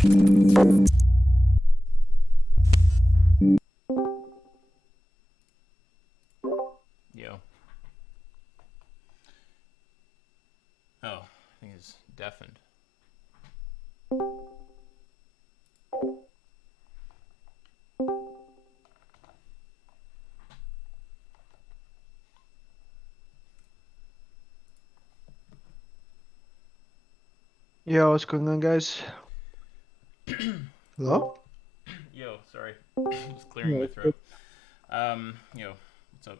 Yo. Oh, I think he's deafened. Yo, what's going on, guys? Hello? Yo, sorry. Just clearing my throat. Yo, what's up?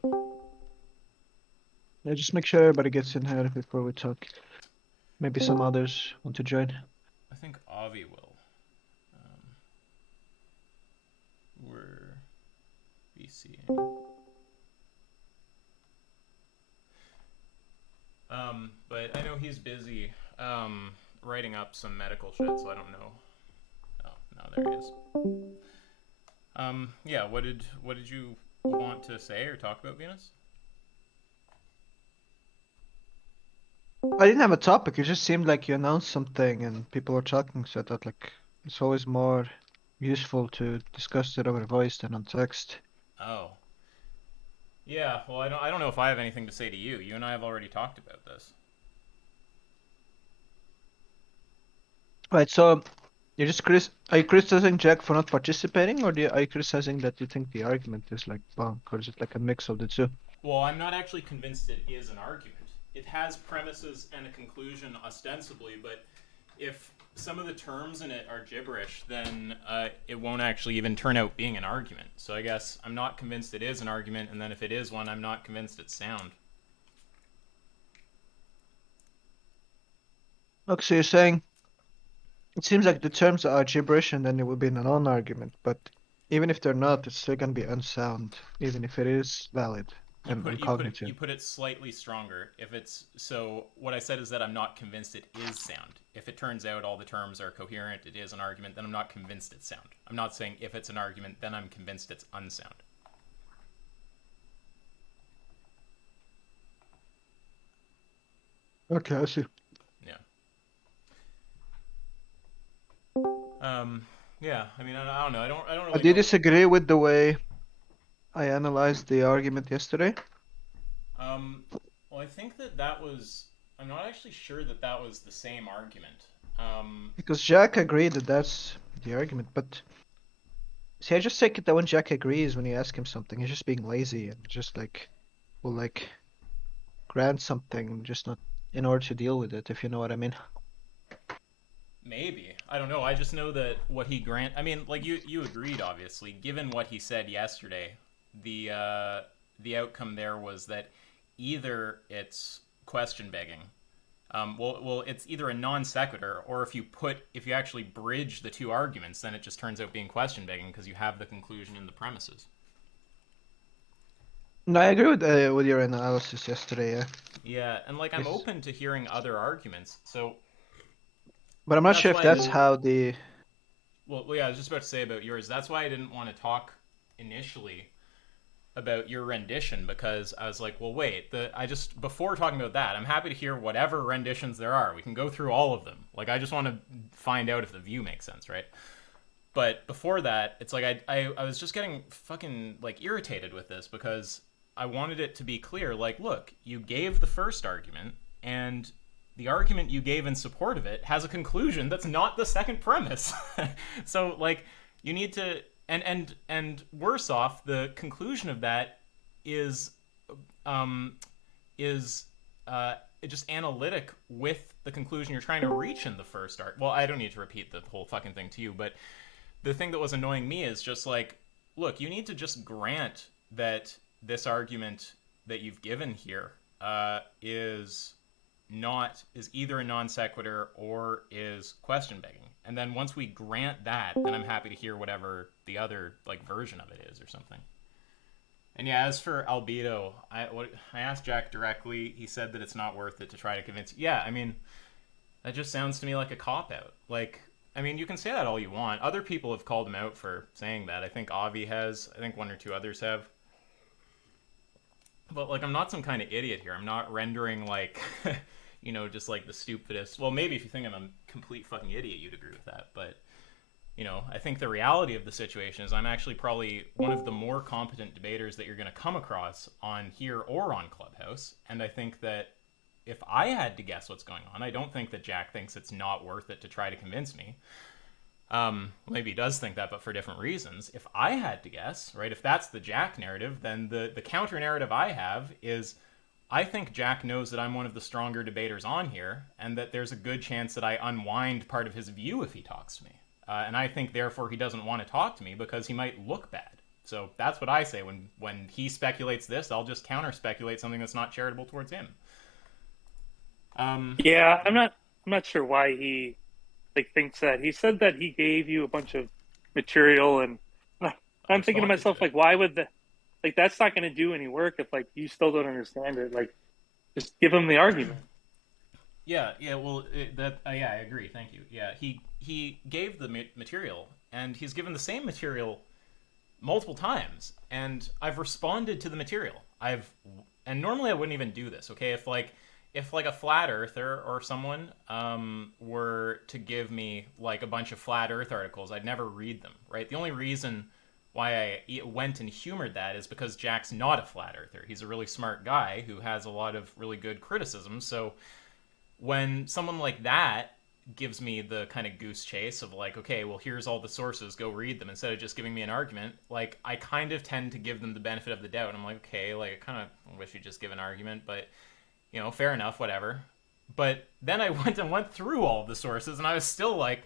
Yeah, just make sure everybody gets in here before we talk. Maybe some others want to join. I think Avi will. We're BCing. But I know he's busy writing up some medical shit, so I don't know. Oh, no, there he is. Yeah, what did you want to say or talk about, Venus? I didn't have a topic, it just seemed like you announced something and people were talking, so I thought like it's always more useful to discuss it over voice than on text. Oh. Yeah, well, I don't know if I have anything to say to you. You and I have already talked about this. Right, so are you criticizing Jack for not participating, or are you criticizing that you think the argument is like bunk, or is it like a mix of the two? Well, I'm not actually convinced it is an argument. It has premises and a conclusion ostensibly, but if some of the terms in it are gibberish, then it won't actually even turn out being an argument. So I guess I'm not convinced it is an argument, and then if it is one, I'm not convinced it's sound. Okay, so you're saying it seems like the terms are gibberish and then it would be a non-argument, but even if they're not, it's still gonna be unsound, even if it is valid and cognitive. You put it slightly stronger. If it's so, what I said is that I'm not convinced it is sound. If it turns out all the terms are coherent, it is an argument, then I'm not convinced it's sound. I'm not saying if it's an argument, then I'm convinced it's unsound. Okay, I see. Yeah. Yeah. I mean, I don't know. I don't really Do you know. disagree with the way I analyzed the argument yesterday? Um, well, I think that was. I'm not actually sure that that was the same argument. Because Jack agreed that that's the argument, but see, I just take it that when Jack agrees, when you ask him something, he's just being lazy and just like will like grant something, just not in order to deal with it, if you know what I mean. Maybe. I don't know. I just know that what he grant. I mean, like you agreed, obviously. Given what he said yesterday, the outcome there was that either it's question begging. It's either a non sequitur, or if you actually bridge the two arguments, then it just turns out being question begging because you have the conclusion in the premises. No, I agree with your analysis yesterday, yeah. Yeah, and like I'm Yes. open to hearing other arguments. So But I'm not that's sure if why I that's didn't. how the Well, yeah, I was just about to say about yours. That's why I didn't want to talk initially about your rendition because I was like, well, wait. I just before talking about that, I'm happy to hear whatever renditions there are. We can go through all of them. Like, I just want to find out if the view makes sense, right? But before that, it's like I was just getting fucking like irritated with this because I wanted it to be clear. Like, look, you gave the first argument, and the argument you gave in support of it has a conclusion that's not the second premise. So like you need to and worse off, the conclusion of that is um is just analytic with the conclusion you're trying to reach in the first art. Well, I don't need to repeat the whole fucking thing to you, but the thing that was annoying me is just like, look, you need to just grant that this argument that you've given here is either a non sequitur or is question begging. And then once we grant that, then I'm happy to hear whatever the other like version of it is or something. And yeah, as for albedo, I asked Jack directly. He said that it's not worth it to try to convince. Yeah, I mean, that just sounds to me like a cop out. Like, I mean, you can say that all you want. Other people have called him out for saying that. I think Avi has. I think one or two others have. But like, I'm not some kind of idiot here. I'm not rendering like, just like the stupidest. Well, maybe if you think I'm a complete fucking idiot, you'd agree with that. But I think the reality of the situation is I'm actually probably one of the more competent debaters that you're going to come across on here or on Clubhouse. And I think that if I had to guess what's going on, I don't think that Jack thinks it's not worth it to try to convince me. Maybe he does think that, but for different reasons. If I had to guess, right, if that's the Jack narrative, then the counter narrative I have is I think Jack knows that I'm one of the stronger debaters on here, and that there's a good chance that I unwind part of his view if he talks to me. And I think, therefore, he doesn't want to talk to me because he might look bad. So that's what I say. When he speculates this, I'll just counter-speculate something that's not charitable towards him. Yeah, I'm not sure why he thinks that. He said that he gave you a bunch of material, and I'm thinking to myself, why would that's not going to do any work if you still don't understand it. Just give him the argument. Yeah. Well, I agree. Thank you. Yeah, he gave the material, and he's given the same material multiple times, and I've responded to the material. And normally I wouldn't even do this. Okay, if a flat earther or someone were to give me a bunch of flat earth articles, I'd never read them, right? The only reason why I went and humored that is because Jack's not a flat earther. He's a really smart guy who has a lot of really good criticism. So when someone like that gives me the kind of goose chase of okay, well, here's all the sources, go read them, instead of just giving me an argument, I kind of tend to give them the benefit of the doubt. I'm okay, I kind of wish you'd just give an argument, but fair enough, whatever. But then I went through all of the sources, and I was still wait,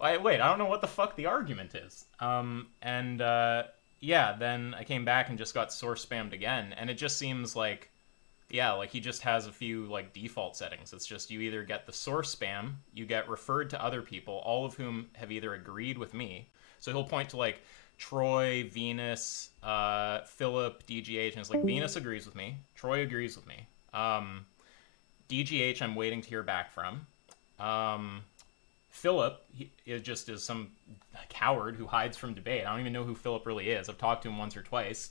I don't know what the fuck the argument is. Then I came back and just got source spammed again, and it just seems he just has a few default settings. It's just you either get the source spam, you get referred to other people, all of whom have either agreed with me. So he'll point to Troy, Venus, Phillip, DGH, and it's Venus agrees with me, Troy agrees with me. DGH I'm waiting to hear back from. Phillip is some coward who hides from debate. I don't even know who Phillip really is. I've talked to him once or twice,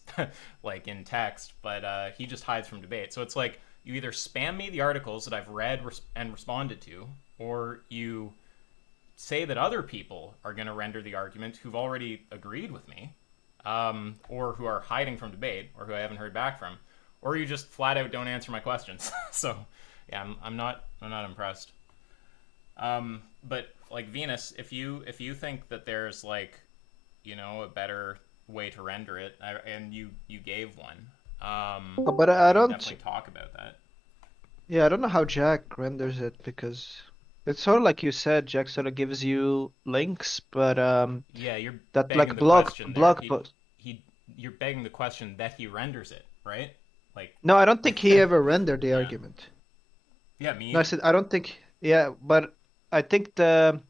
in text, but he just hides from debate. So it's you either spam me the articles that I've read and responded to, or you say that other people are going to render the argument who've already agreed with me, or who are hiding from debate, or who I haven't heard back from, or you just flat out don't answer my questions. So yeah, I'm not impressed. But Venus, if you think that there's a better way to render it, and you gave one, but I don't definitely talk about that. Yeah, I don't know how Jack renders it, because it's sort of like you said, Jack sort of gives you links, but yeah, you're that begging blog post. You're begging the question that he renders it, right? No, I don't think he ever rendered the argument. Yeah, me. No, I said I don't think. Yeah, but I think what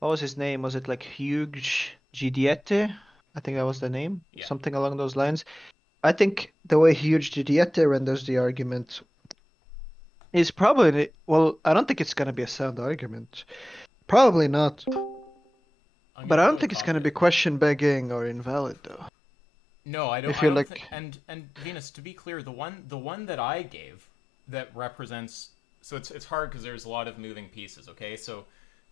was his name? Was it Huge Gidiette? I think that was the name. Yeah. Something along those lines. I think the way Huge Gidiette renders the argument is probably, well, I don't think it's going to be a sound argument. Probably not. But I don't think it's going to be question begging or invalid, though. No, I don't. I don't think, and Venus, to be clear, the one that I gave that represents, so it's hard because there's a lot of moving pieces. Okay, so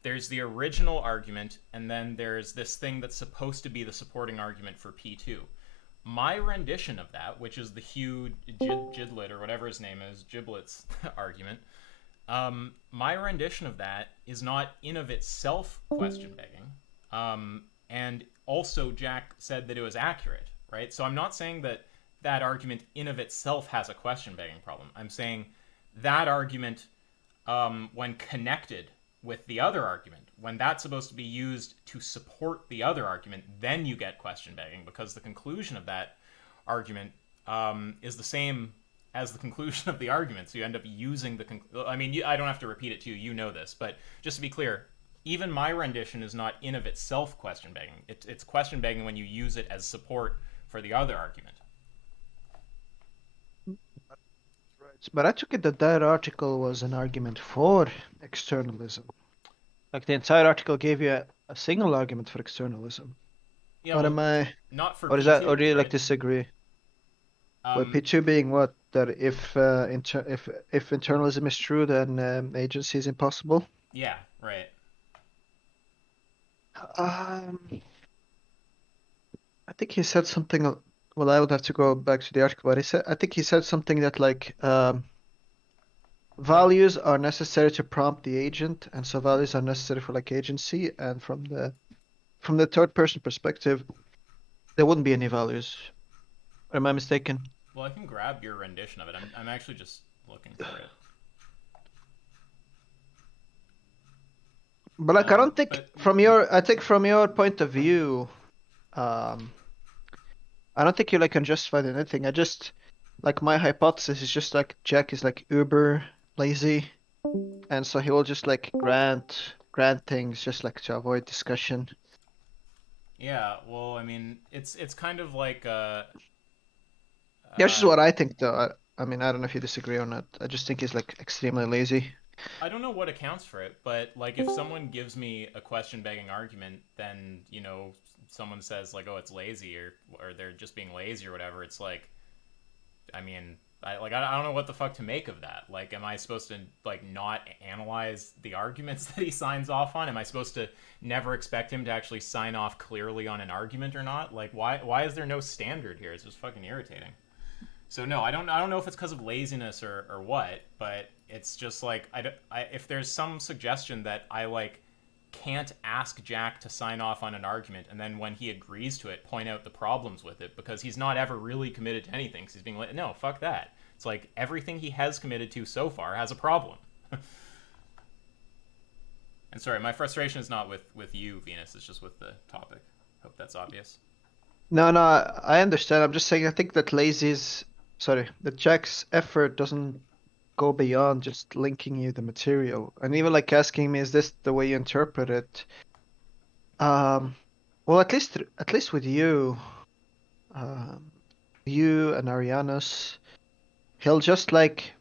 there's the original argument, and then there's this thing that's supposed to be the supporting argument for P2. My rendition of that, which is the Hugh Gidlet or whatever his name is, Giblets argument, my rendition of that is not in of itself question begging, and also Jack said that it was accurate. Right? So I'm not saying that argument in of itself has a question begging problem. I'm saying that argument, when connected with the other argument, when that's supposed to be used to support the other argument, then you get question begging, because the conclusion of that argument is the same as the conclusion of the argument. So you end up using I don't have to repeat it to you. You know this, but just to be clear, even my rendition is not in of itself question begging. It's question begging when you use it as support for the other argument. Right. But I took it that article was an argument for externalism. The entire article gave you a single argument for externalism. Yeah, what am I? Not for Or is P2, that? Or do you right? disagree? Well, P2 being what? That if internalism is true, then agency is impossible. Yeah. Right. I think he said something. Well, I would have to go back to the article, but I think he said something that like values are necessary to prompt the agent, and so values are necessary for like agency. And from the third person perspective, there wouldn't be any values. Or am I mistaken? Well, I can grab your rendition of it. I'm actually just looking for it. But like, I don't think But I think from your point of view, um, I don't think you like can justify anything. I just like my hypothesis is just like Jack is like uber lazy, and so he will just like grant things just like to avoid discussion. yeah, well, I mean, it's kind of like Yeah, which is uh, what I think though. I mean, I don't know if you disagree or not. I just think he's like extremely lazy. I don't know what accounts for it, but like if someone gives me a question begging argument, then someone says like, oh, it's lazy or they're just being lazy or whatever. It's like, I mean, I don't know what the fuck to make of that. Like, am I supposed to like not analyze the arguments that he signs off on? Am I supposed to never expect him to actually sign off clearly on an argument or not? Like, why is there no standard here? It's just fucking irritating. So no, I don't know if it's because of laziness or what, but it's just like if there's some suggestion that I like can't ask Jack to sign off on an argument, and then when he agrees to it, point out the problems with it because he's not ever really committed to anything. Because he's being like, no, fuck that. It's like everything he has committed to so far has a problem. And sorry, my frustration is not with you, Venus. It's just with the topic. Hope that's obvious. No, no, I understand. I'm just saying I think that that Jack's effort doesn't go beyond just linking you the material, and even like asking me, is this the way you interpret it? Well, at least with you, um, you and Arianus, he'll just like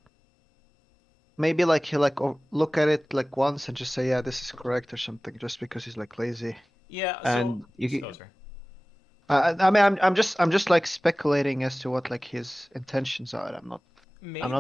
maybe like he'll like look at it like once and just say, yeah, this is correct or something, just because he's like lazy. Yeah. So, And you, oh, sorry. I mean, I'm just like speculating as to what like his intentions are. I'm not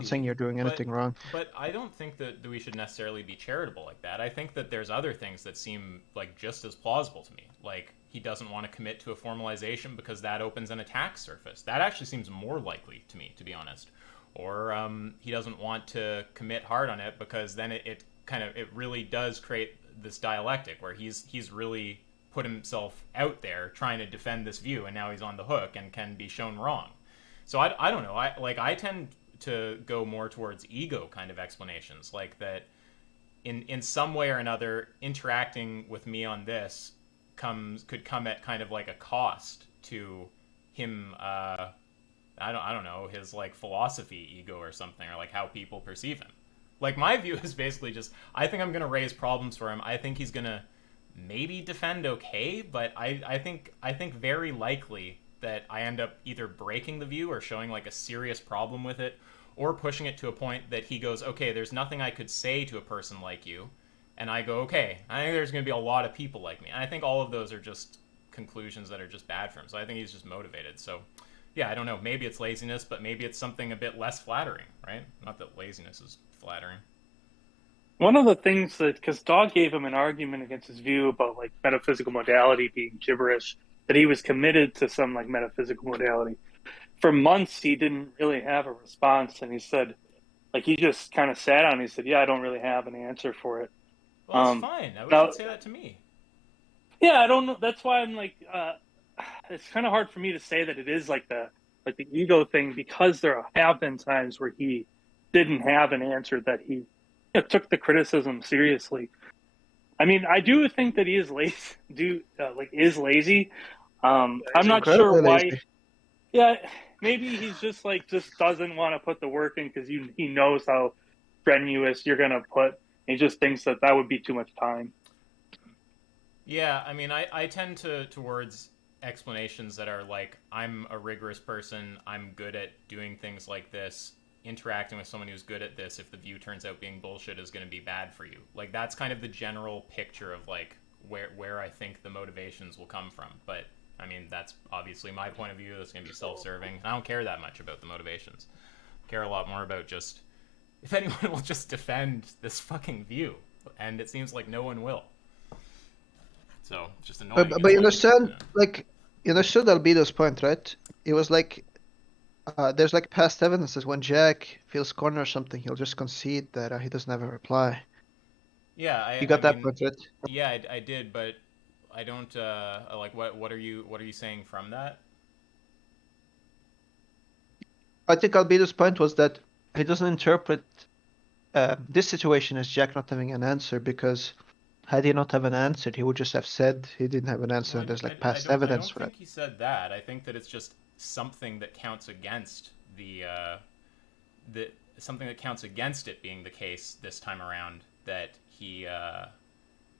saying Maybe, you're doing but anything wrong. I don't think that we should necessarily be charitable like that. I think that there's other things that seem like just as plausible to me. Like he doesn't want to commit to a formalization because that opens an attack surface. That actually seems more likely to me, to be honest. Or he doesn't want to commit hard on it because then it kind of it really does create this dialectic where he's really put himself out there trying to defend this view, and now he's on the hook and can be shown wrong. So I don't know. I tend to go more towards ego kind of explanations, like that in some way or another interacting with me on this could come at kind of like a cost to him. I don't know, his like philosophy ego or something, or like how people perceive him. Like my view is basically just I think I'm gonna raise problems for him. I think he's gonna maybe defend okay, but I think very likely that I end up either breaking the view or showing like a serious problem with it, or pushing it to a point that he goes, okay, there's nothing I could say to a person like you, and I go, okay, I think there's going to be a lot of people like me. And I think all of those are just conclusions that are just bad for him. So I think he's just motivated. So yeah, I don't know. Maybe it's laziness, but maybe it's something a bit less flattering, right? Not that laziness is flattering. One of the things that, because Dog gave him an argument against his view about like metaphysical modality being gibberish, that he was committed to some like metaphysical modality. For months, he didn't really have a response, and he said, like, he just kind of sat on it. He said, yeah, I don't really have an answer for it. Well, that's fine. I wish Now, you'd say that to me. yeah, I don't know. That's why I'm like, it's kind of hard for me to say that it is like the ego thing, because there have been times where he didn't have an answer, that he took the criticism seriously. I mean, I do think that he is lazy. Is lazy. I'm He's not sure incredibly why. lazy. Yeah, maybe he's just doesn't want to put the work in because he knows how strenuous you're gonna put. He just thinks that would be too much time. Yeah, I mean, I tend towards explanations that are like, I'm a rigorous person, I'm good at doing things like this. Interacting with someone who's good at this, if the view turns out being bullshit, is going to be bad for you. Like that's kind of the general picture of like where I think the motivations will come from. But I mean, that's obviously my point of view. That's going to be self-serving. I don't care that much about the motivations. I care a lot more about just if anyone will just defend this fucking view, and it seems like no one will. So It's just annoying. But It's you like, understand, like, you understood Albedo's point, right? It was like, there's like past evidences when Jack feels cornered or something, he'll just concede that he doesn't have a reply. yeah, You I got that mean, point, right? yeah, I did, but I don't like what are you saying from that? I think Albedo's point was that he doesn't interpret this situation as Jack not having an answer because had he not have an answer, he would just have said he didn't have an answer, Well, and there's like I past don't evidence for that. think he said that. I think that it's just something that counts against the something that counts against it being the case this time around that he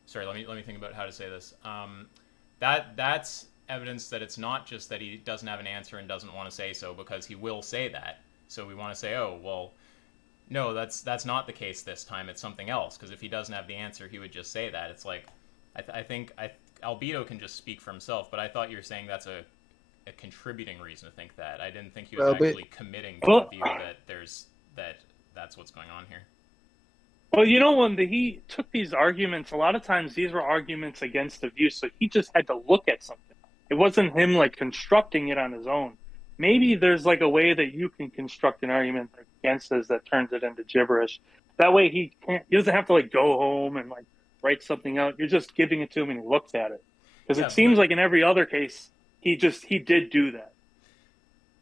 sorry, let me think about how to say this. That's evidence that it's not just that he doesn't have an answer and doesn't want to say so, because he will say that. So we want to say, oh well, no, that's not the case this time. It's something else. Because if he doesn't have the answer, he would just say that. It's like, I think Albedo can just speak for himself, but I thought you were saying that's a contributing reason to think that. I didn't think he was Well, but actually committing to the view that that's what's going on here. Well, when he took these arguments, a lot of times these were arguments against the view, so he just had to look at something. It wasn't him like constructing it on his own. Maybe there's like a way that you can construct an argument against this that turns it into gibberish. That way he doesn't have to like go home and like write something out. You're just giving it to him and he looks at it. Because Yeah, it seems but like in every other case he did do that.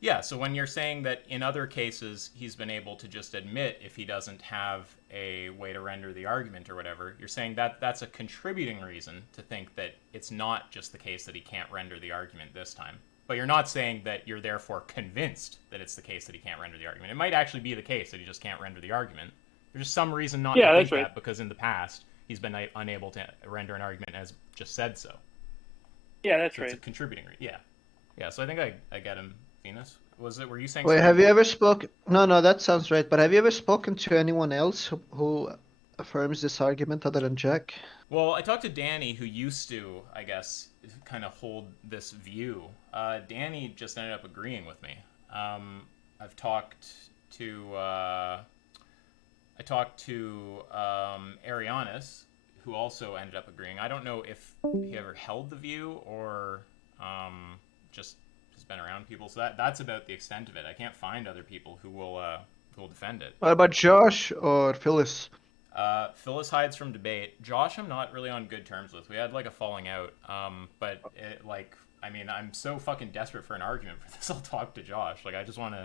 yeah, so when you're saying that in other cases he's been able to just admit if he doesn't have a way to render the argument or whatever, you're saying that that's a contributing reason to think that it's not just the case that he can't render the argument this time. But you're not saying that you're therefore convinced that it's the case that he can't render the argument. It might actually be the case that he just can't render the argument. There's just some reason not to think That's right. that, because in the past he's been unable to render an argument as just said so. Yeah, that's So right. it's a contributing reason. Yeah. So I think I get him. Venus, were you saying wait, something? have you ever spoken? No, that sounds right. But have you ever spoken to anyone else who affirms this argument other than Jack? Well, I talked to Danny, who used to, I guess, kind of hold this view. Danny just ended up agreeing with me. I've talked to Arianus, who also ended up agreeing. I don't know if he ever held the view or just has been around people. So that's about the extent of it. I can't find other people who will defend it. What about Josh or Phyllis? Phyllis hides from debate. Josh, I'm not really on good terms with. We had like a falling out. But I'm so fucking desperate for an argument for this. I'll talk to Josh. Like, I just want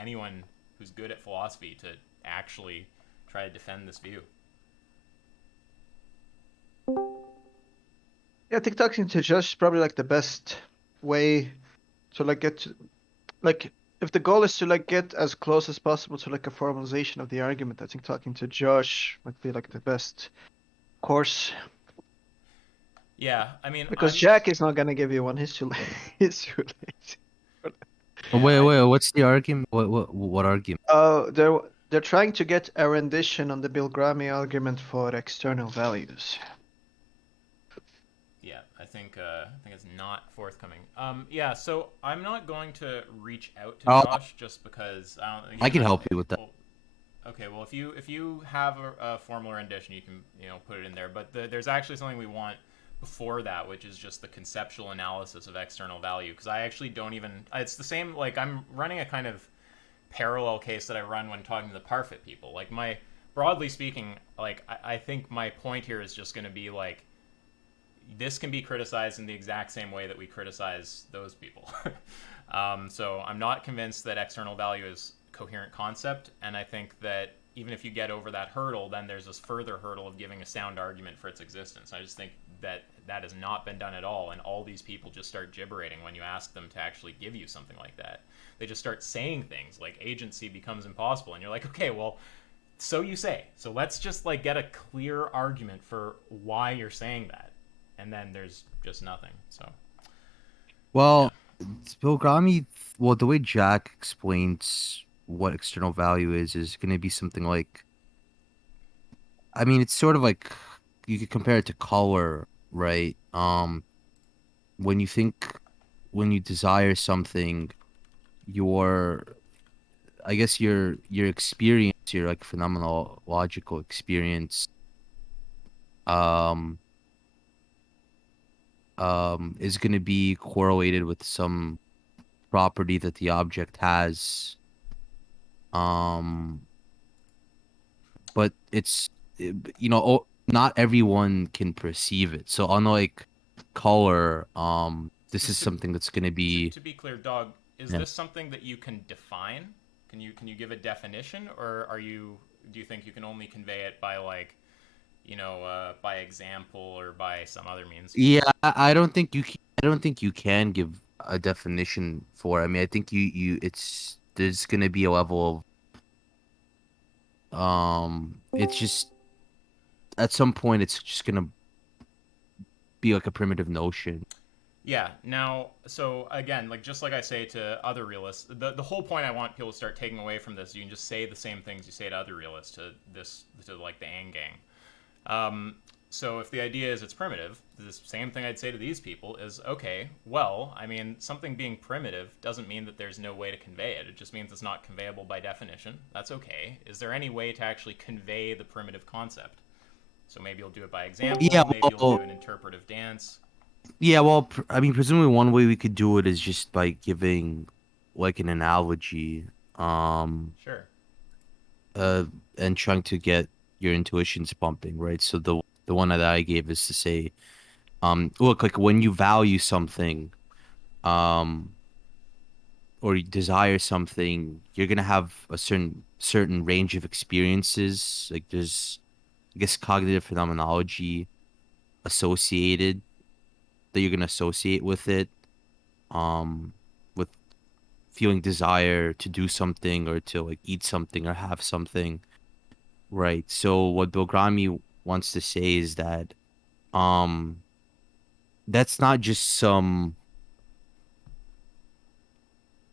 anyone who's good at philosophy to actually try to defend this view. Yeah, I think talking to Josh is probably like the best way to like get to, like, if the goal is to like get as close as possible to like a formalization of the argument, I think talking to Josh might be like the best course. Yeah, I mean, Because Jack is not gonna give you one. He's too late. He's too late. Yeah, wait, what's the argument? What argument? They're trying to get a rendition on the Bilgrami argument for external values. Yeah, I think it's not forthcoming. Yeah, so I'm not going to reach out to Josh just because I can help you with that. Well, okay, well, if you have a formal rendition, you can put it in there. But there's actually something we want before that, which is just the conceptual analysis of external value. Because I actually don't even. It's the same. Like, I'm running a kind of parallel case that I run when talking to the Parfit people. Like, broadly speaking, like I think my point here is just going to be like, this can be criticized in the exact same way that we criticize those people. So I'm not convinced that external value is a coherent concept, and I think that even if you get over that hurdle, then there's this further hurdle of giving a sound argument for its existence. I just think that has not been done at all, and all these people just start gibberating when you ask them to actually give you something like that. They just start saying things like agency becomes impossible, and you're like, okay, well, so you say. So let's just like get a clear argument for why you're saying that. And then there's just nothing. So, well, yeah. Bilgrami, the way Jack explains what external value is going to be something like, I mean, it's sort of like you could compare it to color, right? When you desire something, I guess your experience, your like phenomenological experience, is going to be correlated with some property that the object has. Um, but not everyone can perceive it. So unlike color, this So is something that's going to be, to be clear, dog, is yeah. this something that you can define? Can you give a definition, or do you think you can only convey it by like, by example or by some other means? Yeah, I don't think you can, I don't think you can give a definition for it. I mean, I think it's there's going to be a level of it's just at some point it's just going to be like a primitive notion. Yeah. Now, so again, like just like I say to other realists, the whole point I want people to start taking away from this, you can just say the same things you say to other realists to like the Ang gang. So if the idea is it's primitive, the same thing I'd say to these people is, okay, well, I mean, something being primitive doesn't mean that there's no way to convey it. It just means it's not conveyable by definition. That's okay. Is there any way to actually convey the primitive concept? So maybe you'll do it by Yeah, example. Maybe you'll do an interpretive dance. yeah, well, I mean, presumably one way we could do it is just by giving like an analogy, um, Sure. uh, and trying to get your intuitions pumping, right? So the one that I gave is to say, look, like when you value something, um, or you desire something, you're gonna have a certain range of experiences. Like there's, I guess, cognitive phenomenology associated that you're gonna associate with it, with feeling desire to do something or to like eat something or have something, right? So what Bilgrami wants to say is that um that's not just some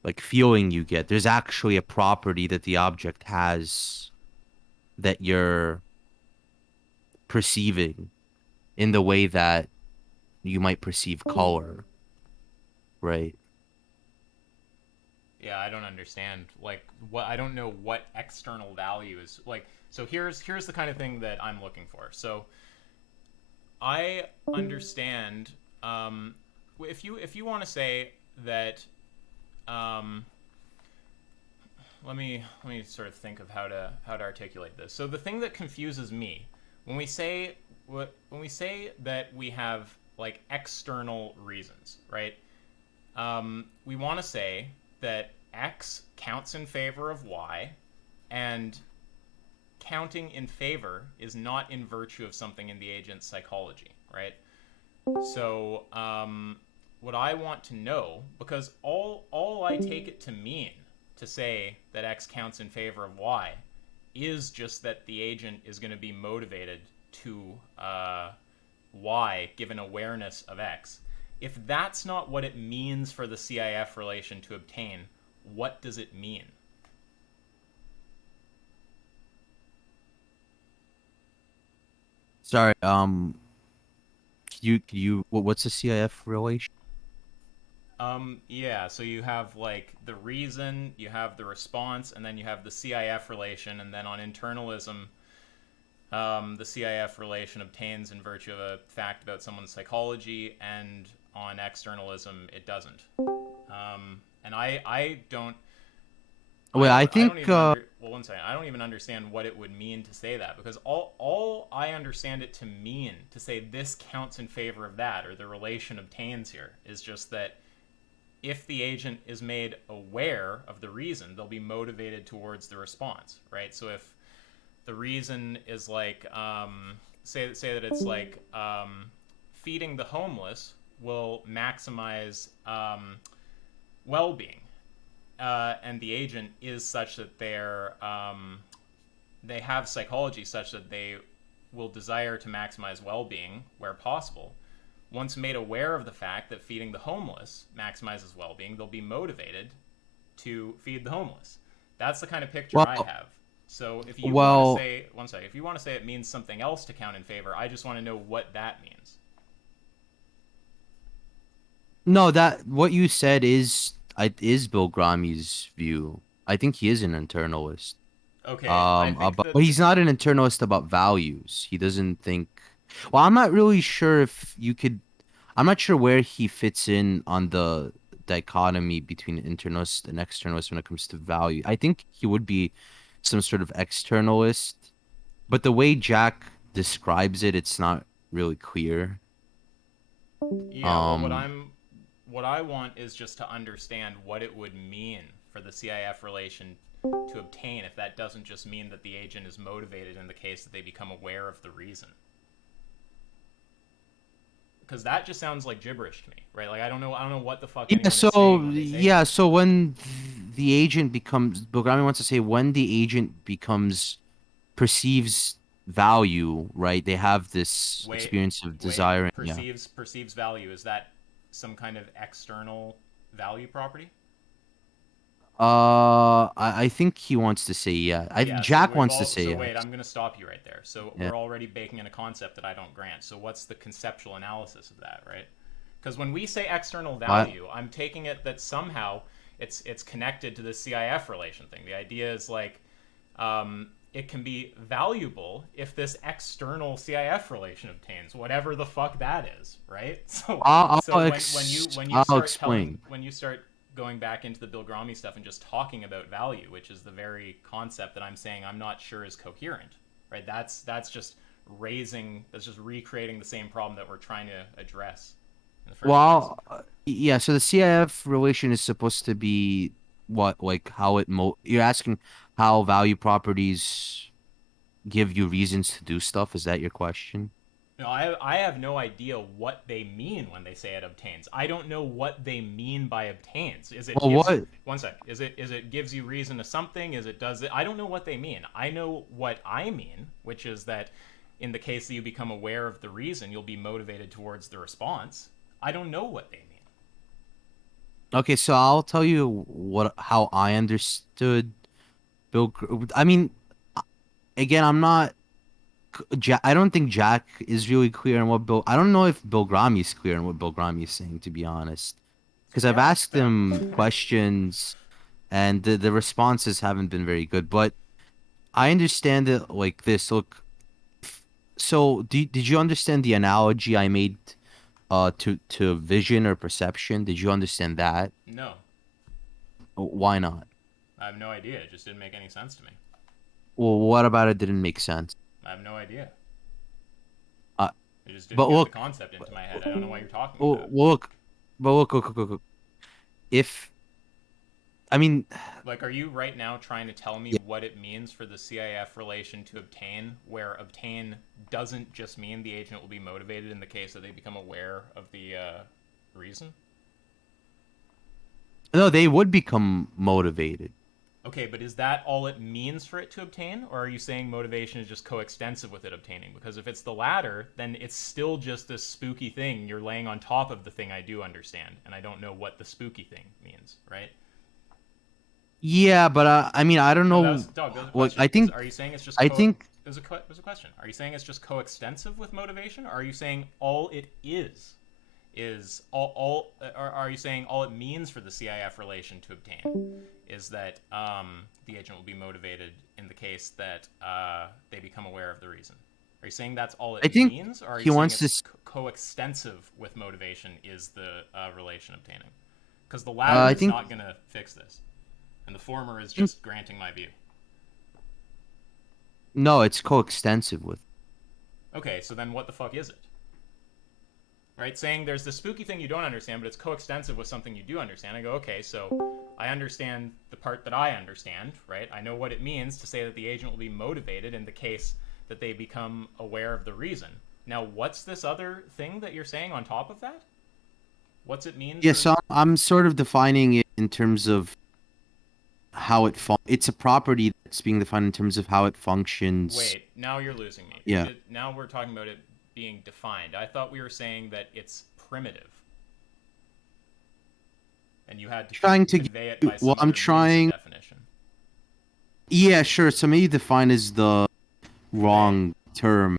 like feeling you get. There's actually a property that the object has that you're perceiving in the way that you might perceive color, right? Yeah, I don't understand. Like, what I don't know what external value is. Like, so here's the kind of thing that I'm looking for. So I understand. If you want to say that, um, let me sort of think of how to articulate this. So the thing that confuses me when we say when we say that we have like external reasons, right? We want to say that X counts in favor of Y, and counting in favor is not in virtue of something in the agent's psychology, right? So, what I want to know, because all I take it to mean to say that X counts in favor of Y, is just that the agent is going to be motivated to Y given awareness of X. If that's not what it means for the CIF relation to obtain, what does it mean? Sorry, what's the CIF relation? Yeah, so you have like the reason, you have the response, and then you have the CIF relation, and then on internalism, the CIF relation obtains in virtue of a fact about someone's psychology, and on externalism, it doesn't. And I don't. Well, I I don't think even under well one second. I don't even understand what it would mean to say that, because all I understand it to mean to say this counts in favor of that, or the relation obtains here, is just that if the agent is made aware of the reason, they'll be motivated towards the response, right? So if the reason is like say that it's like feeding the homeless will maximize well-being, and the agent is such that they have psychology such that they will desire to maximize well-being where possible. Once made aware of the fact that feeding the homeless maximizes well-being, they'll be motivated to feed the homeless. That's the kind of picture I well, have. So if you want to well, say one second, if you want to say it means something else to count in favor, I just want to know what that means. no, that what you said is Bill Grami's view. I think he is an internalist. Okay, I think But that he's not an internalist about values. He doesn't think. Well, I'm not really sure if you could. I'm not sure where he fits in on the dichotomy between internalist and externalist when it comes to value. I think he would be some sort of externalist, but the way Jack describes it, it's not really clear. Yeah, well, Um, what I want is just to understand what it would mean for the CIF relation to obtain if that doesn't just mean that the agent is motivated in the case that they become aware of the reason. Because that just sounds like gibberish to me, right? Like I don't know what the fuck yeah, anyone is saying when they say that. so when the agent becomes, Bogami wants to say when the agent becomes perceives value, right? They have this Wait, experience of wait, desire. Yeah. perceives value. Is that some kind of external value property? I think he wants to say yeah. Yeah, so Jack we've wants to all say so wait, yes. I'm going to stop you right there. So Yeah. we're already baking in a concept that I don't grant. So what's the conceptual analysis of that, right? Because when we say external I value, I'm taking it that somehow it's connected to the CIF relation thing. The idea is like it can be valuable if this external CIF relation obtains whatever the fuck that is, right? So when you I'll start telling explain. when you start going back into the Bill Grommy stuff and just talking about value, which is the very concept that I'm saying I'm not sure is coherent, right? That's just that's just recreating the same problem that we're trying to address in the first place. Well, yeah, so the CIF relation is supposed to be what, like how you're asking how value properties give you reasons to do stuff? Is that your question? No, I have no idea what they mean when they say it obtains. I don't know what they mean by obtains. Is it Well, gives you what? one sec? Is it gives you reason to something? Is it does it? I don't know what they mean. I know what I mean, which is that in the case that you become aware of the reason, you'll be motivated towards the response. I don't know what they mean. Okay, so I'll tell you how I understood I mean, again, I'm not I don't think Jack is really clear on what Bill. I don't know if Bill Gramy is clear on what Bill Gramy is saying, to be honest. Because I've Yeah, that's asked fair. him questions, and the responses haven't been very good. But I understand it like this. Look, so did you understand the analogy I made to vision or perception? Did you understand that? No, Why not? I have no idea. It just didn't make any sense to me. Well, what about it didn't make sense? I have no idea. Uh, It just didn't but get the look, concept into my head. I don't know what you're talking well, about. look, look. If I mean, Like, are you right now trying to tell me yeah, what it means for the CIF relation to obtain, where obtain doesn't just mean the agent will be motivated in the case that they become aware of the reason? no, they would become motivated. Okay, but is that all it means for it to obtain, or are you saying motivation is just coextensive with it obtaining? Because if it's the latter, then it's still just this spooky thing you're laying on top of the thing I do understand, and I don't know what the spooky thing means, right? Yeah, but I mean, I don't No, that was know. dog. That was a What question. Is are you saying it's just I think, It was it was a question. Are you saying it's just coextensive with motivation? Or are you saying all it is all? Or are you saying all it means for the CIF relation to obtain is that the agent will be motivated in the case that they become aware of the reason? Are you saying that's all I it think means, or are you he saying wants it's to. coextensive with motivation is the relation obtaining? Because the latter I is think, not going to fix this, and the former is just granting my view. no, it's coextensive with. Okay, so then what the fuck is it? Right? Saying there's this spooky thing you don't understand, but it's coextensive with something you do understand. I go, okay, so I understand the part that I understand, right? I know what it means to say that the agent will be motivated in the case that they become aware of the reason. Now, what's this other thing that you're saying on top of that? What's it mean Yeah, for. so I'm sort of defining it in terms of how it's a property that's being defined in terms of how it functions. Wait, now you're losing me. Yeah, Now we're talking about it being defined. I thought we were saying that it's primitive, and you had to trying to. convey it by Well, some I'm other means of trying. definition. Yeah, sure. So maybe define is the Convey. wrong term.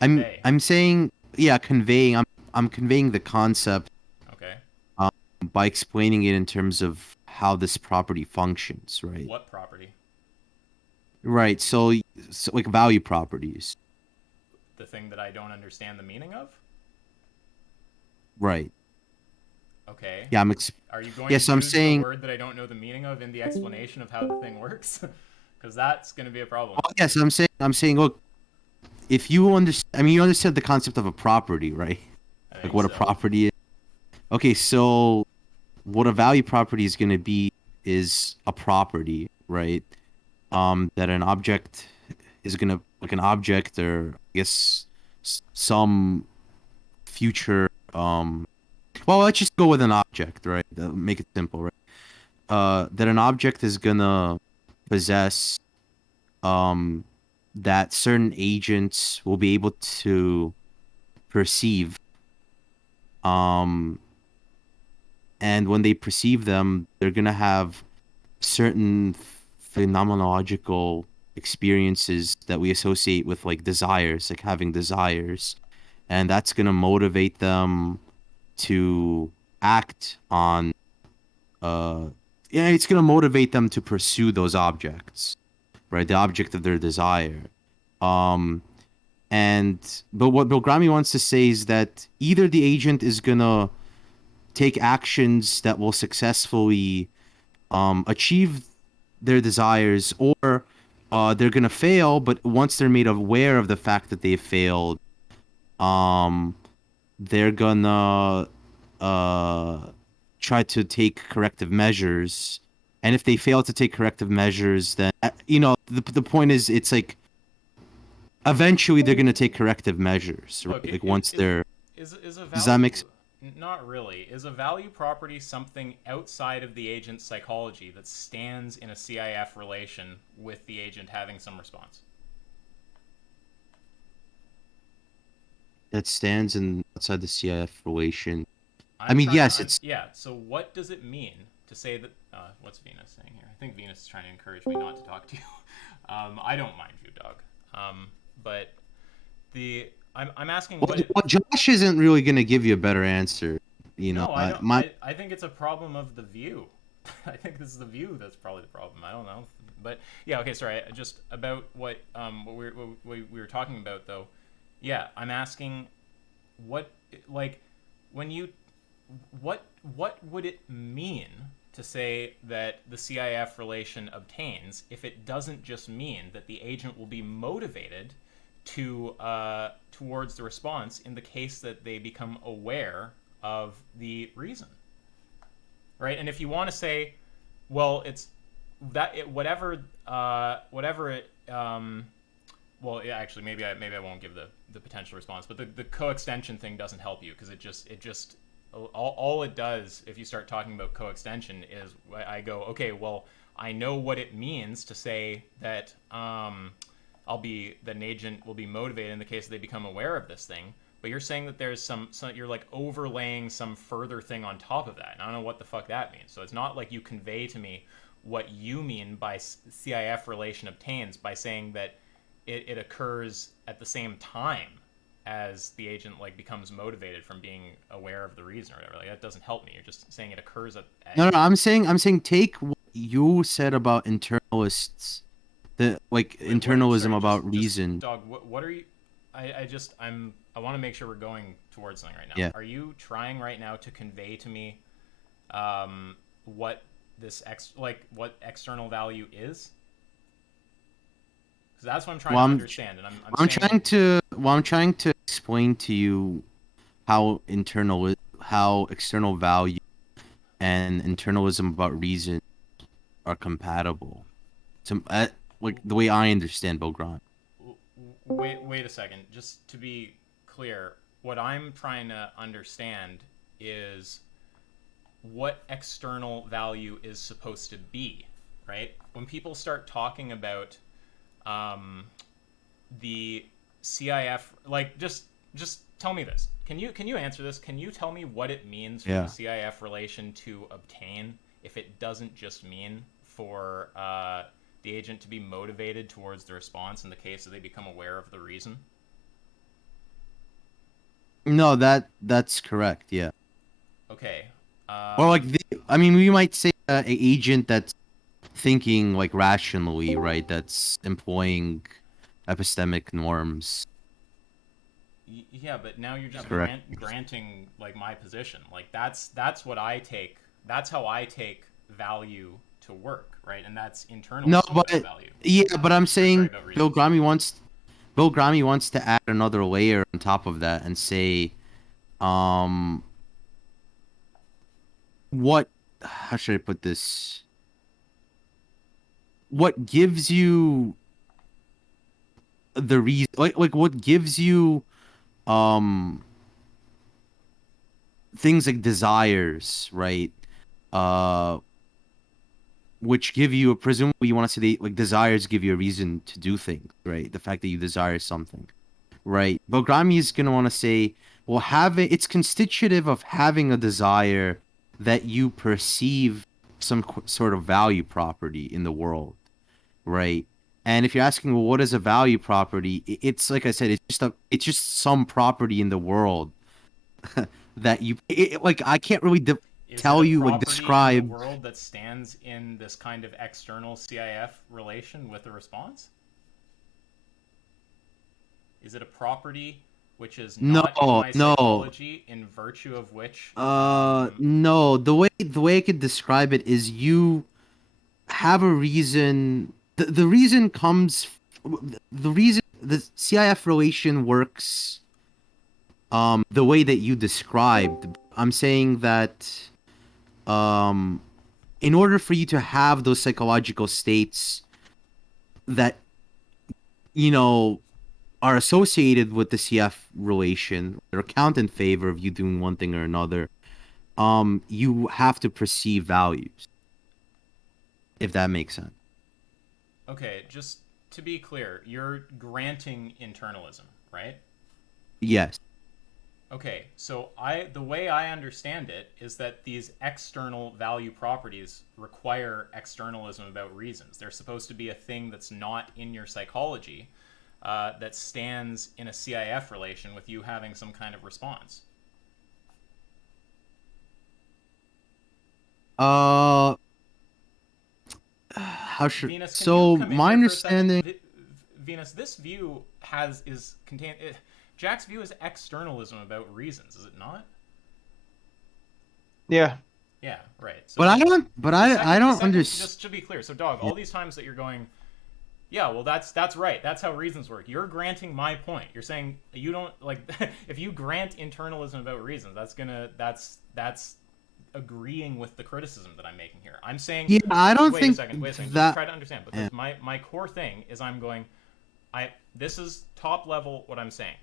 Convey. I'm saying, yeah, conveying. I'm conveying the concept Okay. um, by explaining it in terms of how this property functions, right? What property? Right. So like value properties. The thing that I don't understand the meaning of? Right. Okay. Yeah, Are you going yeah, to so I'm use the saying, word that I don't know the meaning of in the explanation of how the thing works? Because that's going to be a problem. well, yes, I'm saying, look, if you understand, I mean, you understand the concept of a property, right? I Like think what a so. property is. Okay, so what a value property is going to be is a property, right? That an object is going to, like an object, or I guess some future, well, let's just go with an object, right? Make it simple, right? That an object is gonna possess, um, that certain agents will be able to perceive, um, and when they perceive them, they're gonna have certain phenomenological experiences that we associate with like desires, like having desires, and that's gonna motivate them to act on, uh yeah, it's gonna motivate them to pursue those objects, right? The object of their desire. Um but what Bogrami wants to say is that either the agent is gonna take actions that will successfully achieve their desires, or they're gonna fail, but once they're made aware of the fact that they failed, um they're gonna uh try to take corrective measures. And if they fail to take corrective measures, then the point is, it's like eventually they're gonna take corrective measures, Look, right? Like once they're is a does that make value not really. Is a value property something outside of the agent's psychology that stands in a CIF relation with the agent having some response? that stands in outside the CIF relation? I I'm mean, trying to yes, it's yeah, so what does it mean to say that what's Venus saying here? I think Venus is trying to encourage me not to talk to you. I don't mind you, dog. But the I'm asking well, what it, well, Josh isn't really gonna give you a better answer. no, I don't. My I think it's a problem of the view. I think this is the view that's probably the problem. I don't know, but yeah. Okay, sorry. Just about what we were talking about though. Yeah, I'm asking what like when you what would it mean to say that the CIF relation obtains if it doesn't just mean that the agent will be motivated to towards the response in the case that they become aware of the reason, right? And if you want to say, well, it's that it, whatever it well, yeah, actually, maybe I won't give the potential response, but the coextension thing doesn't help you because it just all it does if you start talking about coextension is I go, okay, well, I know what it means to say that that an agent will be motivated in the case that they become aware of this thing. But you're saying that there's some you're like overlaying some further thing on top of that. And I don't know what the fuck that means. So it's not like you convey to me what you mean by CIF relation obtains by saying that it occurs at the same time as the agent like becomes motivated from being aware of the reason or whatever. Like that doesn't help me. You're just saying it occurs at No, I'm saying take what you said about internalists, the like wait, what? internalism Sorry, about just reason. dog. What are you? I want to make sure we're going towards something right now. Yeah. Are you trying right now to convey to me, what this what external value is? Because that's what I'm trying Well, to I'm understand, and I'm saying trying to explain to you how how external value and internalism about reason are compatible. To like the way I understand Bogran. wait a second. Just to be clear, what I'm trying to understand is what external value is supposed to be, right? When people start talking about the CIF, like just tell me this. Can you answer this? Can you tell me what it means for the Yeah. CIF relation to obtain if it doesn't just mean for the agent to be motivated towards the response in the case that they become aware of the reason? No, that's correct. Yeah. Okay. Or like I mean, we might say a agent that's thinking like rationally, right? That's employing epistemic norms. Yeah, but now you're just Correct. granting like my position. Like that's what I take. That's how I take value to work, right? And that's internal No, about but value. yeah, but I'm Or, sorry, saying about Bill reasons. Gramy wants to add another layer on top of that and say, um, what? How should I put this? What gives you the reason? Like what gives you um things like desires, right? Uh, which give you a presumably you want to say like desires give you a reason to do things, right? The fact that you desire something, right? But Grammy is gonna want to say, well, having it's constitutive of having a desire that you perceive some sort of value property in the world, right? And if you're asking, well, what is a value property? It's like I said, it's just some property in the world that like I can't really Is it tell a you like property in the describe. world that stands in this kind of external CIF relation with a response? Is it a property which is No, not in my no. psychology, in virtue of which No. The way I could describe it is you have a reason. The reason comes. The reason the CIF relation works. The way that you described. I'm saying that. Um, in order for you to have those psychological states that you know are associated with the CF relation or count in favor of you doing one thing or another, you have to perceive values, if that makes sense. okay, just to be clear, you're granting internalism, right? Yes. Okay, so the way I understand it is that these external value properties require externalism about reasons. They're supposed to be a thing that's not in your psychology, that stands in a CIF relation with you having some kind of response. Uh, how should Venus, can you so come in my here for a second? understanding. Venus, this view is contained. Jack's view is externalism about reasons, is it not? Yeah. Yeah, right. So But I don't. But I the don't second, understand. just to be clear, so dog, all these times that you're going, yeah, well, that's right. That's how reasons work. You're granting my point. You're saying you don't like if you grant internalism about reasons, that's agreeing with the criticism that I'm making here. I'm saying, Yeah, I don't wait a think second, just that. try to understand Yeah. because my core thing is I'm going, this is top level what I'm saying.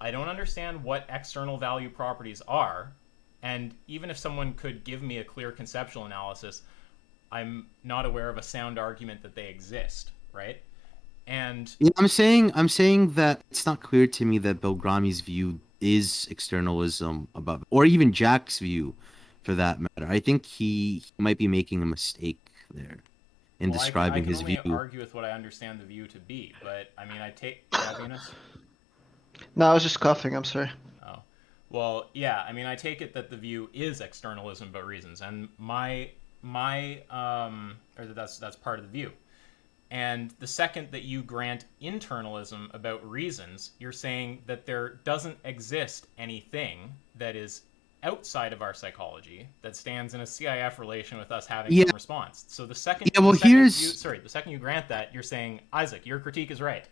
I don't understand what external value properties are, and even if someone could give me a clear conceptual analysis, I'm not aware of a sound argument that they exist, right? And Yeah, I'm saying that it's not clear to me that Belgrami's view is externalism about, or even Jack's view, for that matter. I think he might be making a mistake there in well, I describing can his only view. argue with what I understand the view to be, but I mean, I take yeah, Venus. No, I was just coughing. I'm sorry. Oh, well, yeah. I mean, I take it that the view is externalism but reasons, and or that's part of the view. And the second that you grant internalism about reasons, you're saying that there doesn't exist anything that is outside of our psychology that stands in a CIF relation with us having Yeah. some response. So the second, Yeah. Well, the second you grant that, you're saying, Isaac, your critique is right.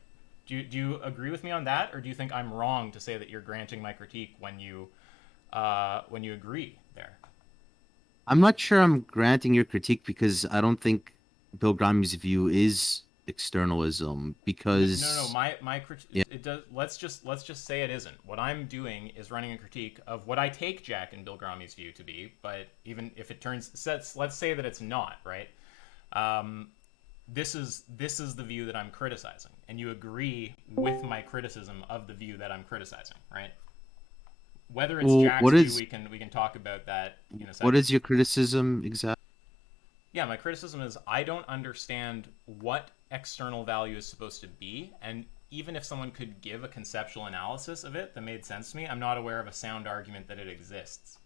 Do you agree with me on that, or do you think I'm wrong to say that you're granting my critique when you agree there? I'm not sure I'm granting your critique because I don't think Bill Gramy's view is externalism No. because My yeah. it does. Let's just say it isn't. What I'm doing is running a critique of what I take Jack and Bill Grami's view to be. But even if it let's say that it's not right. Um, this is the view that I'm criticizing, and you agree with my criticism of the view that I'm criticizing, right? Whether it's Well, Jack's view, we can talk about that in a second. what is your criticism exactly? Yeah, my criticism is I don't understand what external value is supposed to be, and even if someone could give a conceptual analysis of it that made sense to me, I'm not aware of a sound argument that it exists.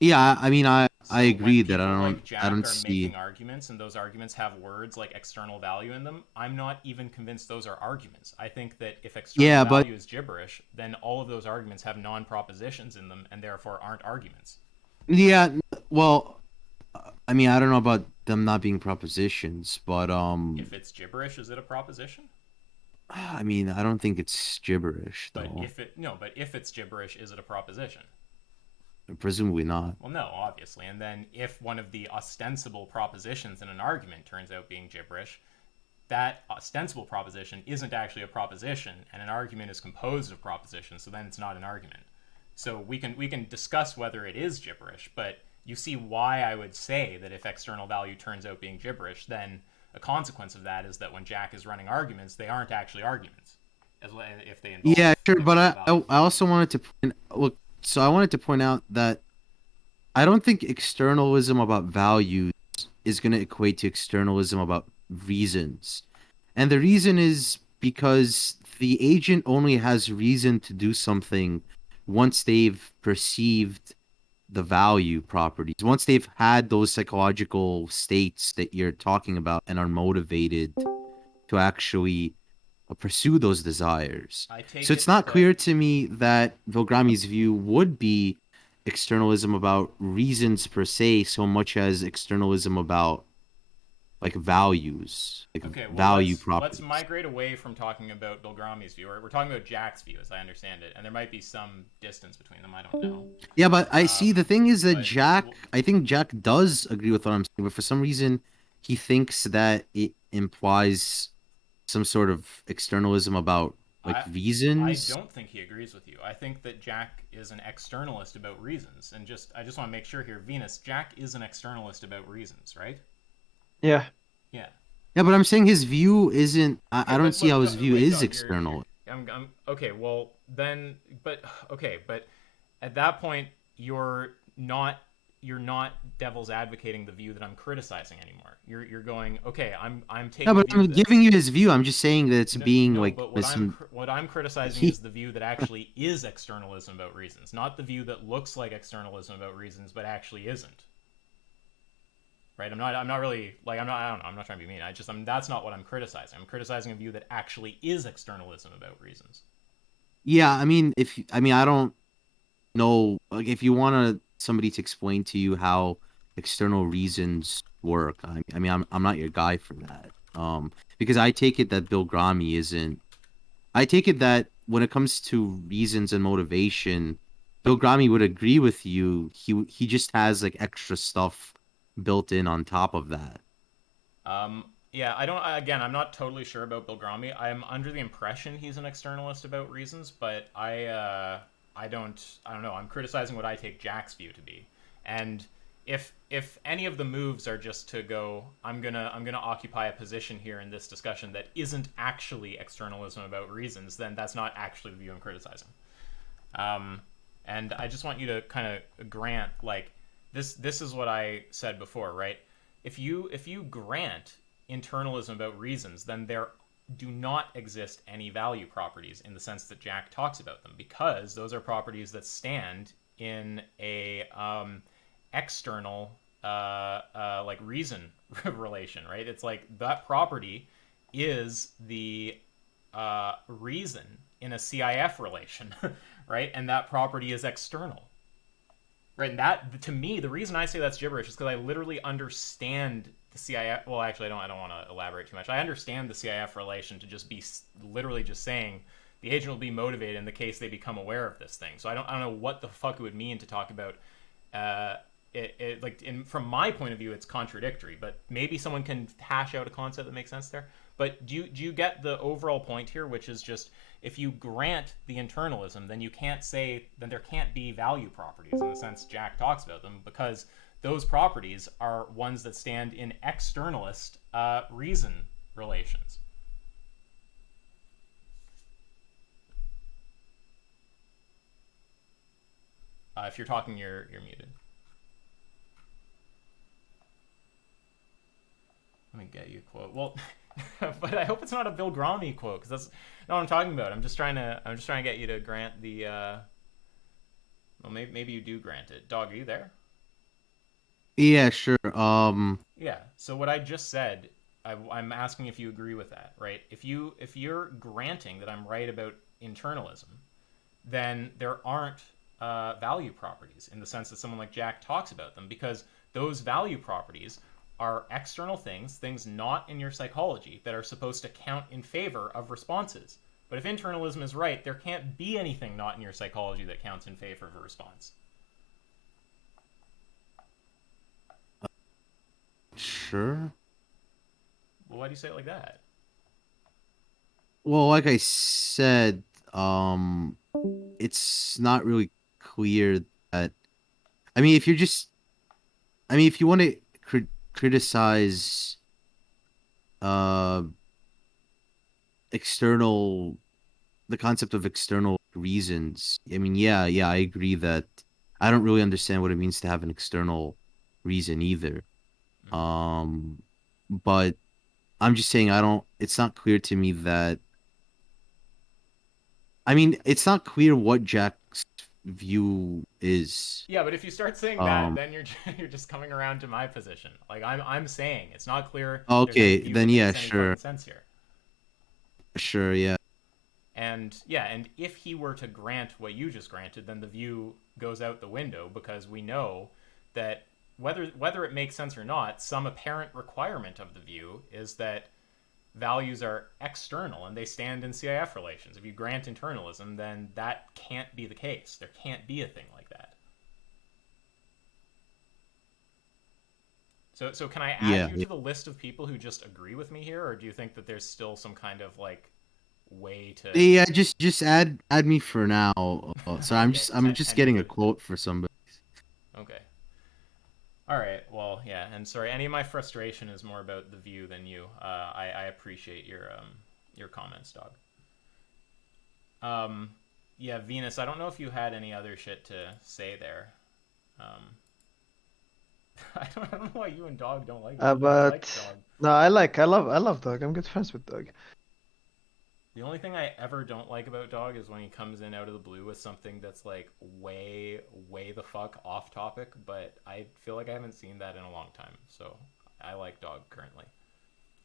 Yeah, I mean, So I agree when that people like I Jack don't are see. making arguments and those arguments have words like external value in them, I'm not even convinced those are arguments. I think that if external Yeah, but value is gibberish, then all of those arguments have non-propositions in them and therefore aren't arguments. yeah, well, I mean, I don't know about them not being propositions, but If it's gibberish, is it a proposition? I mean, I don't think it's gibberish But though. if it's gibberish, is it a proposition? Presumably not. Well, no, obviously. And then if one of the ostensible propositions in an argument turns out being gibberish, that ostensible proposition isn't actually a proposition, and an argument is composed of propositions, so then it's not an argument. So we can discuss whether it is gibberish, but you see why I would say that if external value turns out being gibberish, then a consequence of that is that when Jack is running arguments, they aren't actually arguments, if they involve. Yeah, sure, but external value. I also wanted to I wanted to point out that I don't think externalism about values is going to equate to externalism about reasons. And the reason is because the agent only has reason to do something once they've perceived the value properties, once they've had those psychological states that you're talking about and are motivated to actually pursue those desires. I take So it's it not that- clear to me that Vilgrami's view would be externalism about reasons per se, so much as externalism about like values, like Okay, well, value let's properties. migrate away from talking about Bilgrami's view. We're talking about Jack's view, as I understand it, and there might be some distance between them. I don't know. Yeah, but I see the thing is that but- Jack, I think Jack does agree with what I'm saying, but for some reason he thinks that it implies some sort of externalism about like I reasons. don't think he agrees with you. I think that Jack is an externalist about reasons, and I just want to make sure here, Venus, Jack is an externalist about reasons, right? Yeah. Yeah. Yeah, but I'm saying his view isn't. I don't But see how look, his view wait, is Doug, external. I'm okay. Well, then, but at that point, you're not devil's advocating the view that I'm criticizing anymore. You're going, okay, I'm taking. Yeah, but the view I'm that, giving you his view. I'm just saying that it's being no, like. but what I'm criticizing is the view that actually is externalism about reasons, not the view that looks like externalism about reasons but actually isn't. Right? I'm not really like I don't know, I'm not trying to be mean. That's not what I'm criticizing. I'm criticizing a view that actually is externalism about reasons. Yeah, I mean, I don't know. Like, if you want somebody to explain to you how external reasons work, I mean, I'm not your guy for that. Because I take it that Bill Gramy isn't. I take it that when it comes to reasons and motivation, Bill Gramy would agree with you. He just has like extra stuff built in on top of that. Yeah, I'm not totally sure about Bill Gramy. I'm under the impression he's an externalist about reasons, but I don't know. I'm criticizing what I take Jack's view to be. And if any of the moves are just to go, I'm gonna occupy a position here in this discussion that isn't actually externalism about reasons, then that's not actually the view I'm criticizing. And I just want you to kind of grant like this is what I said before, right? If you grant internalism about reasons, then there do not exist any value properties in the sense that Jack talks about them, because those are properties that stand in a external like reason relation, right? It's like that property is the reason in a CIF relation, right? And that property is external. Right, and that, to me, the reason I say that's gibberish is because I literally understand the CIF. Well, actually, I don't want to elaborate too much. I understand the CIF relation to just be literally just saying the agent will be motivated in the case they become aware of this thing. So I don't know what the fuck it would mean to talk about from my point of view, it's contradictory. But maybe someone can hash out a concept that makes sense there. But do you get the overall point here, which is just if you grant the internalism, then then there can't be value properties in the sense Jack talks about them, because those properties are ones that stand in externalist reason relations. If you're talking, you're muted. Let me get you a quote. Well, but I hope it's not a Bill Gramy quote, because that's not what I'm talking about. I'm just trying to get you to grant the. Well, maybe you do grant it. Dog, are you there? Yeah, sure. Yeah. So what I just said, I'm asking if you agree with that, right? If you're granting that I'm right about internalism, then there aren't value properties in the sense that someone like Jack talks about them, because those value properties are external things, things not in your psychology, that are supposed to count in favor of responses. But if internalism is right, there can't be anything not in your psychology that counts in favor of a response. Sure. Well, why do you say it like that? Well, like I said, um, it's not really clear that. I mean, if you're just, I mean, if you want to criticize, uh, external, the concept of external reasons. I mean, yeah, I agree that I don't really understand what it means to have an external reason either. Mm-hmm. Um, but I'm just saying I don't. It's not clear to me that. I mean, it's not clear what Jack's view is. Yeah, but if you start saying that, Um, then you're you're just coming around to my position. Like I'm saying, it's not clear there's any okay, view that then yeah, makes any sure, fucking sense here. sure, yeah, And yeah, and if he were to grant what you just granted, then the view goes out the window, because we know that whether it makes sense or not, some apparent requirement of the view is that values are external and they stand in CIF relations. If you grant internalism, then that can't be the case. There can't be a thing like that. So can I add yeah, you yeah. to the list of people who just agree with me here, or do you think that there's still some kind of like way to? Yeah, just add me for now. So Okay, I'm just getting a tentative. quote for somebody. Okay. All right. Well, yeah. And sorry, any of my frustration is more about the view than you. I appreciate your comments, dog. Um, yeah, Venus. I don't know if you had any other shit to say there. Um, I don't know why you and Dog don't like each other. I like But Dog. no, I love Doug. I'm good friends with Doug. The only thing I ever don't like about Dog is when he comes in out of the blue with something that's like way the fuck off topic, but I feel like I haven't seen that in a long time. So I like Dog currently.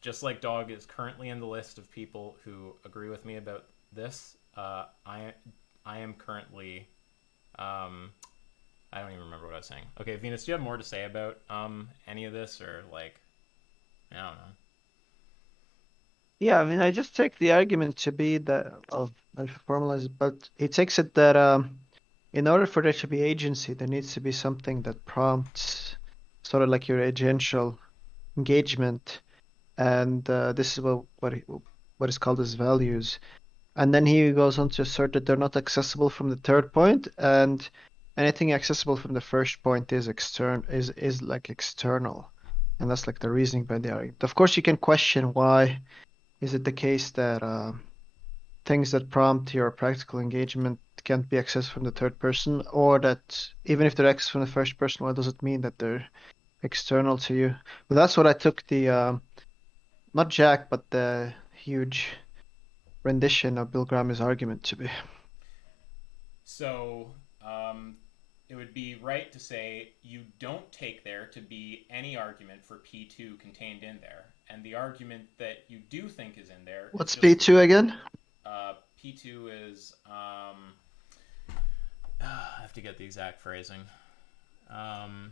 Just like Dog is currently in the list of people who agree with me about this, I am currently I don't even remember what I was saying. Okay, Venus, do you have more to say about any of this, or like I don't know. Yeah, I mean, I just take the argument to be that I'll formalize it, but he takes it that in order for there to be agency, there needs to be something that prompts sort of like your agential engagement, and this is what is called as values. And then he goes on to assert that they're not accessible from the third point, and anything accessible from the first point is is like external, and that's like the reasoning behind the argument. Of course, you can question why is it the case that things that prompt your practical engagement can't be accessed from the third person, or that even if they're accessed from the first person, why does it mean that they're external to you? But that's what I took the not Jack, but the huge rendition of Bill Graham's argument to be. So, um, it would be right to say you don't take there to be any argument for P2 contained in there, and the argument that you do think is in there is What's just P2 again? P2 is I have to get the exact phrasing. Um,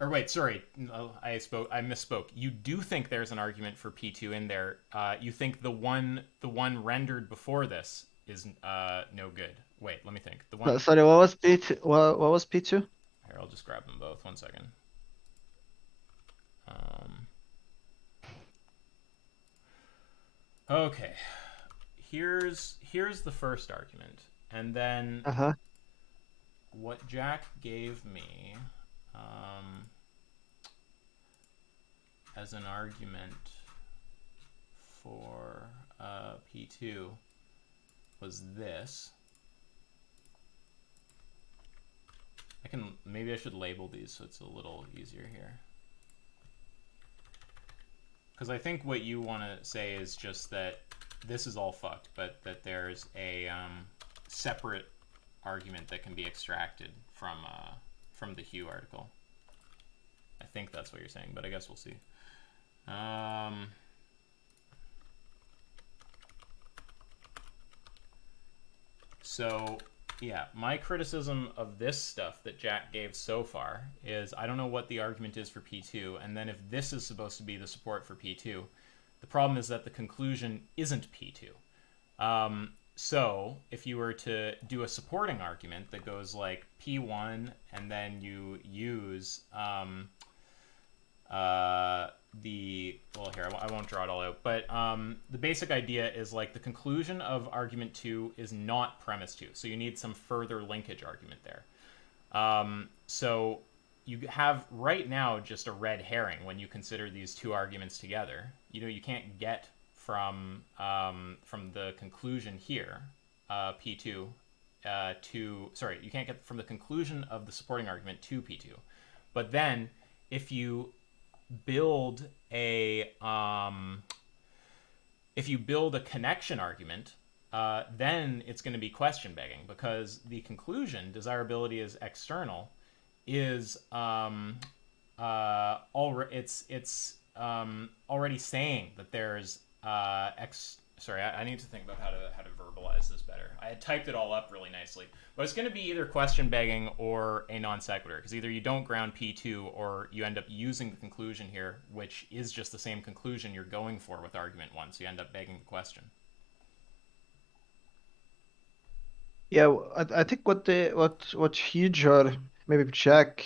or wait, sorry, no, I misspoke. You do think there's an argument for P2 in there. You think the one rendered before this is no good. Wait, let me think. The No, one sorry, what was P2? What was P2? here, I'll just grab them both. 1 second. Um, okay, here's the first argument, and then Uh-huh. what Jack gave me um, as an argument for P2 was this. Maybe I should label these so it's a little easier here. Because I think what you want to say is just that this is all fucked, but that there's a separate argument that can be extracted from the Hugh article. I think that's what you're saying, but I guess we'll see. So, yeah, my criticism of this stuff that Jack gave so far is I don't know what the argument is for P2, and then if this is supposed to be the support for P2, the problem is that the conclusion isn't P2. So if you were to do a supporting argument that goes like P1 and then you use here, I won't draw it all out, but the basic idea is like the conclusion of argument 2 is not premise 2, so you need some further linkage argument there. So you have right now just a red herring when you consider these two arguments together. You can't get from the conclusion here, P2, you can't get from the conclusion of the supporting argument to P2. But then if you build a connection argument, then it's going to be question begging, because the conclusion, desirability is external, is already saying that there's I need to think about how to verbalize this better. I had typed it all up really nicely, but it's going to be either question begging or a non sequitur, because either you don't ground P2 or you end up using the conclusion here, which is just the same conclusion you're going for with argument 1, so you end up begging the question. Yeah, I think what Huge or maybe Jack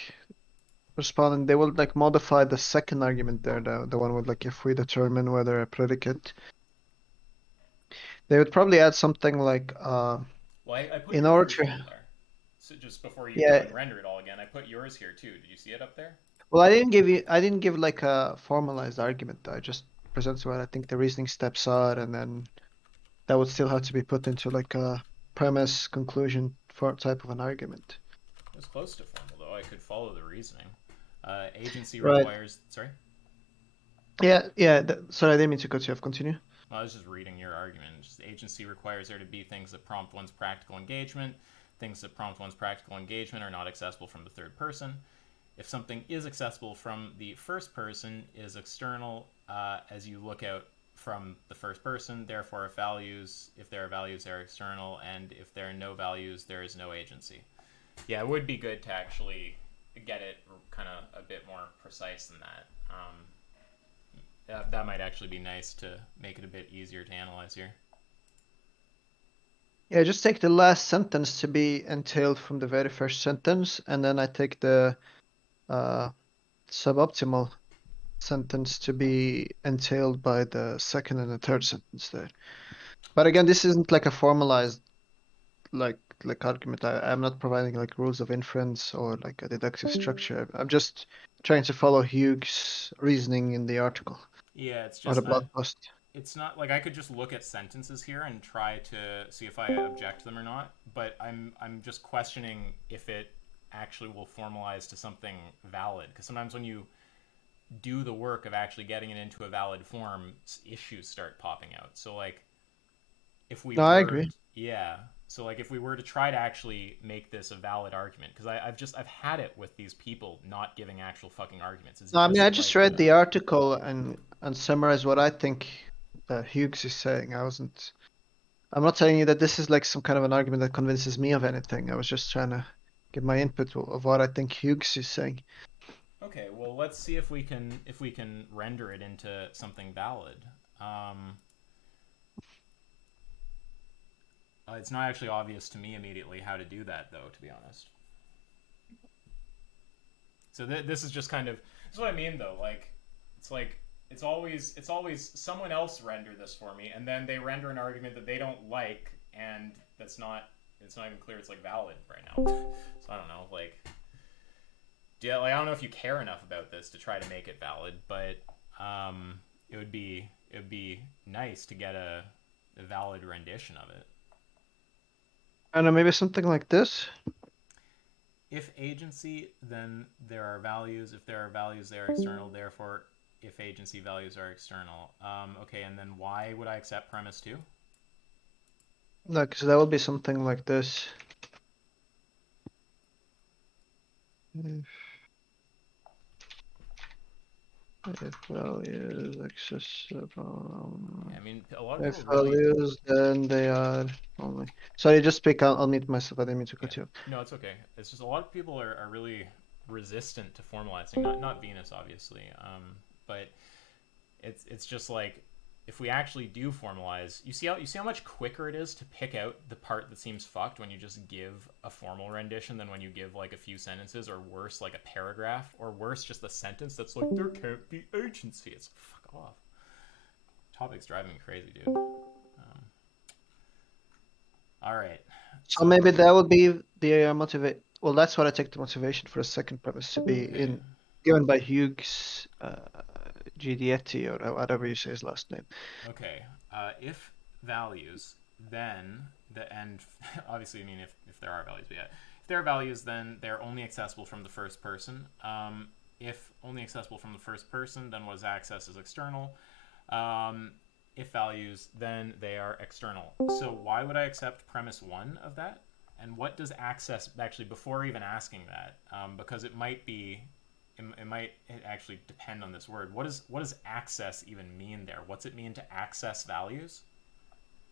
responding, they will like modify the second argument there, the one with like if we determine whether a predicate. They would probably add something like Well, I put in yours order to there. So just before you go and render it all again, I put yours here too. Did you see it up there? Well, I didn't give like a formalized argument. I just presented what I think the reasoning steps are, and then that would still have to be put into like a premise conclusion for type of an argument. It was close to formal though. I could follow the reasoning. Agency Right. requires. Sorry. Yeah. Sorry, I didn't mean to cut you off. Continue. Well, I was just reading your argument. Just agency requires there to be things that prompt one's practical engagement. Things that prompt one's practical engagement are not accessible from the third person. If something is accessible from the first person, it is external as you look out from the first person. Therefore, if there are values, they're external, and if there are no values, there is no agency. Yeah, it would be good to actually get it kind of a bit more precise than that. That might actually be nice to make it a bit easier to analyze here. Yeah, just take the last sentence to be entailed from the very first sentence, and then I take the suboptimal sentence to be entailed by the second and the third sentence there. But again, this isn't like a formalized like argument. I'm not providing like rules of inference or like a deductive structure. I'm just trying to follow Hugh's reasoning in the article. Yeah, it's Or just the that blog post. it's not like I could just look at sentences here and try to see if I object to them or not, but I'm just questioning if it actually will formalize to something valid, because sometimes when you do the work of actually getting it into a valid form, issues start popping out. So like if we I agree. Yeah. So like if we were to try to actually make this a valid argument, because I've had it with these people not giving actual fucking arguments. No, I mean I just read the article and summarized what I think Hughes is saying. I'm not telling you that this is like some kind of an argument that convinces me of anything. I was just trying to give my input of what I think Hughes is saying. Okay, well let's see if we can render it into something valid. It's not actually obvious to me immediately how to do that, though, to be honest. So this is just kind of, this is what I mean, though. It's always someone else render this for me, and then they render an argument that they don't like, and it's not even clear it's like valid right now. So I don't know, I don't know if you care enough about this to try to make it valid, but it would be nice to get a valid rendition of it. I don't know, maybe something like this. If agency, then there are values. If there are values, they are external. Therefore, if agency values are external. Okay, and then why would I accept premise 2? Look, so that would be something like this. If value is accessible. I mean, a lot of If people really. values, then they are only. Sorry, just speak. I'll mute myself. I didn't mean to Yeah. cut you off. No, it's okay. It's just a lot of people are really resistant to formalizing. Not Venus, obviously, but it's just like if we actually do formalize, you see how much quicker it is to pick out the part that seems fucked when you just give a formal rendition than when you give like a few sentences, or worse, like a paragraph, or worse, just a sentence that's like there can't be agency. It's fuck off. Topic's driving me crazy, dude. All right. So maybe that would be the motivate. Well, that's what I take the motivation for the second premise to be Okay. given by Hughes Giglietti, or whatever you say his last name. Okay. If values, then and obviously, I mean, if there are values, but yeah, if there are values, then they're only accessible from the first person. If only accessible from the first person, then what is access is external. If values, then they are external. So why would I accept premise 1 of that? And what does access actually, before even asking that, because it might actually depend on this word. What does access even mean there? What's it mean to access values?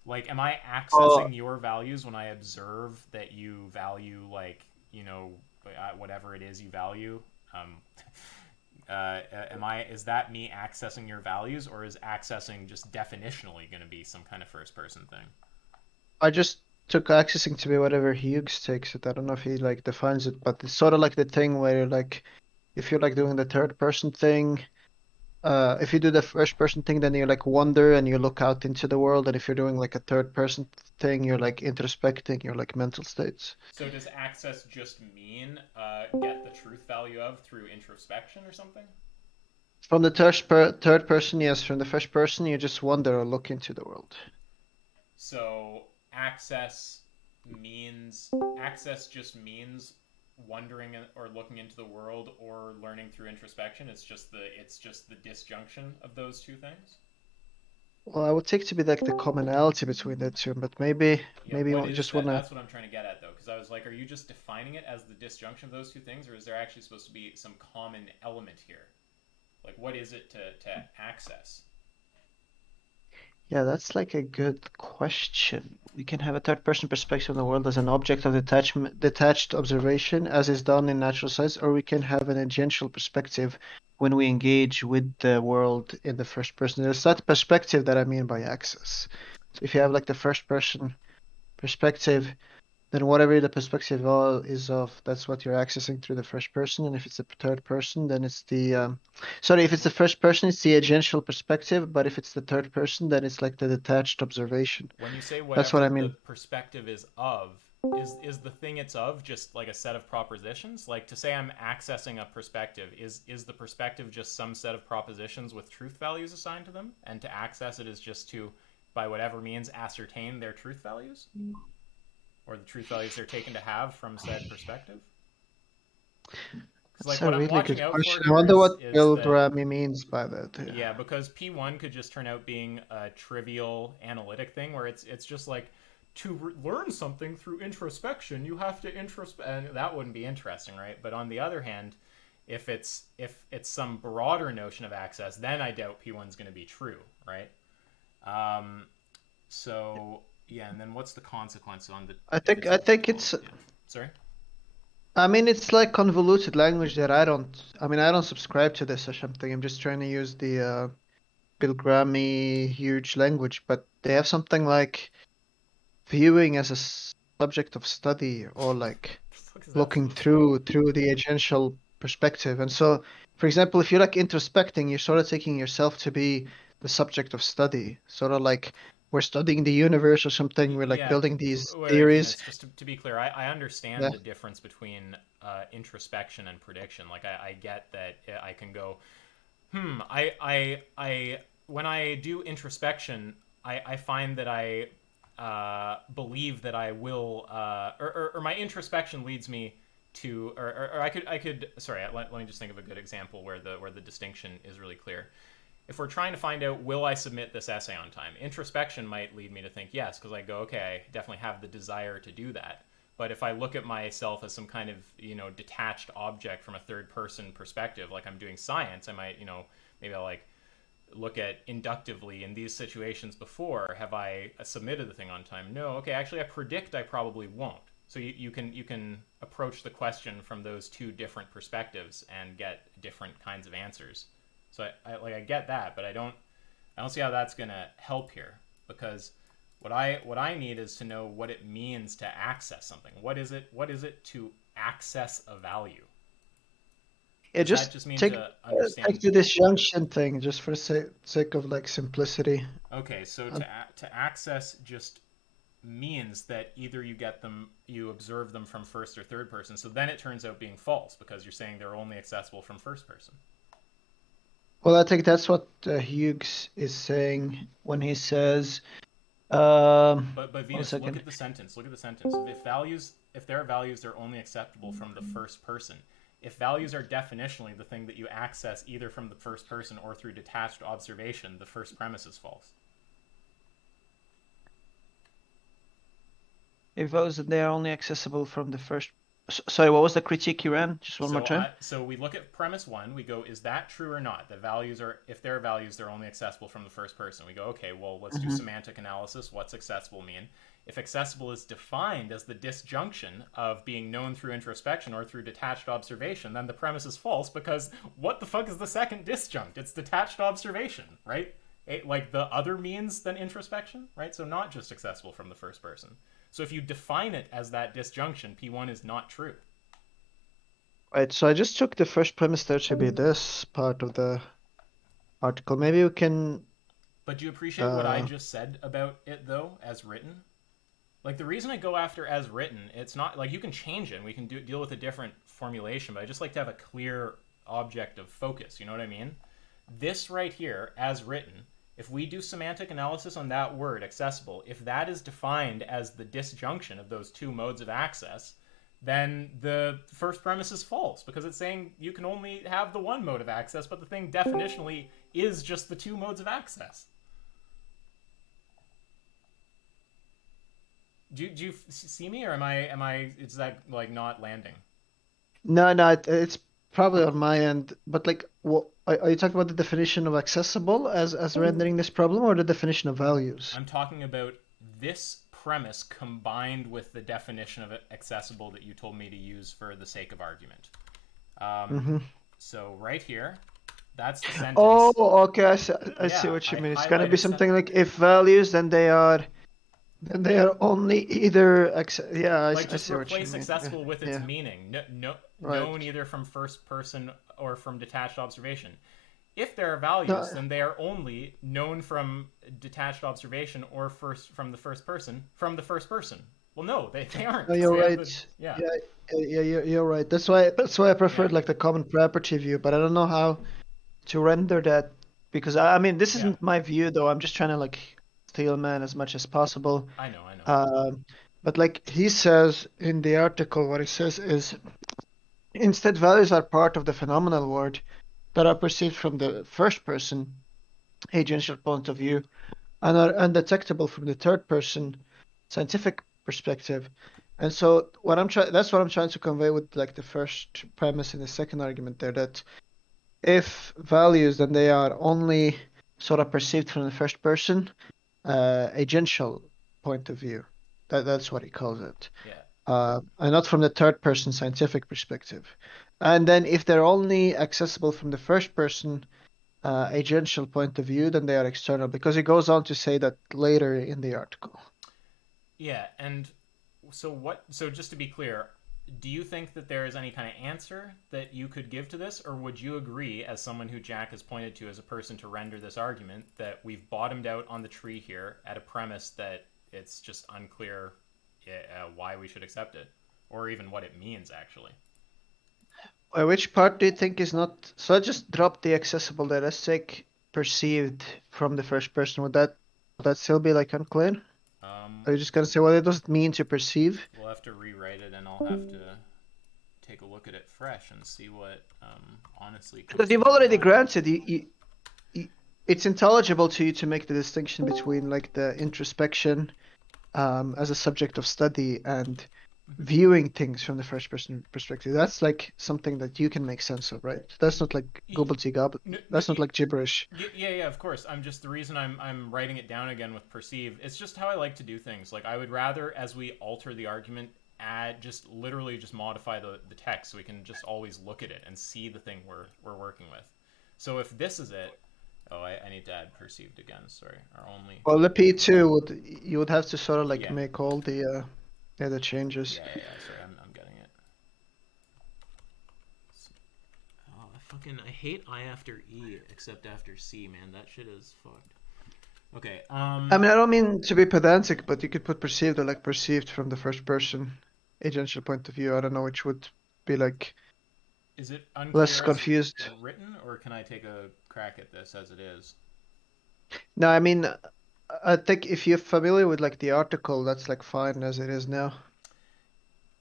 Like, am I accessing your values when I observe that you value, like, whatever it is you value? Is that me accessing your values, or is accessing just definitionally going to be some kind of first person thing? I just took accessing to be whatever Hughes takes it. I don't know if he like defines it, but it's sort of like the thing where like if you're like doing the third person thing, if you do the first person thing, then you like wonder and you look out into the world, and if you're doing like a third person thing, you're like introspecting your like mental states. So does access just mean get the truth value of through introspection or something? From the third person, yes. From the first person, you just wonder or look into the world. So access just means wondering or looking into the world or learning through introspection. It's just the disjunction of those two things. Well, I would take to be like the commonality between the two, but maybe you just wanna. That's what I'm trying to get at, though, because I was like, are you just defining it as the disjunction of those two things, or is there actually supposed to be some common element here? Like, what is it to access? Yeah, that's like a good question. We can have a third-person perspective on the world as an object of detached observation, as is done in natural science, or we can have an agential perspective when we engage with the world in the first person. There's that perspective that I mean by access. So if you have like the first-person perspective, then whatever the perspective is of, that's what you're accessing through the first person. And if it's the third person, then it's the if it's the first person, it's the agential perspective. But if it's the third person, then it's like the detached observation. When you say That's what whatever I the mean. perspective is of, is the thing it's of just like a set of propositions? Like, to say I'm accessing a perspective, is the perspective just some set of propositions with truth values assigned to them, and to access it is just to, by whatever means, ascertain their truth values, or the truth values they're taken to have from said perspective? That's Like, a what I'm really watching good out question. for I here wonder what is Bill that, Grammy means by that. yeah, because P1 could just turn out being a trivial analytic thing where it's just like, to learn something through introspection, you have to introspect, and that wouldn't be interesting, right? But on the other hand, if it's some broader notion of access, then I doubt P1's going to be true, right? So yeah, and then what's the consequence on the? I think it's. Yeah. Sorry. I mean, it's like convoluted language that I don't. I mean, I don't subscribe to this or something. I'm just trying to use the Bill Grammy huge language, but they have something like viewing as a subject of study, or like looking through the agential perspective. And so, for example, if you're like introspecting, you're sort of taking yourself to be the subject of study, sort of like we're studying the universe or something. We're like Yeah. building these Wait, theories. Venus, just to be clear, I understand Yeah. the difference between introspection and prediction. Like, I get that I can go, I when I do introspection, I find that I believe that I will, or my introspection leads me to, or I could, sorry, let me just think of a good example where the distinction is really clear. If we're trying to find out, will I submit this essay on time? Introspection might lead me to think yes, because I go, okay, I definitely have the desire to do that. But if I look at myself as some kind of, detached object from a third person perspective, like I'm doing science, I might, maybe I'll like look at inductively in these situations before, have I submitted the thing on time? No. Okay, actually I predict I probably won't. So you can approach the question from those two different perspectives and get different kinds of answers. So I get that, but I don't see how that's gonna help here, because what I need is to know what it means to access something. What is it to access a value? It Does just that just mean take to understand? take the disjunction thing just for the sake of like simplicity. Okay, so to access just means that either you observe them from first or third person. So then it turns out being false because you're saying they're only accessible from first person. Well, I think that's what Hughes is saying when he says. But Venus, look at the sentence. Look at the sentence. If there are values, they're only acceptable from the first person. If values are definitionally the thing that you access either from the first person or through detached observation, the first premise is false. If those they are only accessible from the first. Sorry, what was the critique you ran? Just one more time. So we look at premise one. We go, is that true or not? The values are, if there are values, they're only accessible from the first person. We go, okay, well, let's do semantic analysis. What's accessible mean? If accessible is defined as the disjunction of being known through introspection or through detached observation, then the premise is false, because what the fuck is the second disjunct? It's detached observation, right? Like the other means than introspection, right? So not just accessible from the first person. So if you define it as that disjunction, P1 is not true. Right, so I just took the first premise there to be this part of the article. Maybe we can... But do you appreciate what I just said about it, though, as written? Like, the reason I go after as written, it's not... Like, you can change it, and we can deal with a different formulation, but I just like to have a clear object of focus, you know what I mean? This right here, as written... If we do semantic analysis on that word, accessible, if that is defined as the disjunction of those two modes of access, then the first premise is false, because it's saying you can only have the one mode of access, but the thing definitionally is just the two modes of access. Do you see me, or is that like not landing? No, it's probably on my end, but like, what are you talking about, the definition of accessible as rendering this problem, or the definition of values? I'm talking about this premise combined with the definition of accessible that you told me to use for the sake of argument. So right here, that's the sentence. Oh, okay, I see what you mean. It's gonna be something like, if values, then they are only either like I just see what you replace mean. accessible with its meaning. Right. Known either from first person or from detached observation. If there are values, then they are only known from detached observation or from the first person. Well, no, they aren't. No, you're right. Yeah, you're right. That's why I preferred like the common property view, but I don't know how to render that, because I mean, this isn't my view though. I'm just trying to like steal man as much as possible. I know. But like he says in the article, what he says is, instead, values are part of the phenomenal world that are perceived from the first person agential point of view and are undetectable from the third person scientific perspective. And so that's what I'm trying to convey with like the first premise and the second argument there, that if values, then they are only sort of perceived from the first person agential point of view. That's what he calls it. Yeah. And not from the third person scientific perspective. And then if they're only accessible from the first person agential point of view, then they are external, because he goes on to say that later in the article. Yeah, and so just to be clear, do you think that there is any kind of answer that you could give to this, or would you agree, as someone who Jack has pointed to as a person to render this argument, that we've bottomed out on the tree here at a premise that it's just unclear why we should accept it, or even what it means, actually? Which part do you think is not... So I just dropped the accessible there. Let's take perceived from the first person. Would that still be like unclear? Are you just going to say, well, it doesn't mean to perceive? We'll have to rewrite it, and I'll have to take a look at it fresh and see what honestly... Because you've already granted, it's intelligible to you to make the distinction between like the introspection as a subject of study and viewing things from the first person perspective. That's like something that you can make sense of, right? That's not like gobbledygook. That's not like gibberish. Yeah, of course. The reason I'm writing it down again with perceive. It's just how I like to do things. Like I would rather, as we alter the argument, add just literally just modify the text so we can just always look at it and see the thing we're working with. So if this is it, oh, I need to add perceived again. Sorry, our only. Well, the P2 you would have to sort of like Yeah. make all the changes. Yeah. Sorry, I'm getting it. Oh, I hate I after E except after C, man. That shit is fucked. Okay. I mean, I don't mean to be pedantic, but you could put perceived or like perceived from the first person agential point of view. I don't know which would be like Is it unclear less as confused. written, or can I take a crack at this as it is? No, I mean, I think if you're familiar with like the article, that's like fine as it is now.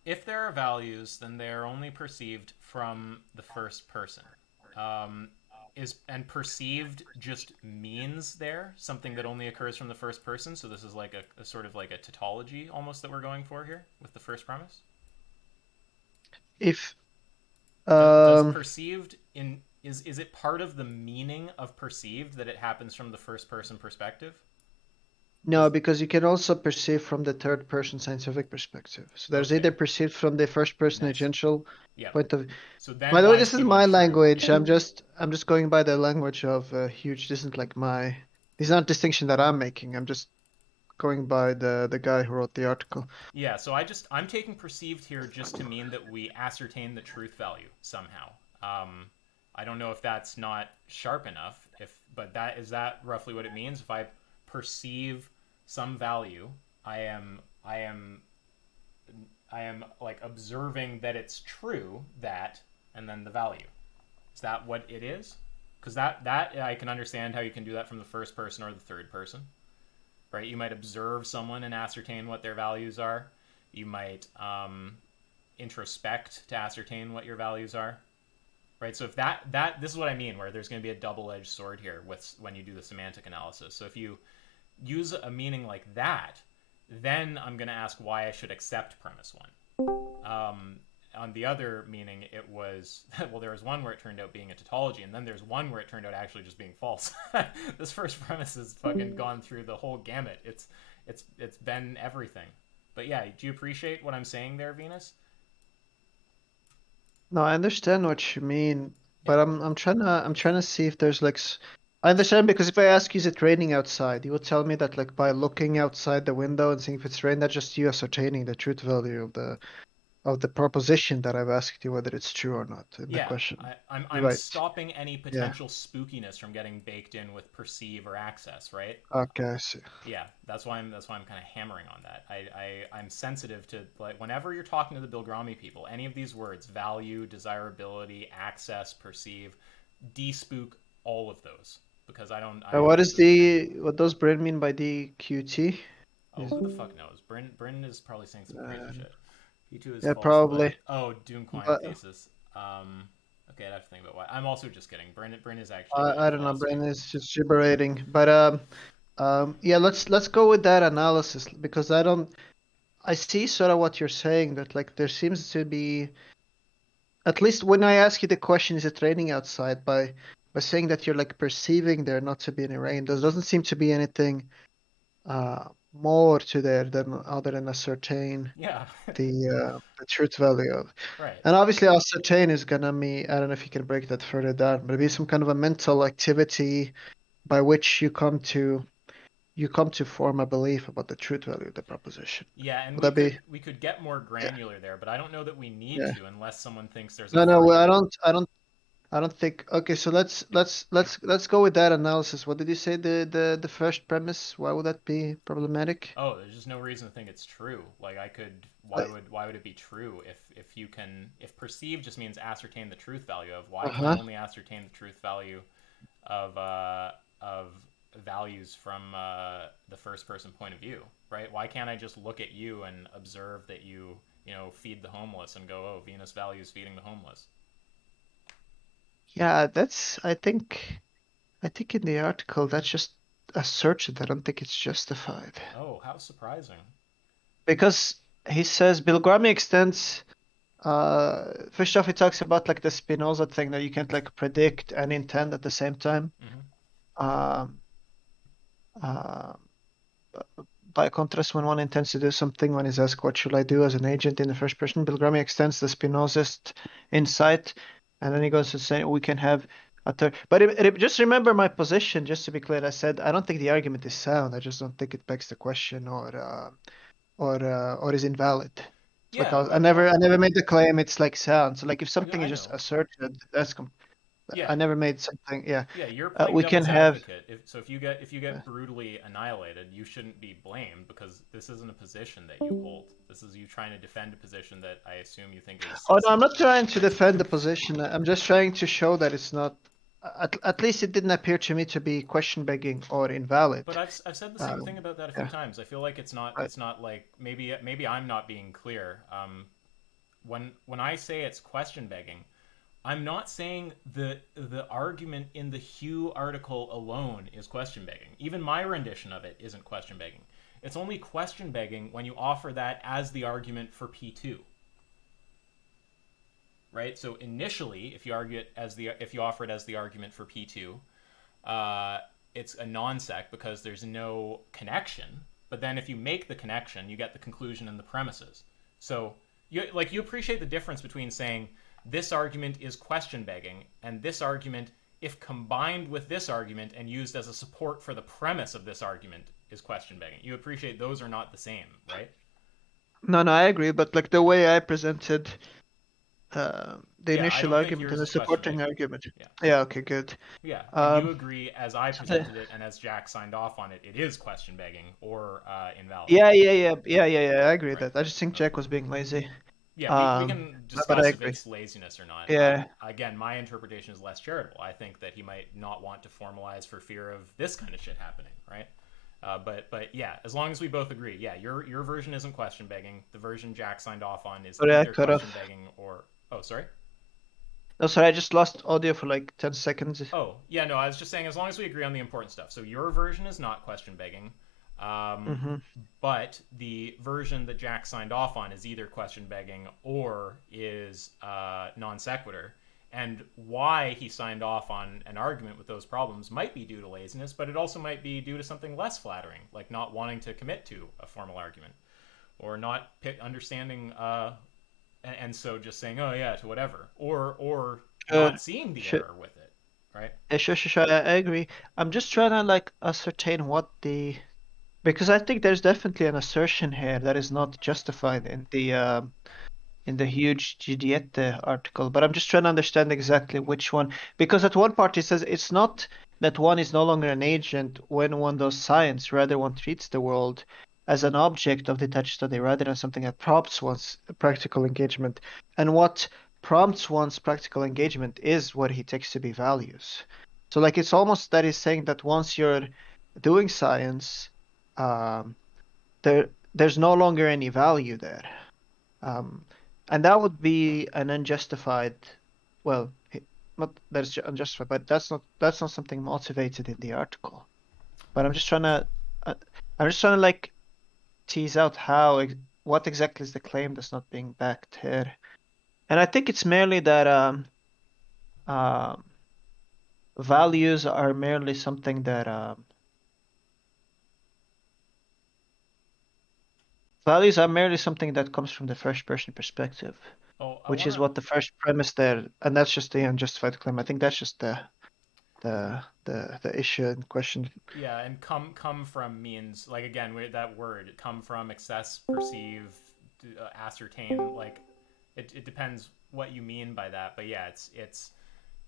If there are values, then they are only perceived from the first person. And perceived just means there something that only occurs from the first person. So this is like a sort of like a tautology almost that we're going for here with the first premise. If Does perceived is it part of the meaning of perceived that it happens from the first person perspective? No, because you can also perceive from the third person scientific perspective. So there's Okay. either perceived from the first person Nice. agential Yep. point of view. So then By the way, why is this is P1 my true? language. Yeah. I'm just going by the language of Huge. This isn't like my. These aren't distinction that I'm making. I'm just going by the guy who wrote the article. Yeah, so I'm taking perceived here just to mean that we ascertain the truth value somehow. I don't know if that's not sharp enough, but that roughly what it means? If I perceive some value, I am like observing that it's true that, and then the value. Is that what it is? Because that I can understand how you can do that from the first person or the third person. Right? You might observe someone and ascertain what their values are. You might introspect to ascertain what your values are. Right? So if this is what I mean, where there's going to be a double-edged sword here with when you do the semantic analysis. So if you use a meaning like that, then I'm going to ask why I should accept premise one. On the other meaning, it was well, there was one where it turned out being a tautology, and then there's one where it turned out actually just being false. This first premise has fucking gone through the whole gamut. It's been everything. But yeah, do you appreciate what I'm saying there, Venus? No, I understand what you mean, but Yeah. I'm trying to see if there's like I understand because if I ask you is it raining outside, you would tell me that like by looking outside the window and seeing if it's rain, that's just you ascertaining the truth value of the proposition that I've asked you whether it's true or not in the Yeah, question. I'm Right. stopping any Yeah. potential spookiness from getting baked in with perceive or access, right? Okay, I see. Yeah, that's why I'm kind of hammering on that. I'm sensitive to, like, whenever you're talking to the Bilgrami people, any of these words, value, desirability, access, perceive, despook all of those, because I don't. What does Bryn mean by DQT? Oh, who the fuck knows? Bryn is probably saying some crazy shit. P2 is Yeah, false probably. light. Oh, Doom client But thesis. Okay, I'd have to think about why. I'm also just kidding. Bryn is actually I don't know, philosophy. Bryn is just gibberating. But yeah, let's go with that analysis because I see sort of what you're saying that like there seems to be at least when I ask you the question, is it raining outside? By saying that you're like perceiving there not to be any rain, there doesn't seem to be anything more to there than other than ascertain Yeah. the truth value of. Right. And obviously ascertain is gonna be I don't know if you can break that further down, but it'd be some kind of a mental activity by which you come to form a belief about the truth value of the proposition. Yeah, and Would that be? we could get more Yeah. granular there, but I don't know that we need Yeah. to unless someone thinks there's a No, well, further. I don't think. Okay, so let's go with that analysis. What did you say the first premise? Why would that be problematic? Oh, there's just no reason to think it's true. Like I could Uh why would it be true if you can if perceive just means ascertain the truth value of, why can I huh. only ascertain the truth value of values from the first person point of view, right? Why can't I just look at you and observe that you know, feed the homeless and go, oh, Venus values feeding the homeless? Yeah, that's. I think in the article that's just asserted. I don't think it's justified Oh, how surprising. because he says Bilgrami extends. First off, he talks about like the Spinoza thing that you can't like predict and intend at the same time. Um, uh, by contrast, when one intends to do something, one is asked, "What should I do?" as an agent in the first person. Bilgrami extends the Spinozist insight, and then he goes to say we can have a third. But just remember my position. Just to be clear, I said I don't think the argument is sound. I just don't think it begs the question or is invalid. It's like Yeah, I never made the claim it's like sound. So like if something I is just know. asserted, Yeah, I never made something. Yeah, yeah, you're playing we can devil's have. advocate. If you get brutally annihilated, you shouldn't be blamed because this isn't a position that you hold. This is you trying to defend a position that I assume you think is Oh no, I'm not sensible. trying to defend the position. I'm just trying to show that it's not. At least it didn't appear to me to be question begging or invalid. But I've said the same thing about that a few Yeah, times. I feel like it's not like maybe I'm not being clear. When I say it's question begging, I'm not saying the argument in the Hugh article alone is question begging. Even my rendition of it isn't question begging. It's only question begging when you offer that as the argument for P2. Right? So initially, if you offer it as the argument for P2, it's a non-sec because there's no connection. But then if you make the connection, you get the conclusion and the premises. So you appreciate the difference between saying this argument is question begging and this argument, if combined with this argument and used as a support for the premise of this argument, is question begging. You appreciate those are not the same, right? no, I agree. But like the way I presented the Yeah, I initial don't think argument yours and the is question supporting begging. argument. Yeah. Yeah, okay, good. Yeah, and you Um, agree as I so the- presented it and as Jack signed off on it, it is question begging or invalid, yeah. I agree with right? that. I just think Okay. Jack was being lazy. Yeah, we can But I discuss if agree. it's laziness or not. Yeah. Again, my interpretation is less charitable. I think that he might not want to formalize for fear of this kind of shit happening, right? But yeah, as long as we both agree, yeah, your version isn't question begging. The version Jack signed off on is Sorry, I either cut question off. begging or sorry. No, sorry, I just lost audio for like 10 seconds. Oh, yeah, no, I was just saying as long as we agree on the important stuff. So your version is not question begging, um, Mm-hmm. but the version that Jack signed off on is either question begging or is non sequitur. And why he signed off on an argument with those problems might be due to laziness, but it also might be due to something less flattering, like not wanting to commit to a formal argument or not understanding and so just saying oh yeah to whatever or Sure, not seeing the sure. error with it, right? Yeah, sure. I agree. I'm just trying to like ascertain what the because I think there's definitely an assertion here that is not justified in the huge Gidiette article, but I'm just trying to understand exactly which one. Because at one part it says it's not that one is no longer an agent when one does science, rather one treats the world as an object of detached study rather than something that prompts one's practical engagement. And what prompts one's practical engagement is what he takes to be values. So like it's almost that he's saying that once you're doing science, um, there's no longer any value there. Um, and that would be an unjustified, well, not that it's unjustified, but that's not something motivated in the article. But uh, I'm just trying to like tease out what exactly is the claim that's not being backed here. And I think it's merely that um, values are merely something that values are merely something that comes from the first person perspective, Oh, I which want is to. what the first premise there, and that's just the unjustified claim. I think that's just the issue in question. Yeah, and come from means like again that word come from, access, perceive, ascertain. Like it depends what you mean by that. But yeah, it's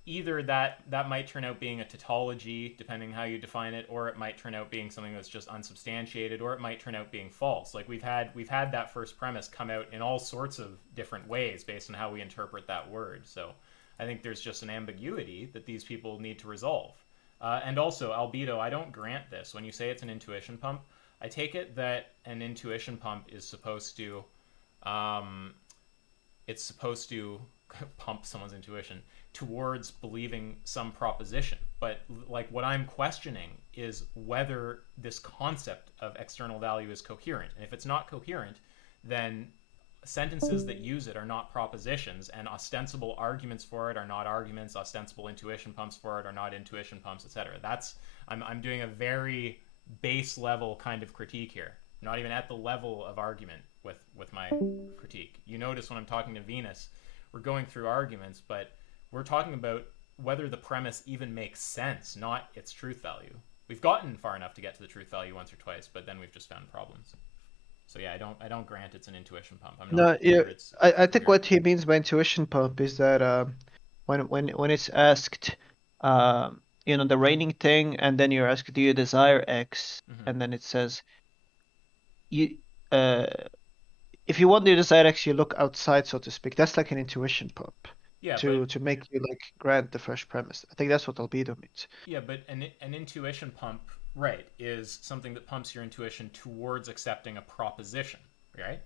either that might turn out being a tautology depending how you define it, or it might turn out being something that's just unsubstantiated, or it might turn out being false. Like we've had that first premise come out in all sorts of different ways based on how we interpret that word. So I think there's just an ambiguity that these people need to resolve. And also, albedo, I don't grant this. When you say it's an intuition pump, I take it that an intuition pump is supposed to, um, it's supposed to pump someone's intuition towards believing some proposition. But like what I'm questioning is whether this concept of external value is coherent. And if it's not coherent, then sentences that use it are not propositions, and ostensible arguments for it are not arguments, ostensible intuition pumps for it are not intuition pumps, etc. That's I'm doing a very base level kind of critique here, not even at the level of argument with my critique. You notice when I'm talking to Venus, we're going through arguments, but we're talking about whether the premise even makes sense, not its truth value. We've gotten far enough to get to the truth value once or twice, but then we've just found problems. So yeah, I don't grant it's an intuition pump. I'm not No, it's I think weird. what he means by intuition pump is that when it's asked, the raining thing, and then you're asked, do you desire X? Mhm. And then it says, you if you want to desire X, you look outside, so to speak. That's like an intuition pump Yeah, to make you like grant the first premise. I think that's what albedo means. but an intuition pump, right, is something that pumps your intuition towards accepting a proposition, right?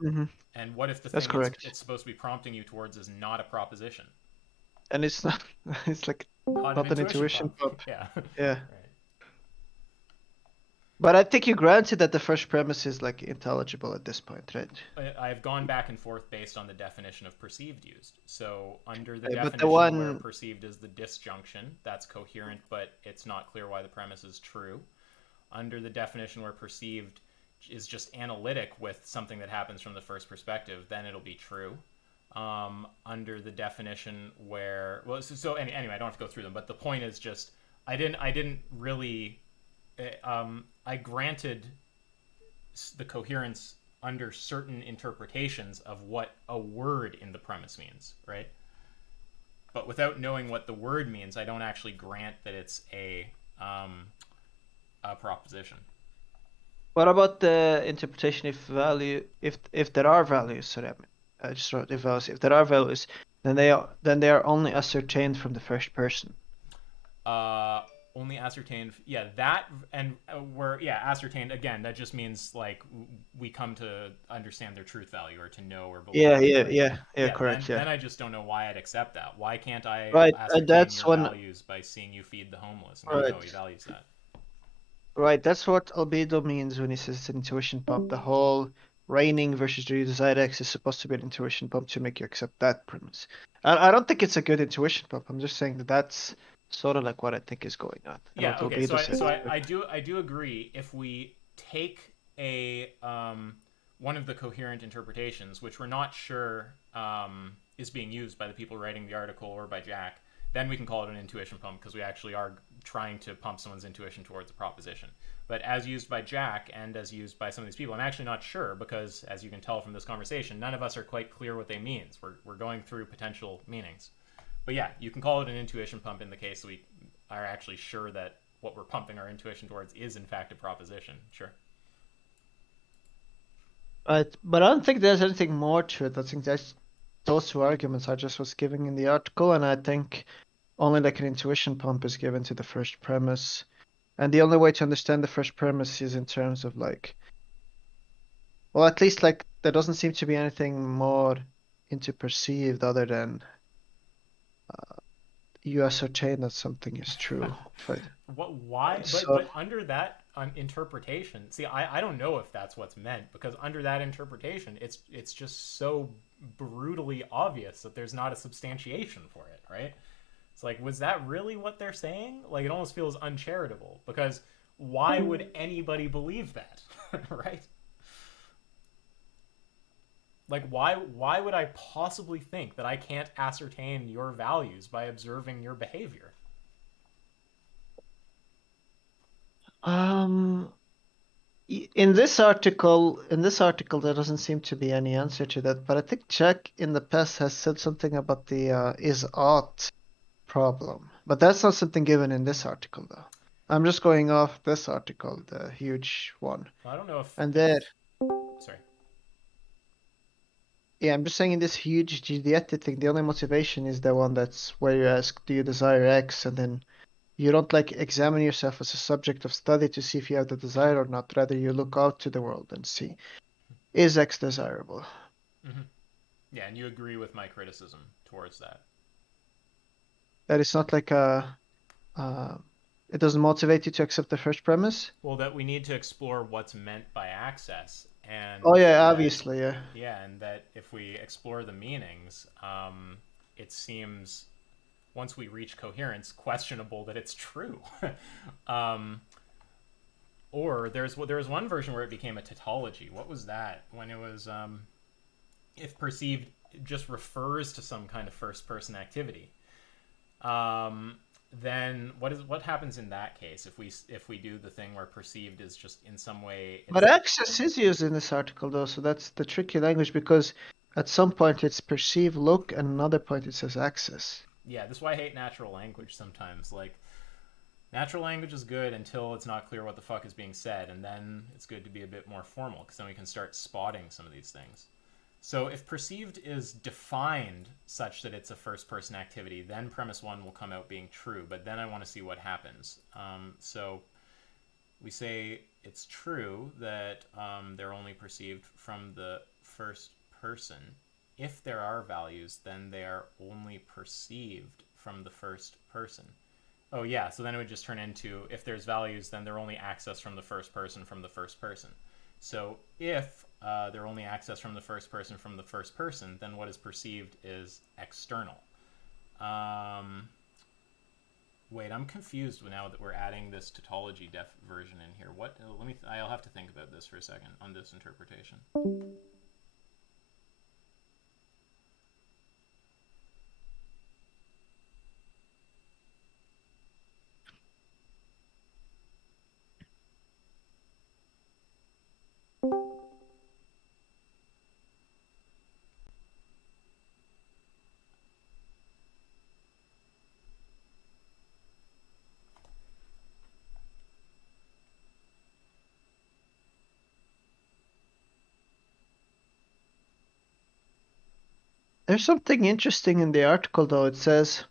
Hmm. And what if the That's thing correct. it's supposed to be prompting you towards is not a proposition? And it's not. It's like Not not an intuition pump. Yeah. Yeah. Right. But I think you granted that the first premise is like intelligible at this point, right? I've gone back and forth based on the definition of perceived used. So under the But the definition where one, perceived is the disjunction, that's coherent, but it's not clear why the premise is true. Under the definition where perceived is just analytic with something that happens from the first perspective, then it'll be true. Under the definition where, well, anyway, I don't have to go through them, but the point is just I didn't really I granted the coherence under certain interpretations of what a word in the premise means, right? But without knowing what the word means, I don't actually grant that it's a proposition. what about the interpretation if there are values? Sorry, I just wrote if values. If there are values, then they are only ascertained from the first person. Only ascertained, yeah, that, and ascertained, again, that just means like we come to understand their truth value or to know or believe. Yeah, correct. Then I just don't know why I'd accept that. Why can't I Right, ascertain that's your when values by seeing you feed the homeless and go, no, he values that? right. That's what albedo means when he says it's an intuition pump. The whole raining versus do you desire X is supposed to be an intuition pump to make you accept that premise. I don't think it's a good intuition pump. I'm just saying that's sort of like what I think is going on. And Yeah, what okay. albedo says. I do agree. If we take a one of the coherent interpretations, which we're not sure is being used by the people writing the article or by Jack, then we can call it an intuition pump because we actually are trying to pump someone's intuition towards a proposition. But as used by Jack and as used by some of these people, I'm actually not sure because, as you can tell from this conversation, none of us are quite clear what they mean. We're going through potential meanings. But yeah, you can call it an intuition pump in the case that we are actually sure that what we're pumping our intuition towards is in fact a proposition. Sure. But I don't think there's anything more to it. I think those two arguments I just was giving in the article, and I think only like an intuition pump is given to the first premise. And the only way to understand the first premise is in terms of like, well, at least like there doesn't seem to be anything more into perceived other than you ascertain that something is true. Why? So, but under that interpretation, see, I don't know if that's what's meant because under that interpretation, it's just so brutally obvious that there's not a substantiation for it, right? It's like, was that really what they're saying? Like, it almost feels uncharitable because why would anybody believe that, right? Like, why would I possibly think that I can't ascertain your values by observing your behavior? in this article, there doesn't seem to be any answer to that. But I think Jack in the past has said something about the is ought problem. But that's not something given in this article, though. I'm just going off this article, the huge one. Well, I don't know if. And there. Sorry. Yeah, I'm just saying in this huge GDET thing, the only motivation is the one that's where you ask, do you desire X? And then you don't like examine yourself as a subject of study to see if you have the desire or not. Rather, you look out to the world and see, is X desirable? Mm-hmm. Yeah, and you agree with my criticism towards that. That it's not like it doesn't motivate you to accept the first premise? Well, that we need to explore what's meant by access and Oh yeah, that, obviously, yeah. yeah, and that if we explore the meanings, it seems once we reach coherence, questionable that it's true. um, or there was one version where it became a tautology. What was that? When it was if perceived just refers to some kind of first person activity. Then what happens in that case if we do the thing where perceived is just in some way But access is used in this article though, so that's the tricky language because at some point it's perceive look and another point it says access. Yeah, this is why I hate natural language sometimes. Like, natural language is good until it's not clear what the fuck is being said, and then it's good to be a bit more formal because then we can start spotting some of these things. So if perceived is defined such that it's a first-person activity, then premise one will come out being true, but then I want to see what happens. So we say it's true that they're only perceived from the first person. If there are values, then they are only perceived from the first person. Oh yeah, so then it would just turn into if there's values, then they're only accessed from the first person from the first person. So if they're only accessed from the first person, then what is perceived is external. Wait, I'm confused now that we're adding this tautology def version in here. What? I'll have to think about this for a second on this interpretation. There's something interesting in the article though. It says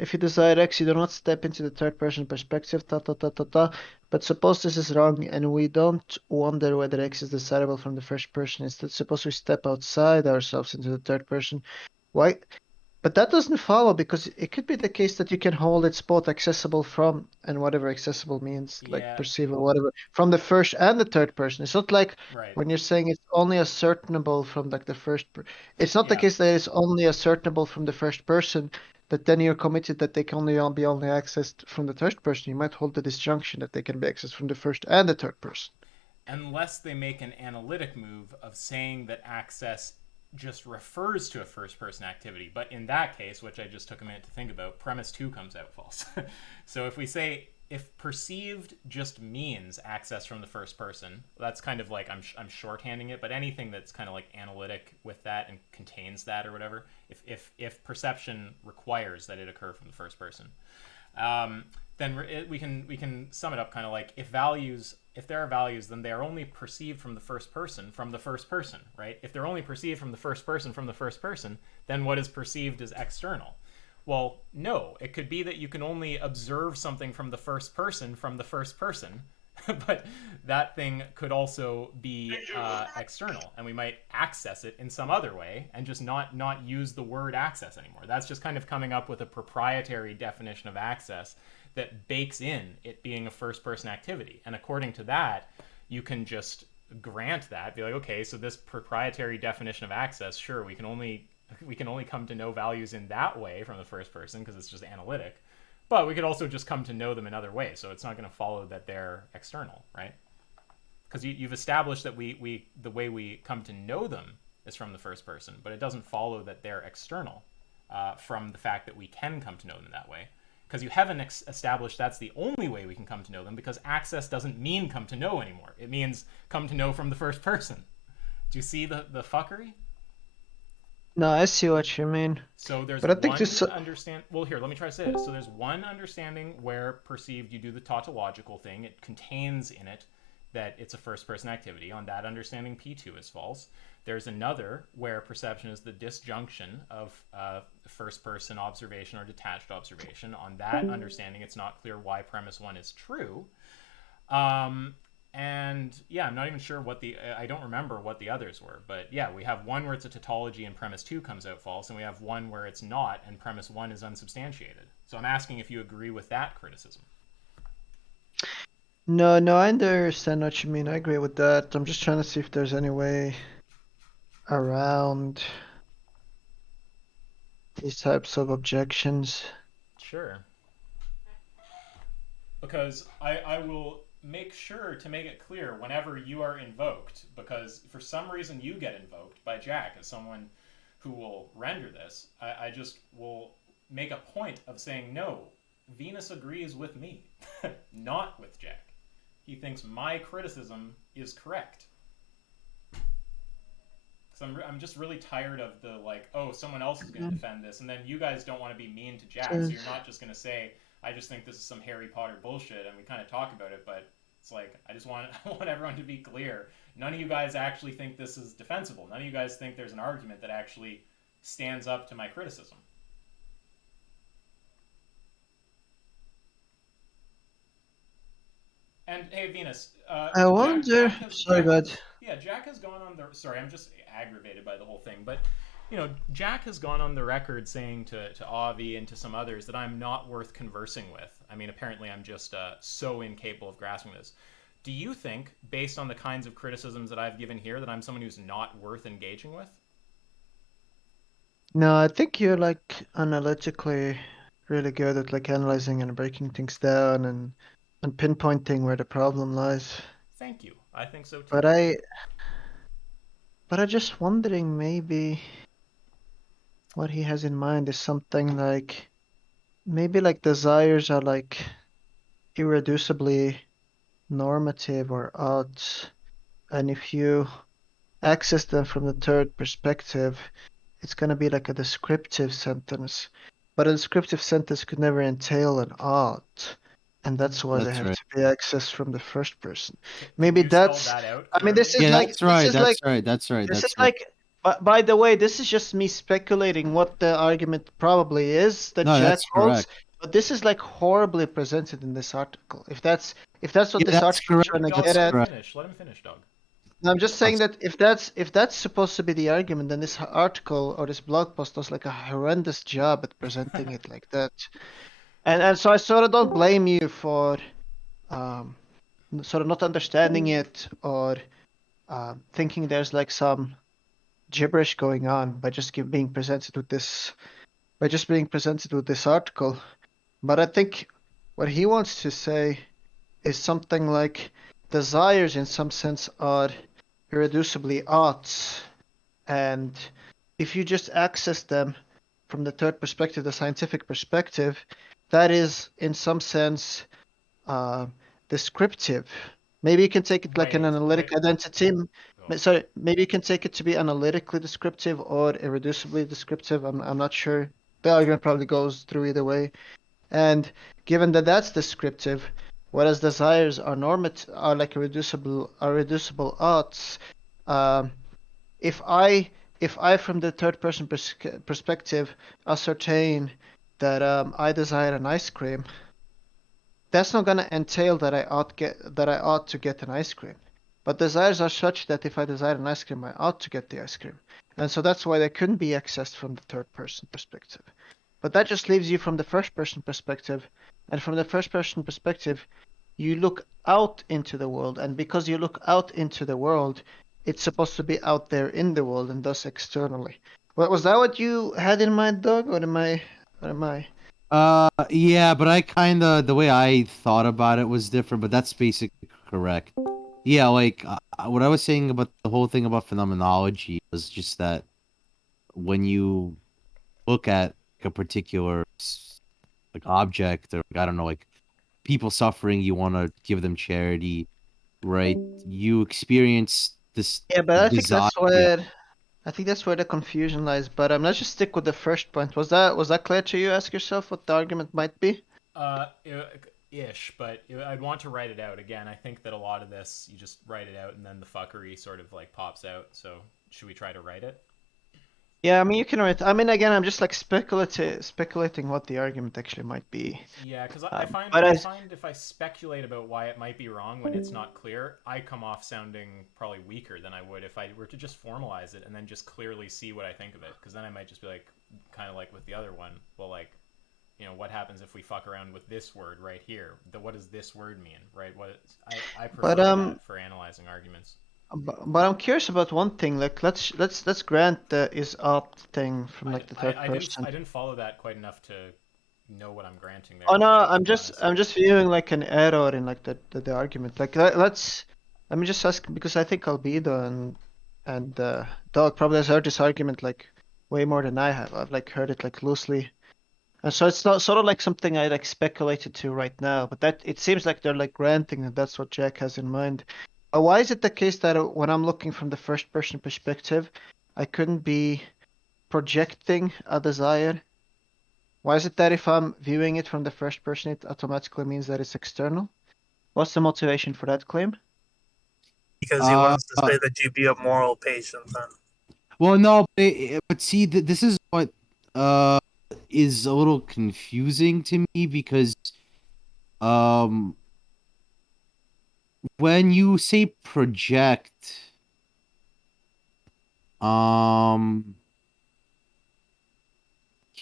if you desire X, you do not step into the third person perspective, But suppose this is wrong and we don't wonder whether X is desirable from the first person. Instead, suppose we step outside ourselves into the third person. Why? But that doesn't follow because it could be the case that you can hold it's both accessible from and whatever accessible means, like Yeah. perceivable, whatever, from the first and the third person. It's not like Right. when you're saying it's only ascertainable from like the first. It's not the Yeah. case that it's only ascertainable from the first person, but then you're committed that they can only be only accessed from the third person. You might hold the disjunction that they can be accessed from the first and the third person. Unless they make an analytic move of saying that access just refers to a first person activity. But in that case, which I just took a minute to think about, premise 2 comes out false. So if we say if perceived just means access from the first person, that's kind of like I'm shorthanding it, but anything that's kind of like analytic with that and contains that or whatever, if perception requires that it occur from the first person, then we can sum it up kind of like if there are values, then they are only perceived from the first person, right? If they're only perceived from the first person, then what is perceived is external. Well, no, it could be that you can only observe something from the first person, but that thing could also be external, and we might access it in some other way and just not use the word access anymore. That's just kind of coming up with a proprietary definition of access that bakes in it being a first-person activity. And according to that, you can just grant that, be like, okay, so this proprietary definition of access, sure, we can only come to know values in that way from the first person because it's just analytic, but we could also just come to know them in other ways. So it's not going to follow that they're external, right? Because you've established that the way we come to know them is from the first person, but it doesn't follow that they're external from the fact that we can come to know them that way. Because you haven't established that's the only way we can come to know them, because access doesn't mean come to know anymore. It means come to know from the first person. Do you see the fuckery? No, I see what you mean. So there's But I think well, here, let me try to say this. So there's one understanding where perceived, you do the tautological thing. It contains in it that it's a first-person activity. On that understanding, P2 is false. There's another where perception is the disjunction of first-person observation or detached observation. On that understanding, it's not clear why premise 1 is true. And yeah, I'm not even sure I don't remember what the others were. But yeah, we have one where it's a tautology and premise 2 comes out false, and we have one where it's not and premise 1 is unsubstantiated. So I'm asking if you agree with that criticism. No, no, I understand what you mean. I agree with that. I'm just trying to see if there's any way around these types of objections. Sure. Because I will make sure to make it clear whenever you are invoked, because for some reason you get invoked by Jack as someone who will render this. I just will make a point of saying, no, Venus agrees with me, not with Jack. He thinks my criticism is correct. Because I'm just really tired of the, like, oh, someone else is going to defend this, and then you guys don't want to be mean to Jack, so you're not just going to say, I just think this is some Harry Potter bullshit, and we kind of talk about it, but it's like, I want everyone to be clear. None of you guys actually think this is defensible. None of you guys think there's an argument that actually stands up to my criticism. And hey, Venus, I wonder. Sorry, bud. Jack has gone on the. Sorry, I'm just aggravated by the whole thing, but Jack has gone on the record saying to Avi and to some others that I'm not worth conversing with. I mean, apparently I'm just so incapable of grasping this. Do you think, based on the kinds of criticisms that I've given here, that I'm someone who's not worth engaging with? No, I think you're like analytically really good at like analyzing and breaking things down and pinpointing where the problem lies. Thank you. I think so too. But I'm just wondering maybe what he has in mind is something like maybe like desires are like irreducibly normative or odds, and if you access them from the third perspective, it's going to be like a descriptive sentence. But a descriptive sentence could never entail an odd, and that's why they That's have right. to be accessed from the first person. Can Maybe you spell that's. that out I mean, clearly? this is Yeah, like that's right. this is like That's right. this is That's right. like. By the way, this is just me speculating what the argument probably is that No, Jack that's holds. correct. But this is like horribly presented in this article. If that's what Yeah, this that's article is correct. trying to Dog, get let That's him at. correct. finish. Let him finish, dog. I'm just saying That's- that if that's supposed to be the argument, then this article or this blog post does like a horrendous job at presenting it like that. And so I sort of don't blame you for um, sort of not understanding it or thinking there's like some gibberish going on by just being presented with this article. But I think what he wants to say is something like desires in some sense are irreducibly odds, and if you just access them from the third perspective, the scientific perspective, that is in some sense uh, descriptive. Maybe you can take it like an analytic identity. Oh. Sorry, maybe you can take it to be analytically descriptive or irreducibly descriptive. I'm not sure. The argument probably goes through either way. And given that that's descriptive, whereas desires are normative, are like reducible odds. Um, if I from the third person perspective ascertain that I desire an ice cream, that's not gonna entail that I ought to get an ice cream. But desires are such that if I desire an ice cream, I ought to get the ice cream. And so that's why they couldn't be accessed from the third person perspective. But that just leaves you from the first person perspective. And from the first person perspective, you look out into the world. And because you look out into the world, it's supposed to be out there in the world and thus externally. Was that what you had in mind, Doug? Or am I? Yeah, but I kind of the way I thought about it was different, but that's basically correct. Yeah, like what I was saying about the whole thing about phenomenology was just that when you look at like, a particular like object or like, I don't know, like people suffering, you want to give them charity, right? You experience this Yeah, but desire. I think that's where the confusion lies. But let's just stick with the first point. Was that clear to you? Ask yourself what the argument might be. Ish, but I'd want to write it out again. I think that a lot of this, you just write it out and then the fuckery sort of like pops out. So should we try to write it? Yeah, I mean you can write. I mean again, I'm just like speculating what the argument actually might be. Yeah, because I find if I speculate about why it might be wrong when it's not clear, I come off sounding probably weaker than I would if I were to just formalize it and then just clearly see what I think of it. Because then I might just be like, kind of like with the other one, well, like, what happens if we fuck around with this word right here? What does this word mean, right? I But prefer that for analyzing arguments. but I'm curious about one thing. Like let's grant the is opt thing from like the third person. I didn't follow that quite enough to know what I'm granting there. Oh no, to I'm be just honest. I'm just viewing like an error in like the argument. Like let me just ask because I think Albedo and Dog probably has heard this argument like way more than I have. I've like heard it like loosely. And so it's not sort of like something I like speculated to right now, but that it seems like they're like granting that that's what Jack has in mind. Why is it the case that when I'm looking from the first person perspective, I couldn't be projecting a desire? Why is it that if I'm viewing it from the first person, it automatically means that it's external? What's the motivation for that claim? Because he wants to say that you be a moral patient then. Well, no, but see, this is what is a little confusing to me because when you say project, can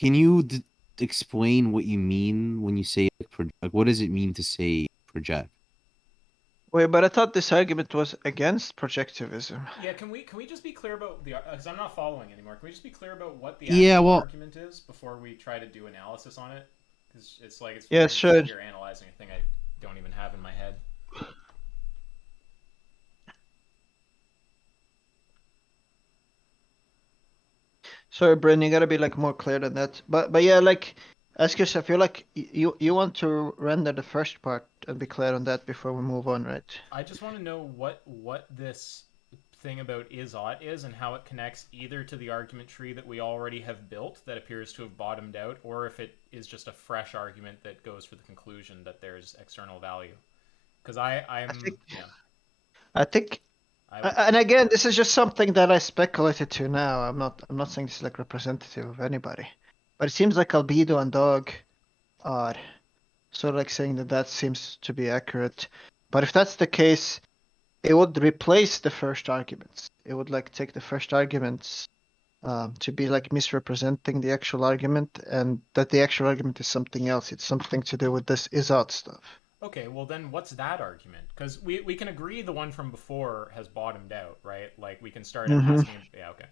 you explain what you mean when you say like what does it mean to say project? Wait, but I thought this argument was against projectivism. Yeah, can we just be clear about the because I'm not following anymore. Can we just be clear about what the argument is before we try to do analysis on it? Because it's like it's sure. You're analyzing a thing I don't even have in my head. Sorry, Bryn, you gotta be like more clear than that. But yeah, like ask yourself, you're like you want to render the first part and be clear on that before we move on, right? I just want to know what this thing about is-ought is and how it connects either to the argument tree that we already have built that appears to have bottomed out, or if it is just a fresh argument that goes for the conclusion that there's external value. Because I think and again, this is just something that I speculated to now. I'm not saying this is like representative of anybody, but it seems like Albedo and Dog are sort of like saying that seems to be accurate. But if that's the case, it would replace the first arguments. It would like take the first arguments to be like misrepresenting the actual argument, and that the actual argument is something else. It's something to do with this is-ought stuff. Okay, well then what's that argument? Because we can agree the one from before has bottomed out, right? Like we can start asking... Yeah, okay.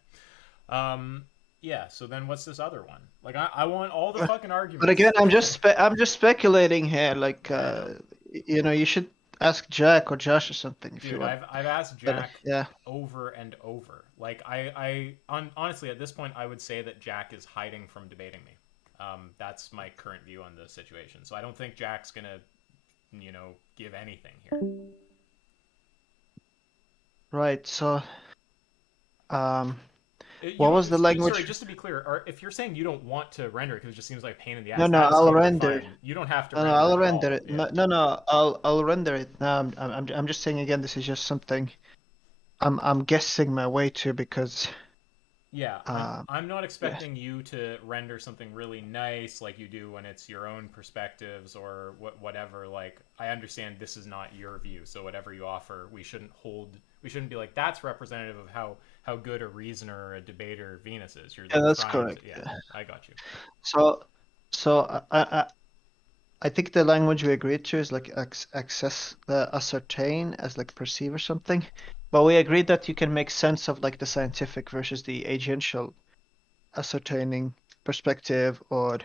Yeah, so then what's this other one? Like I want all the fucking arguments. But again, I'm just speculating here. Like you should ask Jack or Josh or something if you want. I've asked Jack over and over. Like honestly at this point I would say that Jack is hiding from debating me. That's my current view on the situation. So I don't think Jack's gonna give anything here. Right. So, what was the language? Sorry, just to be clear, if you're saying you don't want to render it because it just seems like a pain in the ass. No, I'll render. You don't have to. No, I'll render it. Yeah. No, I'll render it. No, I'm just saying again. This is just something I'm guessing my way to because. Yeah, I'm not expecting you to render something really nice like you do when it's your own perspectives or whatever. Like, I understand this is not your view, so whatever you offer, we shouldn't be like, that's representative of how good a reasoner or a debater Venus is. That's correct. Yeah, I got you. So I think the language we agreed to is like ascertain as like perceive or something. But we agreed that you can make sense of like the scientific versus the agential ascertaining perspective or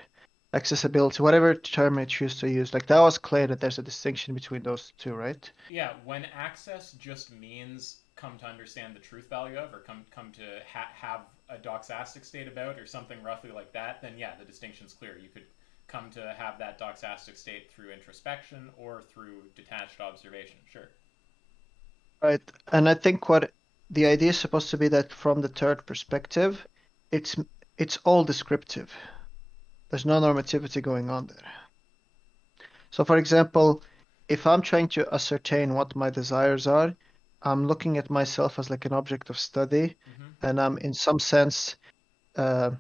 accessibility, whatever term you choose to use. Like that was clear that there's a distinction between those two, right? Yeah, when access just means come to understand the truth value of, or come to have a doxastic state about, or something roughly like that, then yeah, the distinction's clear. You could come to have that doxastic state through introspection or through detached observation, sure. Right, and I think what the idea is supposed to be that from the third perspective, it's all descriptive. There's no normativity going on there. So for example, if I'm trying to ascertain what my desires are, I'm looking at myself as like an object of study, and I'm in some sense, I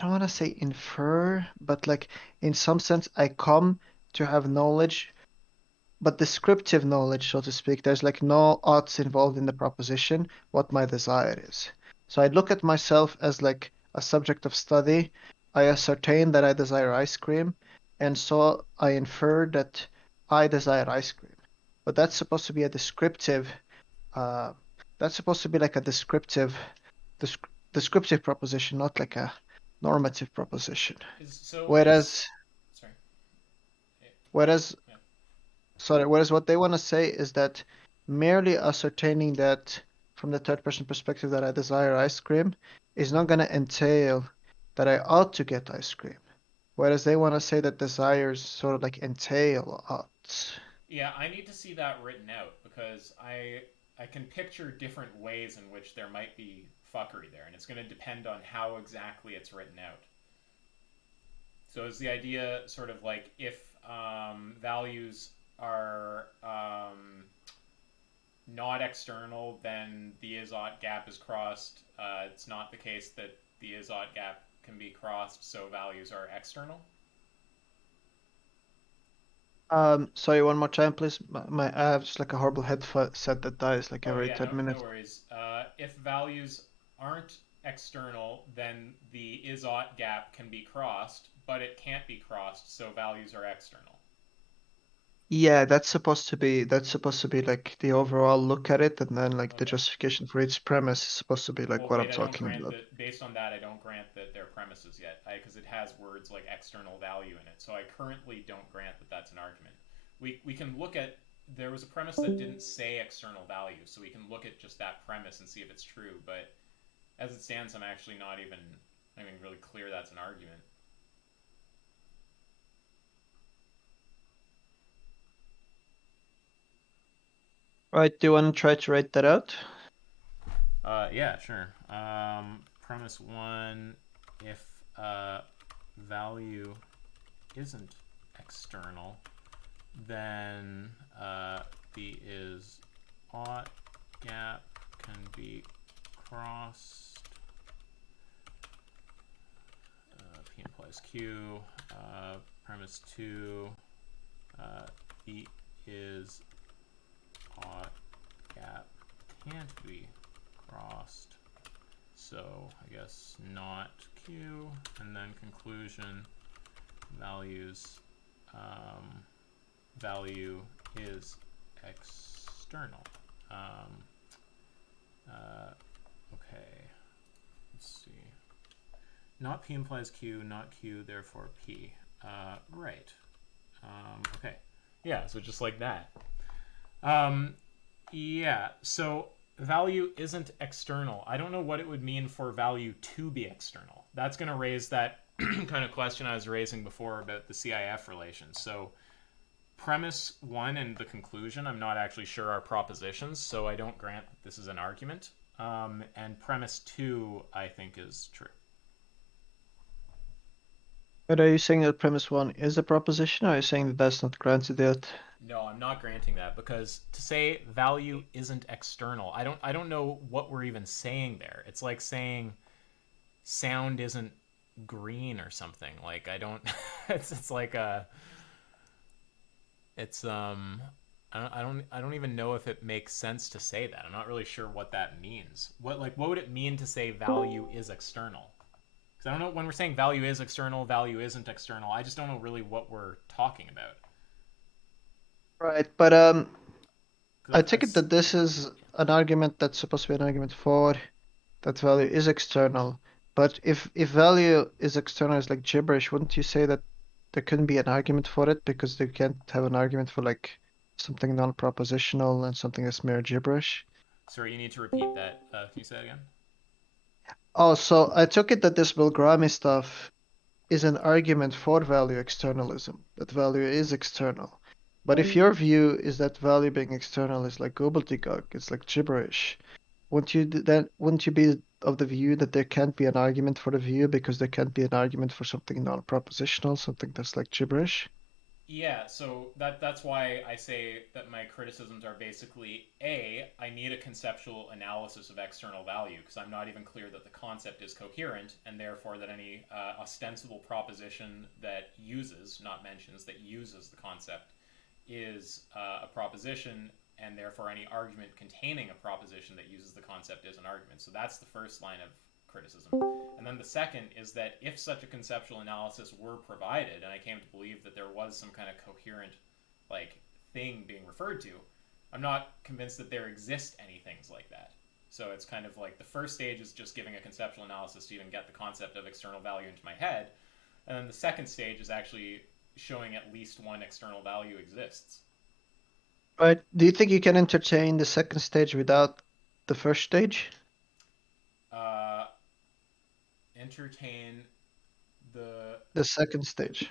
don't want to say infer, but like in some sense I come to have knowledge, but descriptive knowledge, so to speak. There's like no odds involved in the proposition what my desire is. So I look at myself as like a subject of study. I ascertain that I desire ice cream, and so I infer that I desire ice cream. But that's supposed to be a descriptive. Uh, that's supposed to be like a descriptive proposition, not like a normative proposition. Whereas, sorry. whereas, Yeah. whereas what they want to say is that merely ascertaining that from the third person perspective that I desire ice cream is not going to entail that I ought to get ice cream. Whereas they want to say that desires sort of like entail oughts. Yeah, I need to see that written out because I can picture different ways in which there might be fuckery there, and it's going to depend on how exactly it's written out. So is the idea sort of like if values are not external, then the is-ought gap is crossed. It's not the case that the is-ought gap can be crossed, so values are external? Sorry, one more time, please. I have just like a horrible headset that dies like every 10 minutes. No worries. If values aren't external, then the is-ought gap can be crossed, but it can't be crossed, so values are external. Yeah, that's supposed to be like the overall look at it, and then like the justification for each premise is supposed to be like what I'm talking about. Based on that, I don't grant that they're premises yet, because it has words like external value in it. So I currently don't grant that that's an argument. We can look at, there was a premise that didn't say external value, so we can look at just that premise and see if it's true. But as it stands, I'm actually not even really clear that's an argument. Right, do you want to try to write that out? Yeah, sure. Premise 1, if value isn't external, then the is-ought gap can be crossed. P implies Q. Premise 2, the is-ought gap can't be crossed, so I guess not Q. And then conclusion, value is external. Okay, let's see. Not P implies Q, not Q, therefore P. Right. Okay. Yeah, so just like that. Yeah, so value isn't external. I don't know what it would mean for value to be external. That's going to raise that kind of question I was raising before about the CIF relations. So premise 1 and the conclusion, I'm not actually sure are propositions, so I don't grant that this is an argument. And premise 2, I think, is true. But are you saying that premise 1 is a proposition, or are you saying that that's not granted yet? No, I'm not granting that, because to say value isn't external, I don't know what we're even saying there. It's like saying sound isn't green or something. Like I don't it's like a it's I don't even know if it makes sense to say that. I'm not really sure what that means. What would it mean to say value is external? Because I don't know, when we're saying value is external, value isn't external, I just don't know really what we're talking about. Right, but I take it that this is an argument that's supposed to be an argument for that value is external. But if value is external is like gibberish, wouldn't you say that there couldn't be an argument for it because they can't have an argument for like something non-propositional and something that's mere gibberish? Sorry, you need to repeat that. Can you say that again? Oh, so I took it that this Bilgrami stuff is an argument for value externalism, that value is external. But if your view is that value being external is like gobbledygook, it's like gibberish, wouldn't you be of the view that there can't be an argument for the view because there can't be an argument for something non-propositional, something that's like gibberish? Yeah, so that's why I say that my criticisms are basically A, I need a conceptual analysis of external value because I'm not even clear that the concept is coherent, and therefore that any ostensible proposition that uses, not mentions, that uses the concept is a proposition, and therefore any argument containing a proposition that uses the concept is an argument. So that's the first line of criticism. And then the second is that if such a conceptual analysis were provided, and I came to believe that there was some kind of coherent like thing being referred to, I'm not convinced that there exist any things like that. So it's kind of like the first stage is just giving a conceptual analysis to even get the concept of external value into my head. And then the second stage is actually showing at least one external value exists. Right. Do you think you can entertain the second stage without the first stage? Entertain the second stage.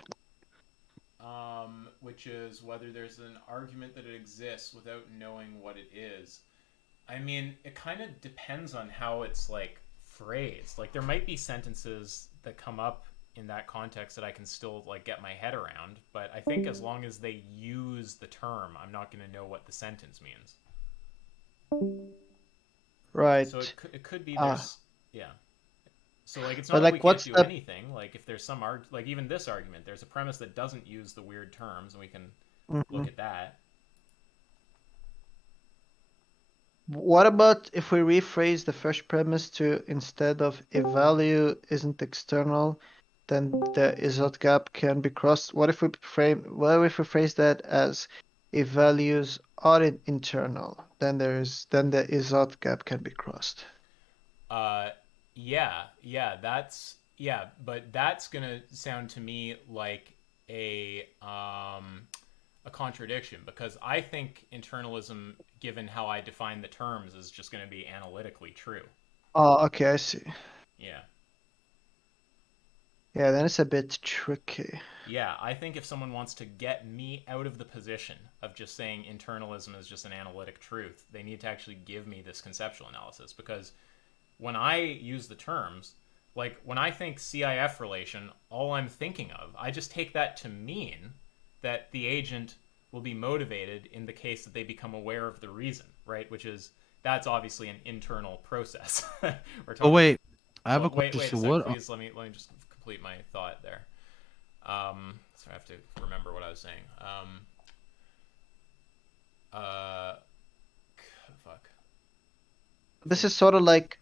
Which is whether there's an argument that it exists without knowing what it is. I mean, it kind of depends on how it's like phrased. Like there might be sentences that come up in that context that I can still like get my head around, but I think as long as they use the term, I'm not going to know what the sentence means. Right. So it could be there's yeah. So like it's But, not like, that we what's can't do the- anything. Like if there's some like even this argument, there's a premise that doesn't use the weird terms, and we can Mhm. look at that. What about if we rephrase the first premise to instead of if value isn't external, then the Izod gap can be crossed? What if we phrase that as if values are internal, then the Izod gap can be crossed? But that's gonna sound to me like a contradiction, because I think internalism, given how I define the terms, is just gonna be analytically true. Oh, okay, I see. Yeah. Yeah, then it's a bit tricky. Yeah, I think if someone wants to get me out of the position of just saying internalism is just an analytic truth, they need to actually give me this conceptual analysis, because when I use the terms, like when I think CIF relation, all I'm thinking of, I just take that to mean that the agent will be motivated in the case that they become aware of the reason, right? Which is, that's obviously an internal process. Oh wait, I have a Wait question. a So sec, what? please. Let me just complete my thought there. So I have to remember what I was saying. Fuck. This is sort of like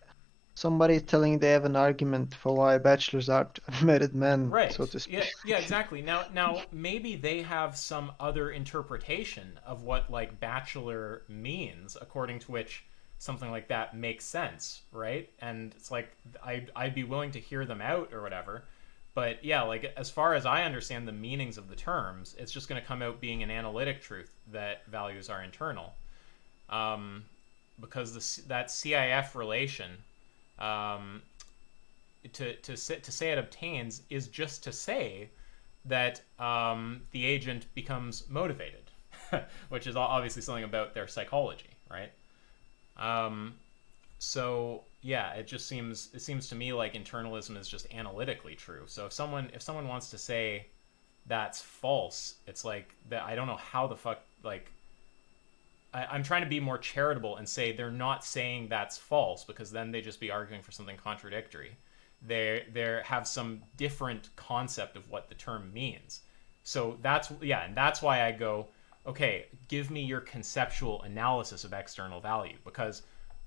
somebody telling they have an argument for why bachelors aren't unmarried men, Right. so to speak. Yeah, exactly. Now maybe they have some other interpretation of what like bachelor means, according to which something like that makes sense, right? And it's like I'd be willing to hear them out or whatever. But yeah, like as far as I understand the meanings of the terms, it's just going to come out being an analytic truth that values are internal, because that CIF relation, to say it obtains is just to say that the agent becomes motivated, which is obviously something about their psychology, right? So yeah, it seems to me like internalism is just analytically true. So if someone wants to say that's false, it's like that. I don't know how the fuck, like I'm trying to be more charitable and say they're not saying that's false, because then they just be arguing for something contradictory. They have some different concept of what the term means. So and that's why I go, okay, give me your conceptual analysis of external value, because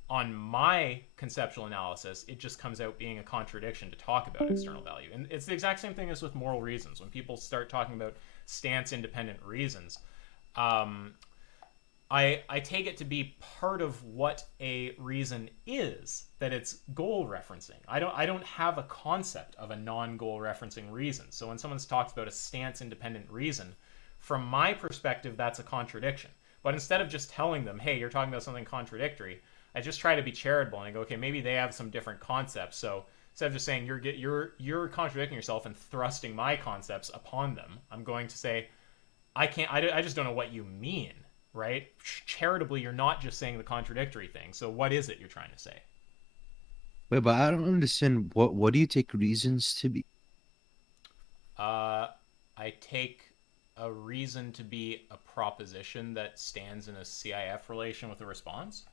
on my conceptual analysis, it just comes out being a contradiction to talk about external value. And it's the exact same thing as with moral reasons. When people start talking about stance-independent reasons, I take it to be part of what a reason is, that it's goal referencing. I don't have a concept of a non-goal referencing reason. So when someone talks about a stance-independent reason, from my perspective, that's a contradiction. But instead of just telling them, hey, you're talking about something contradictory, I just try to be charitable and I go, okay, maybe they have some different concepts. So instead of just saying you're contradicting yourself and thrusting my concepts upon them, I'm going to say, I just don't know what you mean, right? Charitably, you're not just saying the contradictory thing. So what is it you're trying to say? Wait, but I don't understand. What do you take reasons to be? I take a reason to be a proposition that stands in a CIF relation with a response.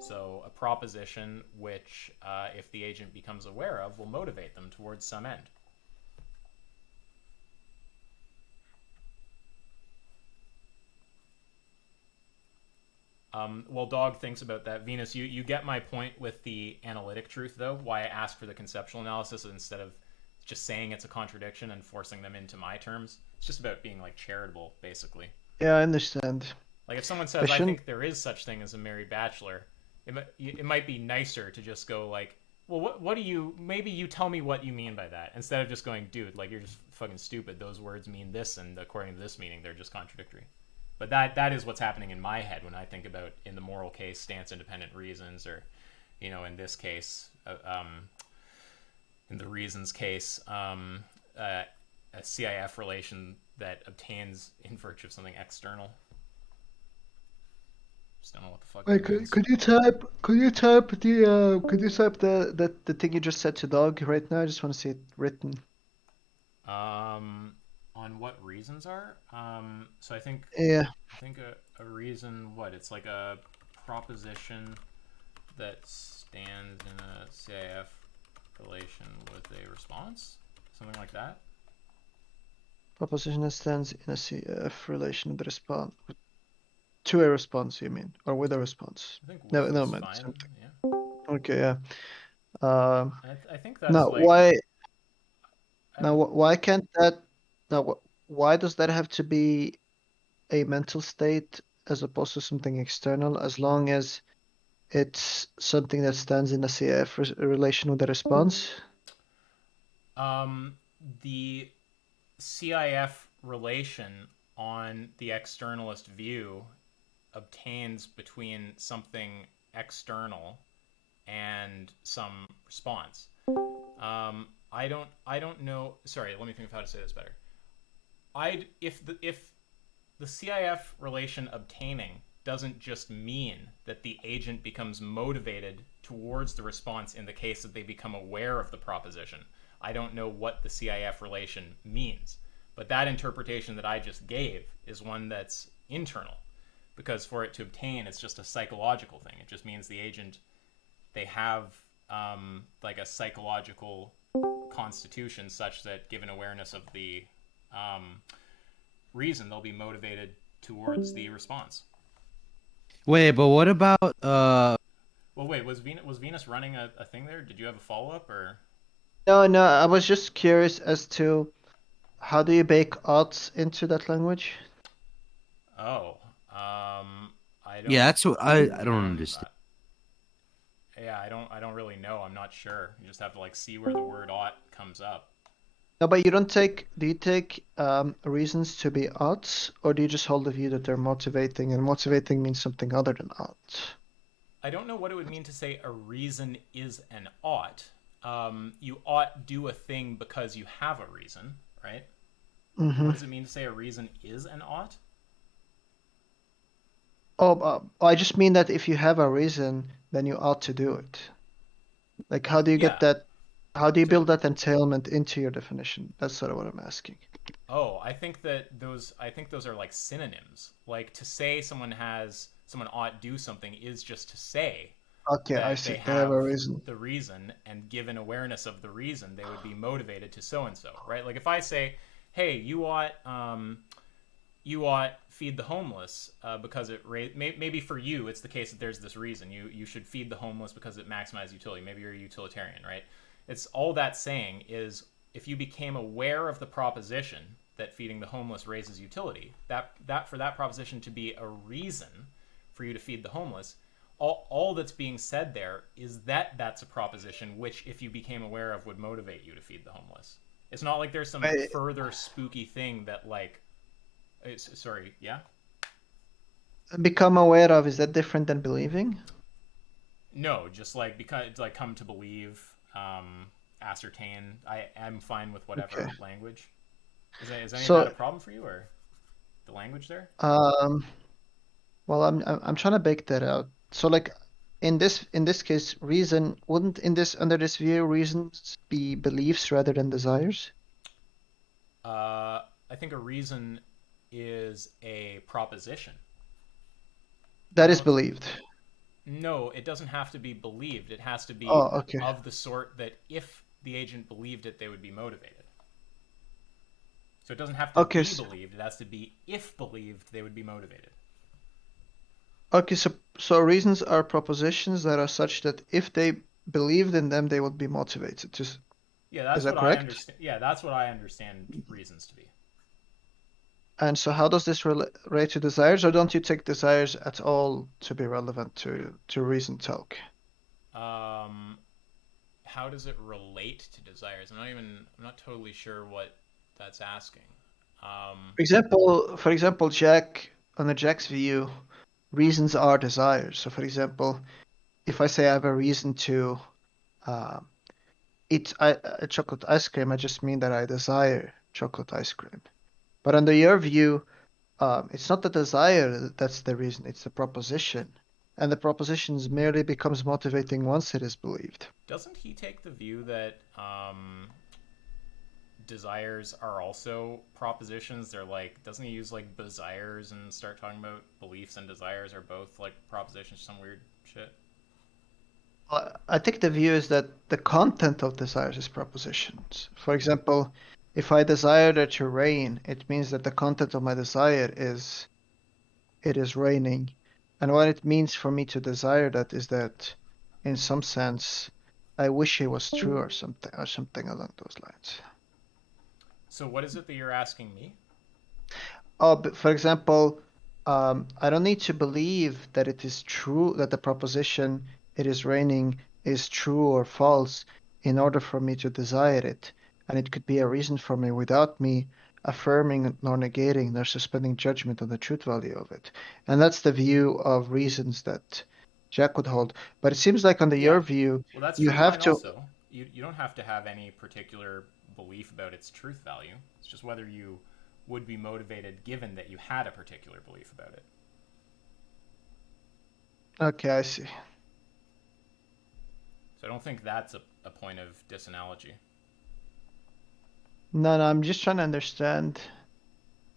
So a proposition which, if the agent becomes aware of, will motivate them towards some end. While Dog thinks about that, Venus, you get my point with the analytic truth, though, why I asked for the conceptual analysis instead of just saying it's a contradiction and forcing them into my terms. It's just about being, like, charitable, basically. Yeah, I understand. Like, if someone says, I think there is such thing as a married bachelor, it might be nicer to just go, like, well, what do you, maybe you tell me what you mean by that, instead of just going, dude, like, you're just fucking stupid. Those words mean this, and according to this meaning, they're just contradictory. But that is what's happening in my head when I think about, in the moral case, stance-independent reasons, or, you know, in this case, in the reasons case, a CIF relation that obtains in virtue of something external. Just don't know what the fuck. Wait, could you type the thing you just said to Dog right now? I just want to see it written. On what reasons are? So I think a reason, what, it's like a proposition that stands in a CIF relation with a response, something like that. Proposition that stands in a CIF relation with a response. To a response, you mean, or with a response? I think with No, is man. fine. Yeah. Okay, yeah. I think that's Now, like. why? Now, why can't that? Now, why does that have to be a mental state as opposed to something external? As long as it's something that stands in a CIF relation with a response. The CIF relation on the externalist view obtains between something external and some response. I don't know. Sorry, let me think of how to say this better. If the CIF relation obtaining doesn't just mean that the agent becomes motivated towards the response in the case that they become aware of the proposition, I don't know what the CIF relation means. But that interpretation that I just gave is one that's internal, because for it to obtain, it's just a psychological thing. It just means the agent, they have like a psychological constitution such that, given awareness of the reason, they'll be motivated towards the response. Wait, but what about Well, wait, was Venus running a thing there? Did you have a follow-up, or? No, I was just curious as to how do you bake odds into that language? Oh, I don't. Yeah, that's what I don't understand. Yeah, I don't really know. I'm not sure. You just have to, like, see where the word ought comes up. No, but you don't take. Do you take reasons to be odds, or do you just hold the view that they're motivating, and motivating means something other than odds? I don't know what it would mean to say a reason is an ought. You ought do a thing because you have a reason, right? Mm-hmm. What does it mean to say a reason is an ought? Oh, I just mean that if you have a reason, then you ought to do it. Like, how do you get that? How do you build that entailment into your definition? That's sort of what I'm asking. Oh, I think those are like synonyms. Like, to say someone ought do something is just to say. Okay, that I see. They have a reason. The reason, and given awareness of the reason, they would be motivated to so and so, right? Like, if I say, hey, you ought feed the homeless because it maybe for you it's the case that there's this reason you should feed the homeless because it maximizes utility. Maybe you're a utilitarian, right? It's all that saying is, if you became aware of the proposition that feeding the homeless raises utility, that for that proposition to be a reason for you to feed the homeless, all that's being said there is that that's a proposition which, if you became aware of, would motivate you to feed the homeless. It's not like there's some further spooky thing that, like, sorry, yeah? Become aware of, is that different than believing? No, just like, because it's like come to believe, ascertain. I'm fine with whatever language. Is any of that a problem for you, or the language there? Well, I'm trying to bake that out. So, like, in this case, reason wouldn't under this view reasons be beliefs rather than desires? I think a reason is a proposition. That is believed. No, it doesn't have to be believed. It has to be of the sort that if the agent believed it, they would be motivated. So it doesn't have to be believed. It has to be, if believed, they would be motivated. Okay, so reasons are propositions that are such that if they believed in them, they would be motivated. Yeah, Is that's that what I correct? understand. Yeah, that's what I understand reasons to be. And so how does this relate to desires, or don't you take desires at all to be relevant to reason talk? Um, how does it relate to desires? I'm not totally sure what that's asking. Um, For example, Jack, under Jack's view, reasons are desires. So for example, if I say I have a reason to uh, eat a chocolate ice cream, I just mean that I desire chocolate ice cream. But under your view, it's not the desire that's the reason, it's the proposition. And the proposition merely becomes motivating once it is believed. doesn't he take the view that desires are also propositions? They're like, doesn't he use like desires and start talking about beliefs and desires are both like propositions, some weird shit? I think the view is that the content of desires is propositions. For example, if I desire there to rain, it means that the content of my desire is it is raining. And what it means for me to desire that is that, in some sense, I wish it was true or something along those lines. So what is it that you're asking me? Oh, but for example, I don't need to believe that it is true that the proposition "it is raining" is true or false in order for me to desire it, and it could be a reason for me without me affirming nor negating nor suspending judgment on the truth value of it. And that's the view of reasons that Jack would hold. But it seems like under Yeah. your view, Well, that's you true of have mine to. also. You don't have to have any particular belief about its truth value. It's just whether you would be motivated given that you had a particular belief about it. Okay, I see. So I don't think that's a point of disanalogy. No, I'm just trying to understand.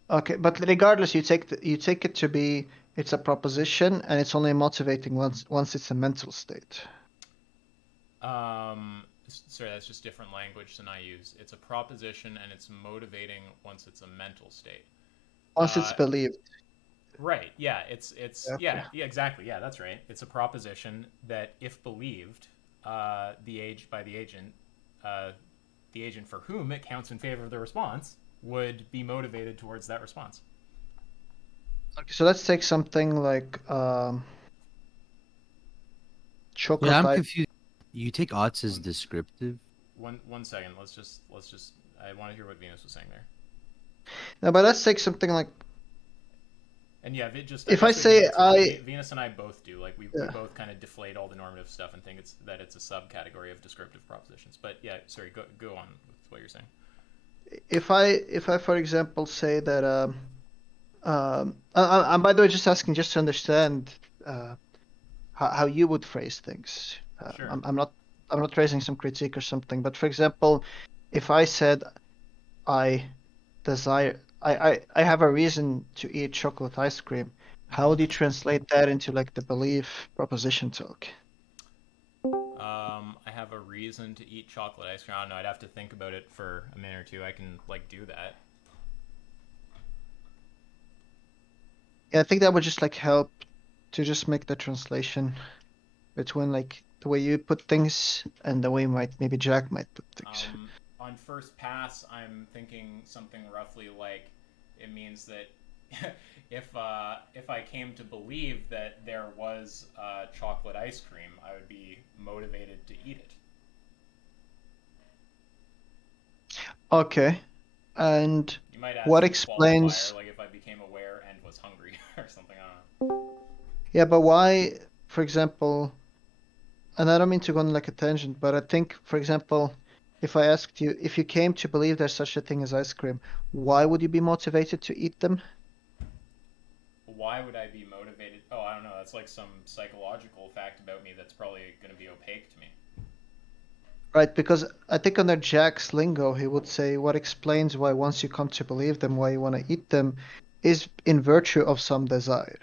Okay, but regardless, you take it to be it's a proposition and it's only motivating once it's a mental state. Sorry, that's just different language than I use. It's a proposition and it's motivating once it's a mental state. Once it's Uh, believed. right. Yeah. It's Okay. yeah. Exactly. Yeah. That's right. It's a proposition that, if believed, by the agent for whom it counts in favor of the response would be motivated towards that response. Okay, so let's take something like Yeah, chocolate I'm ice. confused. You take odds as descriptive? One second. Let's just. I want to hear what Venus was saying there. No, but let's take something like And yeah, I if I guess we can do say it too. I Venus and I both do. Like we yeah. both kind of deflate all the normative stuff and think it's a subcategory of descriptive propositions. But yeah, sorry, go on with what you're saying. If I for example say that I'm by the way just asking just to understand how you would phrase things. Sure. I'm not raising some critique or something, but for example, if I said I I have a reason to eat chocolate ice cream, how would you translate that into like the belief proposition talk? I have a reason to eat chocolate ice cream. I don't know. I'd have to think about it for a minute or two. I can like do that. Yeah, I think that would just like help to just make the translation between like the way you put things and the way maybe Jack might put things. On first pass, I'm thinking something roughly like it means that if I came to believe that there was chocolate ice cream, I would be motivated to eat it. Okay. And You might add what some explains qualifier, like if I became aware and was hungry or something. I don't know. yeah, but why, for example, and I don't mean to go on like a tangent, but I think, for example, if I asked you if you came to believe there's such a thing as ice cream, why would you be motivated to eat them? Why would I be motivated? Oh, I don't know. That's like some psychological fact about me that's probably going to be opaque to me. Right, because I think under Jack's lingo, he would say what explains why once you come to believe them, why you want to eat them, is in virtue of some desire.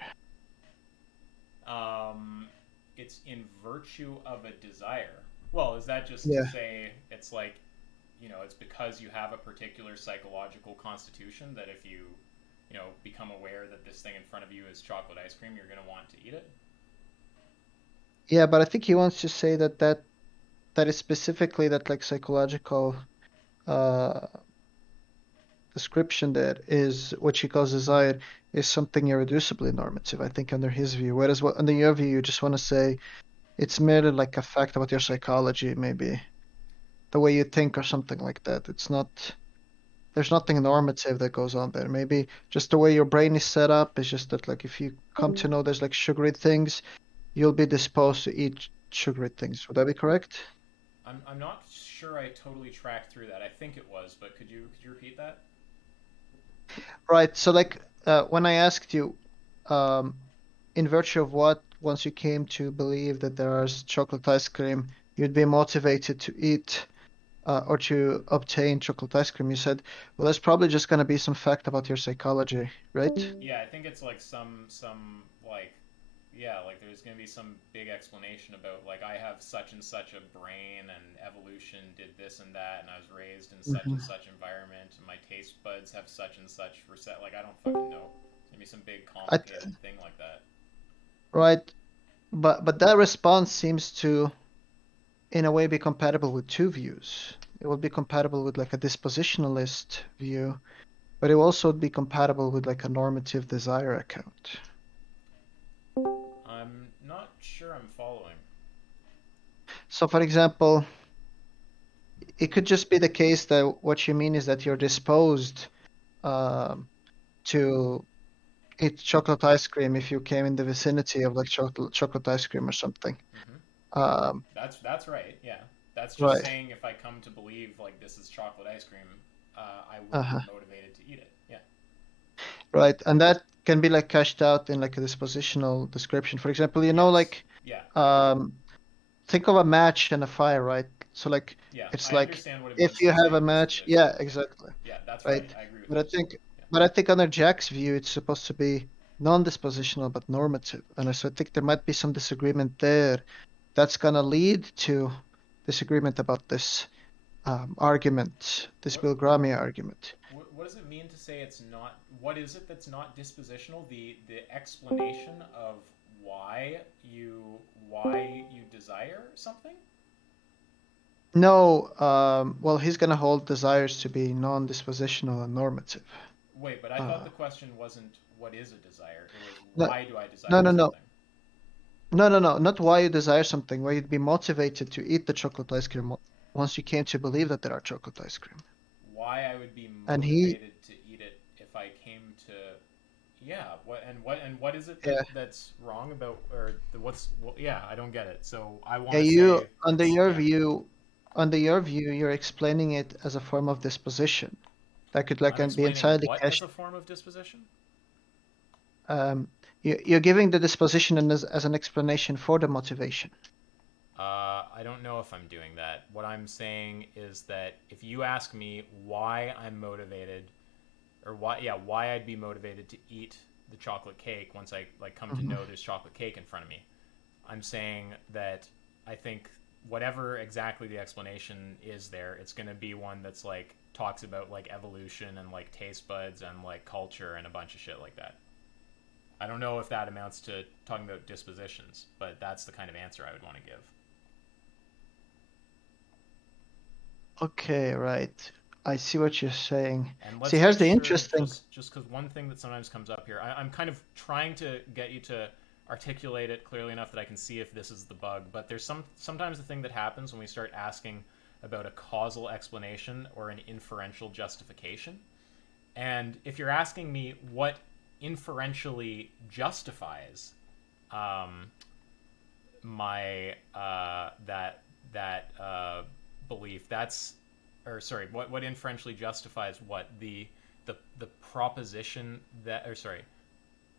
It's in virtue of a desire. Well, is that just to Yeah. say it's like, it's because you have a particular psychological constitution that if you become aware that this thing in front of you is chocolate ice cream, you're going to want to eat it. Yeah, but I think he wants to say that is specifically that like psychological uh, description that is what he calls desire is something irreducibly normative, I think, under his view. Whereas under your view, you just want to say it's merely like a fact about your psychology, maybe the way you think or something like that. It's not, there's nothing normative that goes on there. Maybe just the way your brain is set up is just that like if you come to know there's like sugary things, you'll be disposed to eat sugary things. Would that be correct? I'm not sure I totally tracked through that. I think it was, but could you repeat that? Right. So like when I asked you, in virtue of what, once you came to believe that there is chocolate ice cream, you'd be motivated to eat or to obtain chocolate ice cream, you said, well, that's probably just going to be some fact about your psychology, right? Yeah, I think it's like some like like there's going to be some big explanation about like I have such and such a brain and evolution did this and that and I was raised in such and such environment and my taste buds have such and such reset. Like I don't fucking know. It's going to be some big complicated thing like that. Right. But that response seems to, in a way, be compatible with two views. It will be compatible with like a dispositionalist view, but it will also be compatible with like a normative desire account. I'm not sure I'm following. So, for example, it could just be the case that what you mean is that you're disposed to eat chocolate ice cream if you came in the vicinity of like chocolate ice cream or something. That's right. Yeah, that's just Right. saying if I come to believe like this is chocolate ice cream, I would be motivated to eat it. Yeah. Right, and that can be like cashed out in like a dispositional description. For example, like think of a match and a fire, right? So like it's I like understand what it if means you to have say a match, disposition. yeah, exactly. Yeah, that's Right. right. I agree with But I that. think but I think under Jack's view it's supposed to be non-dispositional but normative. And so I think there might be some disagreement there that's gonna lead to disagreement about this argument, this Bilgrami argument. What does it mean to say it's not? What is it that's not dispositional? The explanation of why you desire something? No, well, he's gonna hold desires to be non-dispositional and normative. Wait, but I thought the question wasn't what is a desire. It No, was why do I desire no, something? no, not why you desire something, why you'd be motivated to eat the chocolate ice cream once you came to believe that there are chocolate ice cream. Why I would be And motivated to eat it if I came to, what is it Yeah. that's wrong about or I don't get it. So I want Yeah, to you say under your view, you're explaining it as a form of disposition. That could like I'm be explaining entirely what cashed. as a form of disposition. You're giving the disposition as an explanation for the motivation. I don't know if I'm doing that. What I'm saying is that if you ask me why I'm motivated, or why I'd be motivated to eat the chocolate cake once I like come to know there's chocolate cake in front of me, I'm saying that I think whatever exactly the explanation is there, it's going to be one that's like talks about like evolution and like taste buds and like culture and a bunch of shit like that. I don't know if that amounts to talking about dispositions, but that's the kind of answer I would want to give. Okay, right. I see what you're saying. And let's See, here's make the sure, interesting. just because one thing that sometimes comes up here, I'm kind of trying to get you to articulate it clearly enough that I can see if this is the bug, but there's sometimes the thing that happens when we start asking about a causal explanation or an inferential justification. And if you're asking me what inferentially justifies my belief, what inferentially justifies what the proposition that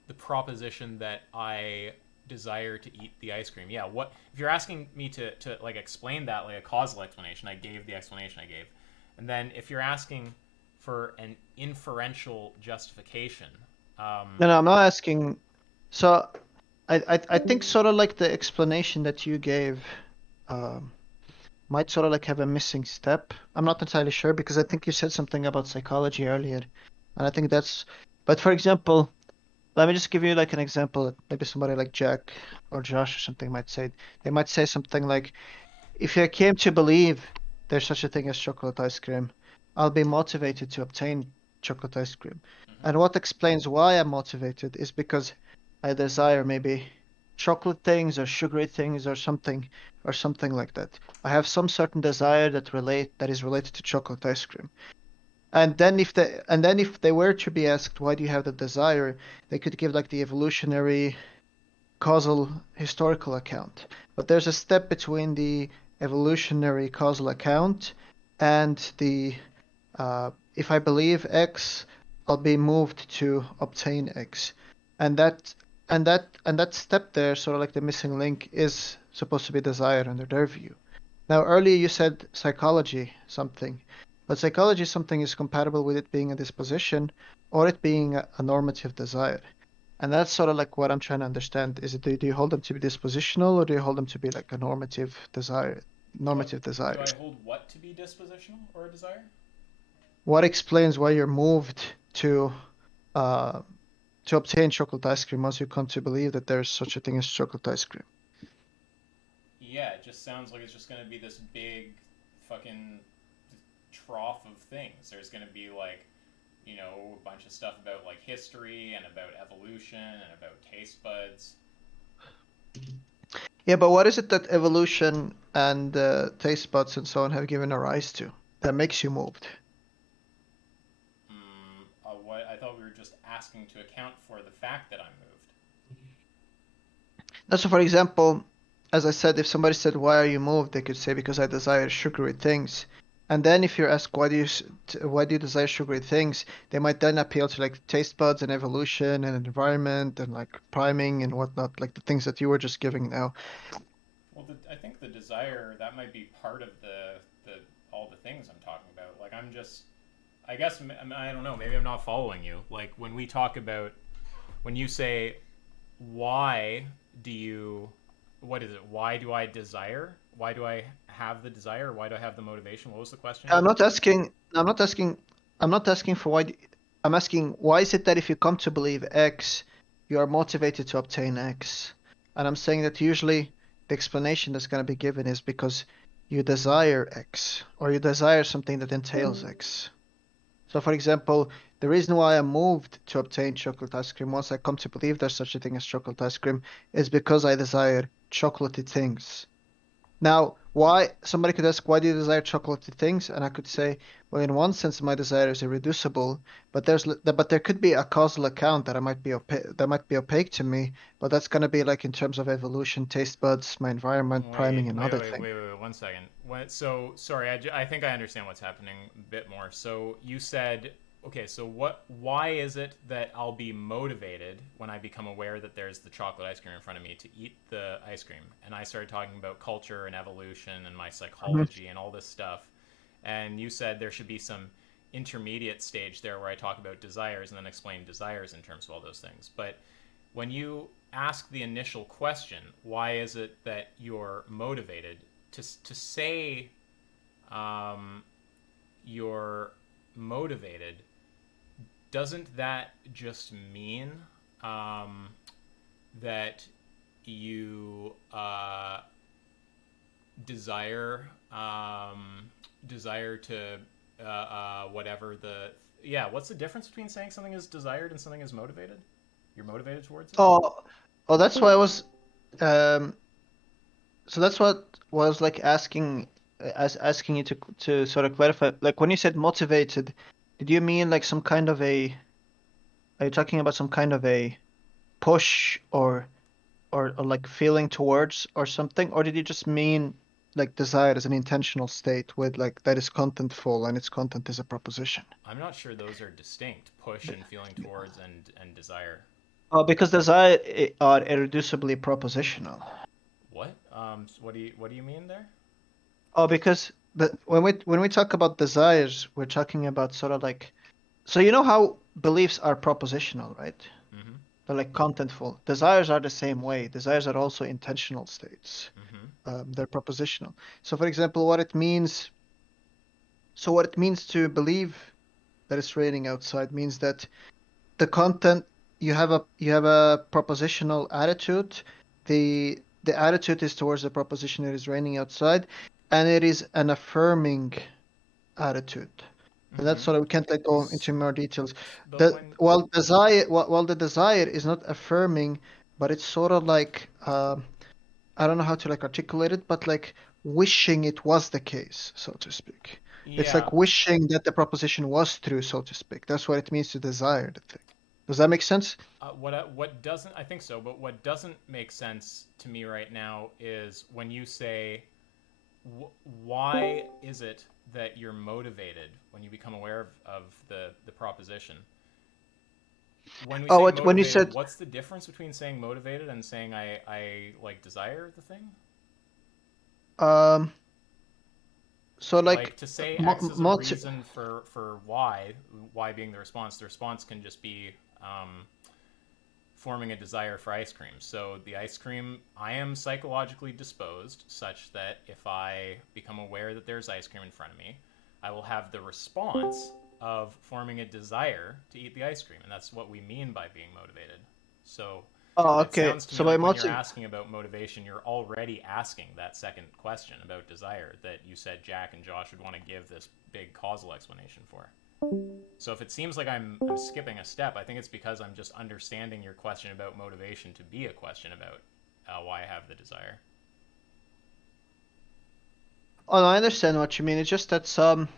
the proposition that I desire to eat the ice cream. Yeah, what if you're asking me to like explain that like a causal explanation, I gave the explanation I gave. And then if you're asking for an inferential justification, No, I'm not asking. So, I think sort of like the explanation that you gave might sort of like have a missing step. I'm not entirely sure because I think you said something about psychology earlier, and I think that's. But for example, let me just give you like an example that maybe somebody like Jack or Josh or something might say. They might say something like, if I came to believe there's such a thing as chocolate ice cream, I'll be motivated to obtain chocolate ice cream. And what explains why I'm motivated is because I desire maybe chocolate things or sugary things or something like that. I have some certain desire that is related to chocolate ice cream. And then if they were to be asked why do you have the desire, they could give like the evolutionary causal historical account. But there's a step between the evolutionary causal account and the if I believe X, I'll be moved to obtain X. And that step there, sort of like the missing link, is supposed to be desire under their view. Now earlier you said psychology something, but psychology something is compatible with it being a disposition or it being a normative desire. And that's sort of like what I'm trying to understand. Is it do you hold them to be dispositional or do you hold them to be like a normative desire? Normative desire. Do I hold what to be dispositional or a desire? What explains why you're moved to obtain chocolate ice cream once you come to believe that there's such a thing as chocolate ice cream? Yeah, it just sounds like it's just going to be this big fucking trough of things. There's going to be like, you know, a bunch of stuff about like history and about evolution and about taste buds. Yeah, but what is it that evolution and taste buds and so on have given a rise to that makes you moved? What I thought we were just asking to account for the fact that I'm moved. Now, so for example, as I said, if somebody said, "Why are you moved?" they could say, "Because I desire sugary things." And then if you're asked, "Why do you desire sugary things?" they might then appeal to like taste buds and evolution and environment and like priming and whatnot, like the things that you were just giving now. Well, I think the desire, that might be part of the all the things I'm talking about. Like I guess I don't know. Maybe I'm not following you. Like when you say, why do you, what is it? Why do I desire? Why do I have the desire? Why do I have the motivation? What was the question? I'm not asking. I'm not asking for why. I'm asking why is it that if you come to believe X, you are motivated to obtain X, and I'm saying that usually the explanation that's going to be given is because you desire X or you desire something that entails X. So, for example, the reason why I'm moved to obtain chocolate ice cream once I come to believe there's such a thing as chocolate ice cream is because I desire chocolatey things. Now, why somebody could ask, why do you desire chocolatey things? And I could say, well, in one sense, my desire is irreducible, but there could be a causal account that might be opaque to me, but that's going to be like in terms of evolution, taste buds, my environment, priming, and other things. Wait, 1 second. So, sorry, I think I understand what's happening a bit more. So, you said, okay, so why is it that I'll be motivated when I become aware that there's the chocolate ice cream in front of me to eat the ice cream? And I started talking about culture and evolution and my psychology and all this stuff. And you said there should be some intermediate stage there where I talk about desires and then explain desires in terms of all those things. But when you ask the initial question, why is it that you're motivated to say you're motivated, doesn't that just mean that you desire to whatever what's the difference between saying something is desired and something is motivated? You're motivated towards it? Oh, that's why I was so that's what was like asking you to sort of clarify. Like when you said motivated, did you mean like some kind of are you talking about some kind of a push or like feeling towards or something, or did you just mean like desire as an intentional state with like that is contentful and its content is a proposition? I'm not sure those are distinct, push and feeling towards and desire. Because desire are irreducibly propositional. What? What do you mean there? Oh, because when we talk about desires, we're talking about sort of like, so you know how beliefs are propositional, right? Mm-hmm. They're like contentful. Desires are the same way. Desires are also intentional states. Mm-hmm. They're propositional. So, for example, what it means to believe that it's raining outside means that the content, you have a propositional attitude. The attitude is towards the proposition that is raining outside, and it is an affirming attitude. And that's sort of, we can't like go into more details. But While the desire is not affirming, but it's sort of like I don't know how to like articulate it, but like wishing it was the case, so to speak. It's like wishing that the proposition was true, so to speak. That's what it means to desire the thing. Does that make sense? What doesn't, I think so, but what doesn't make sense to me right now is when you say, why is it that you're motivated when you become aware of the proposition? When we say motivated, when you said, what's the difference between saying motivated and saying I like desire the thing? so like to say X is a reason for Y being the response can just be forming a desire for ice cream. So the ice cream, I am psychologically disposed such that if I become aware that there's ice cream in front of me, I will have the response of forming a desire to eat the ice cream. And that's what we mean by being motivated. So it sounds to me like when you're asking about motivation, you're already asking that second question about desire that you said Jack and Josh would want to give this big causal explanation for. So if it seems like I'm skipping a step, I think it's because I'm just understanding your question about motivation to be a question about why I have the desire. Oh, no, I understand what you mean. It's just that some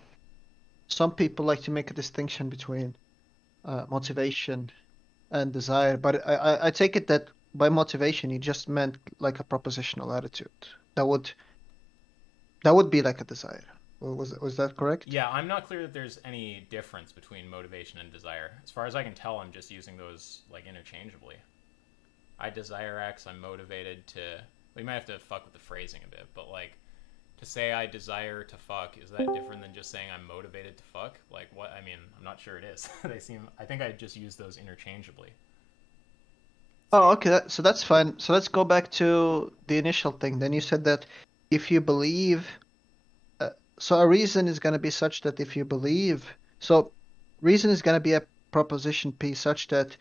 people like to make a distinction between motivation and desire, but I take it that by motivation you just meant like a propositional attitude. That would be like a desire. Was that correct? Yeah, I'm not clear that there's any difference between motivation and desire. As far as I can tell, I'm just using those like interchangeably. I desire X, I'm motivated to... We might have to fuck with the phrasing a bit, but like to say I desire to fuck, is that different than just saying I'm motivated to fuck? Like what? I mean, I'm not sure it is. I think I just use those interchangeably. Oh, okay. So that's fine. So let's go back to the initial thing. Then you said that if you believe... So a reason is going to be such that if you believe, so reason is going to be a proposition P such that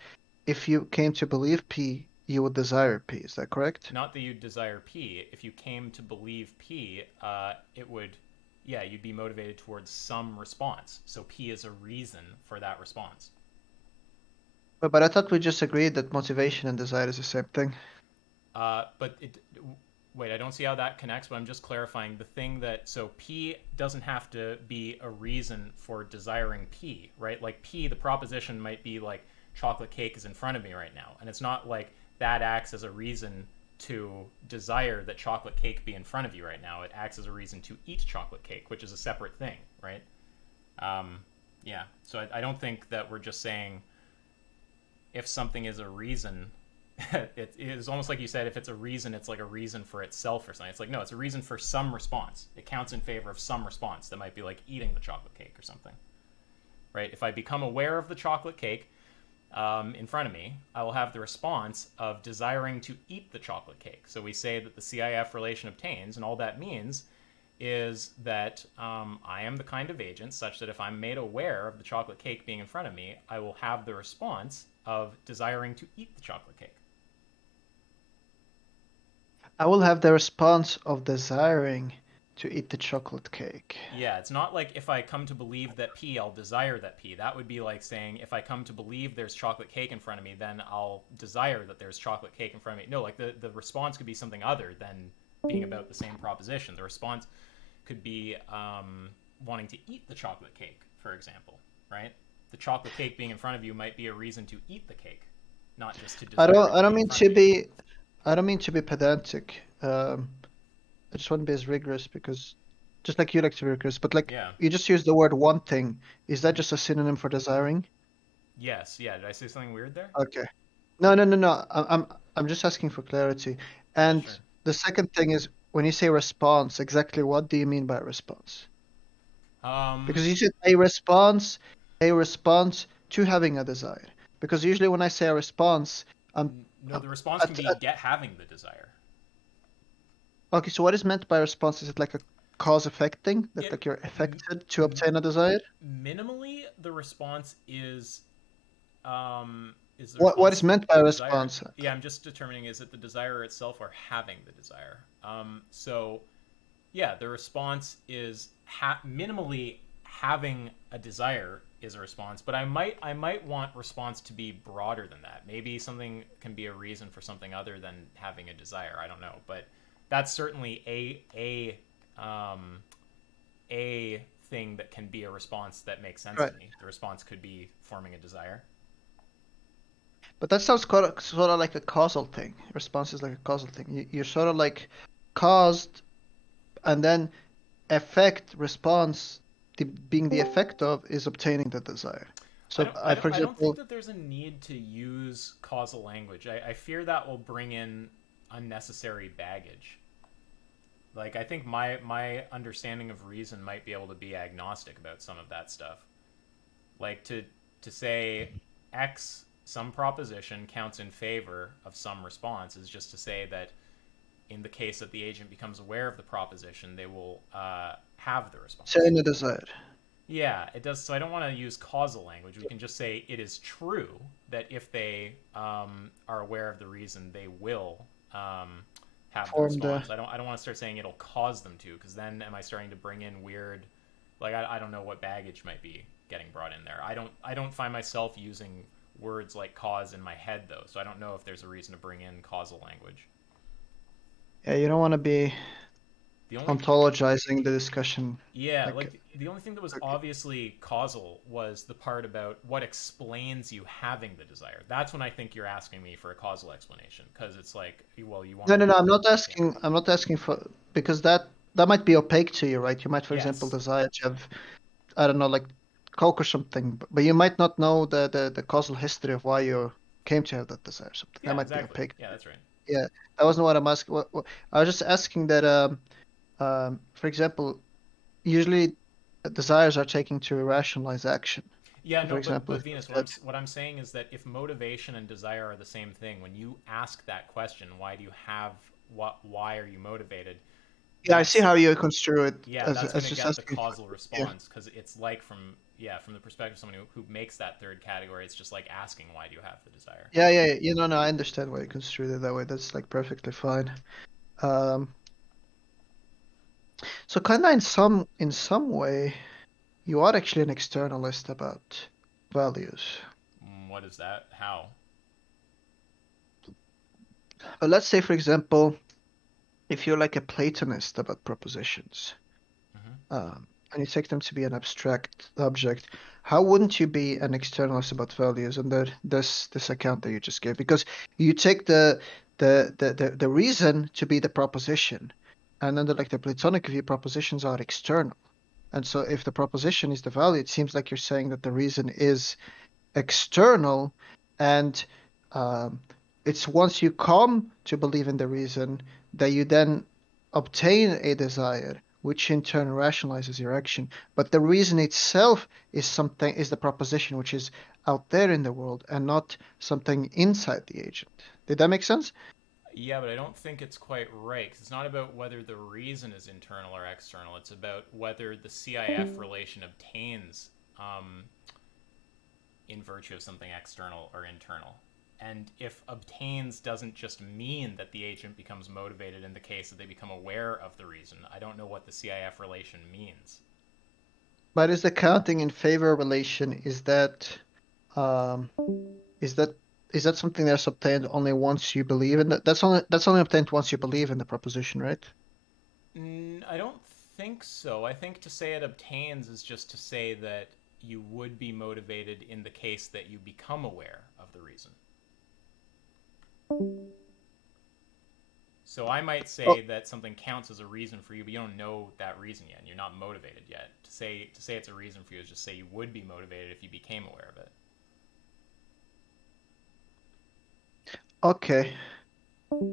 if you came to believe P, you would desire P. Is that correct? Not that you desire P. If you came to believe P, it would, you'd be motivated towards some response. So P is a reason for that response. But I thought we just agreed that motivation and desire is the same thing. Wait, I don't see how that connects, but I'm just clarifying the thing that... So P doesn't have to be a reason for desiring P, right? Like P, the proposition might be like chocolate cake is in front of me right now. And it's not like that acts as a reason to desire that chocolate cake be in front of you right now. It acts as a reason to eat chocolate cake, which is a separate thing, right? So I don't think that we're just saying if something is a reason... it is almost like you said, if it's a reason, it's like a reason for itself or something. It's like, no, it's a reason for some response. It counts in favor of some response that might be like eating the chocolate cake or something, right? If I become aware of the chocolate cake in front of me, I will have the response of desiring to eat the chocolate cake. So we say that the CIF relation obtains, and all that means is that I am the kind of agent such that if I'm made aware of the chocolate cake being in front of me, I will have the response of desiring to eat the chocolate cake. I will have the response of desiring to eat the chocolate cake. Yeah, it's not like if I come to believe that P, I'll desire that P. That would be like saying if I come to believe there's chocolate cake in front of me, then I'll desire that there's chocolate cake in front of me. No, like the response could be something other than being about the same proposition. The response could be wanting to eat the chocolate cake, for example, right? The chocolate cake being in front of you might be a reason to eat the cake, not just to desire I don't mean to be pedantic. I just want to be as rigorous because, just like you like to be rigorous, but like you just use the word wanting. Is that just a synonym for desiring? Yes. Yeah. Did I say something weird there? Okay. No. I'm just asking for clarity. And sure. The second thing is when you say response, exactly what do you mean by response? Because you said a response to having a desire. Because usually when I say a response, no, the response can be having the desire. Okay, so what is meant by response? Is it like a cause-effect thing? That like you're affected to obtain a desire? Minimally, the response is is the What is response meant by the desire? response? Yeah, I'm just determining, is it the desire itself or having the desire? So yeah, the response is minimally having a desire is a response, but I might want response to be broader than that. Maybe something can be a reason for something other than having a desire. I don't know, but that's certainly a thing that can be a response that makes sense Right. to me. The response could be forming a desire. But that sounds sort of like a causal thing. Response is like a causal thing. You're sort of like caused, and then effect response being the effect of is obtaining the desire. So for I don't think example, that there's a need to use causal language. I fear that will bring in unnecessary baggage. Like, I think my understanding of reason might be able to be agnostic about some of that stuff. Like, to say X, some proposition counts in favor of some response, is just to say that in the case that the agent becomes aware of the proposition, they will have the response. saying the desire. Yeah, it does. So I don't want to use causal language. We can just say it is true that if they are aware of the reason, they will have the Form the response. I don't want to start saying it'll cause them to, because then am I starting to bring in weird, like I don't know what baggage might be getting brought in there. I don't find myself using words like cause in my head though, so I don't know if there's a reason to bring in causal language. Yeah, you don't want to be The only ontologizing the discussion. Yeah, Like, like the only thing that was okay. obviously causal was the part about what explains you having the desire. That's when I think you're asking me for a causal explanation, because it's like, well, you want No. I'm not yeah. asking. I'm not asking for, because that might be opaque to you, right? You might, for example, Yes. desire to have, I don't know, like Coke or something, but you might not know the causal history of why you came to have that desire or something. That Yeah, might be exactly. opaque. Yeah, that's right. Yeah, that wasn't what I'm asking. I was just asking that, for example, usually desires are taken to rationalize action. Yeah, So, for no, example, but if you Venus, said, what I'm saying is that if motivation and desire are the same thing, when you ask that question, why do you have why are you motivated? yeah, I see That's how you construe it Yeah, as that's going to just get the asking. causal Yeah, response, because it's like from the perspective of someone who makes that third category, it's just like asking why do you have the desire. yeah. You know, no, I understand why you construed it that way. That's like perfectly fine. Um, so kind of in some way, you are actually an externalist about values. What is that? How? But let's say, for example, if you're like a Platonist about propositions, Hmm. and you take them to be an abstract object, how wouldn't you be an externalist about values under this account that you just gave? Because you take the reason to be the proposition, and under like the Platonic view, propositions are external. And so if the proposition is the value, it seems like you're saying that the reason is external, and um, it's once you come to believe in the reason that you then obtain a desire, which in turn rationalizes your action. But the reason itself is the proposition which is out there in the world and not something inside the agent. Did that make sense? Yeah, but I don't think it's quite right, 'cause it's not about whether the reason is internal or external. It's about whether the CIF relation obtains in virtue of something external or internal. And if obtains doesn't just mean that the agent becomes motivated in the case that they become aware of the reason, I don't know what the CIF relation means. But is the counting in favor relation, um, is that is that something that's obtained only once you believe in that? That's only obtained once you believe in the proposition, right? I don't think so. I think to say it obtains is just to say that you would be motivated in the case that you become aware of the reason. So I might Oh, say that something counts as a reason for you, but you don't know that reason yet, and you're not motivated yet. To say it's a reason for you is just say you would be motivated if you became aware of it. okay.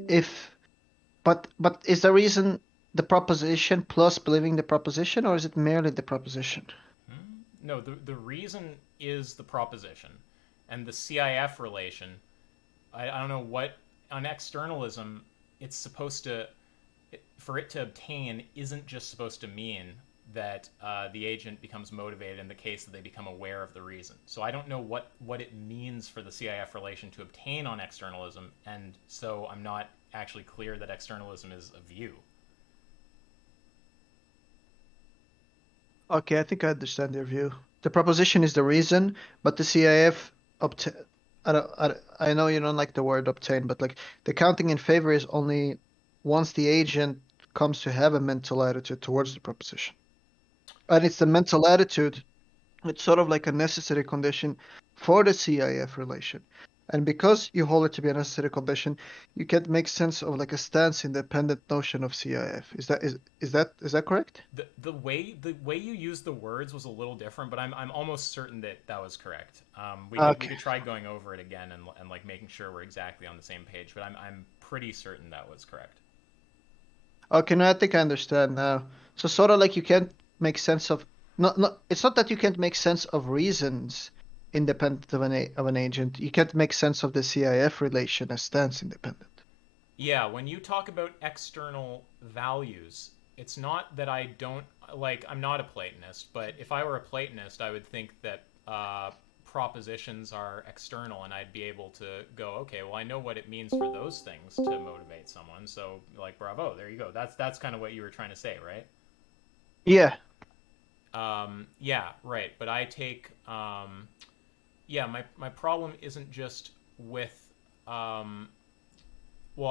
If but is the reason the proposition plus believing the proposition, or is it merely the proposition? No, the reason is the proposition, and the CIF relation. I don't know what on externalism it's supposed to for it to obtain isn't just supposed to mean that the agent becomes motivated in the case that they become aware of the reason. So I don't know what it means for the CIF relation to obtain on externalism, and so I'm not actually clear that externalism is a view. Okay, I think I understand your view. The proposition is the reason, but the CIF obtain. I know you don't like the word obtain, but like the counting in favor is only once the agent comes to have a mental attitude towards the proposition. And it's the mental attitude, it's sort of like a necessary condition for the CIF relation. And because you hold it to be a necessary condition, you can't make sense of like a stance independent notion of CIF. Is that correct? The way you used the words was a little different, but I'm almost certain that that was correct. We could try going over it again and like making sure we're exactly on the same page, but I'm pretty certain that was correct. Okay, no, I think I understand now. So sort of like you can't make sense of it's not that you can't make sense of reasons independent of an agent. You can't make sense of the CIF relation as stance independent. Yeah, when you talk about external values, it's not that I don't like. I'm not a Platonist, but if I were a Platonist, I would think that propositions are external, and I'd be able to go, okay, well, I know what it means for those things to motivate someone. So, like, bravo, there you go. That's kind of what you were trying to say, right? Yeah. Yeah, right. But I take, yeah, my problem isn't just with, well,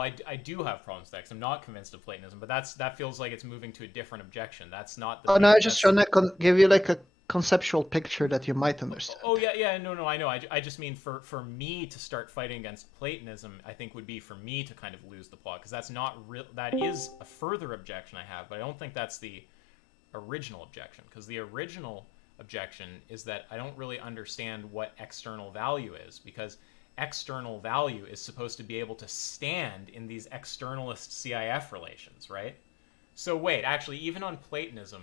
I do have problems with X. I'm not convinced of Platonism, but that feels like it's moving to a different objection. That's not the. Oh no, I just trying to give you like a conceptual picture that you might understand. Oh yeah, no, I know. I just mean for me to start fighting against Platonism, I think would be for me to kind of lose the plot, because that's not real. That is a further objection I have, but I don't think that's the original objection, because the original objection is that I don't really understand what external value is, because external value is supposed to be able to stand in these externalist CIF relations, right? So wait, actually, even on Platonism,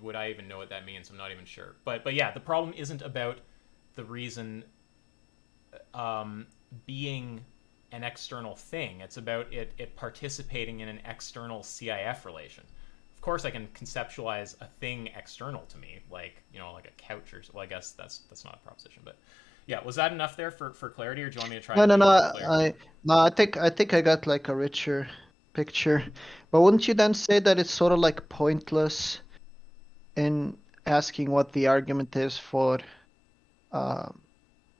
would I even know what that means? I'm not even sure. But yeah, the problem isn't about the reason being an external thing. It's about it participating in an external CIF relation. Of course, I can conceptualize a thing external to me, like like a couch or well, I guess that's not a proposition, but yeah, was that enough there for clarity, or do you want me to try? No. I think I got like a richer picture, but wouldn't you then say that it's sort of like pointless in asking what the argument is for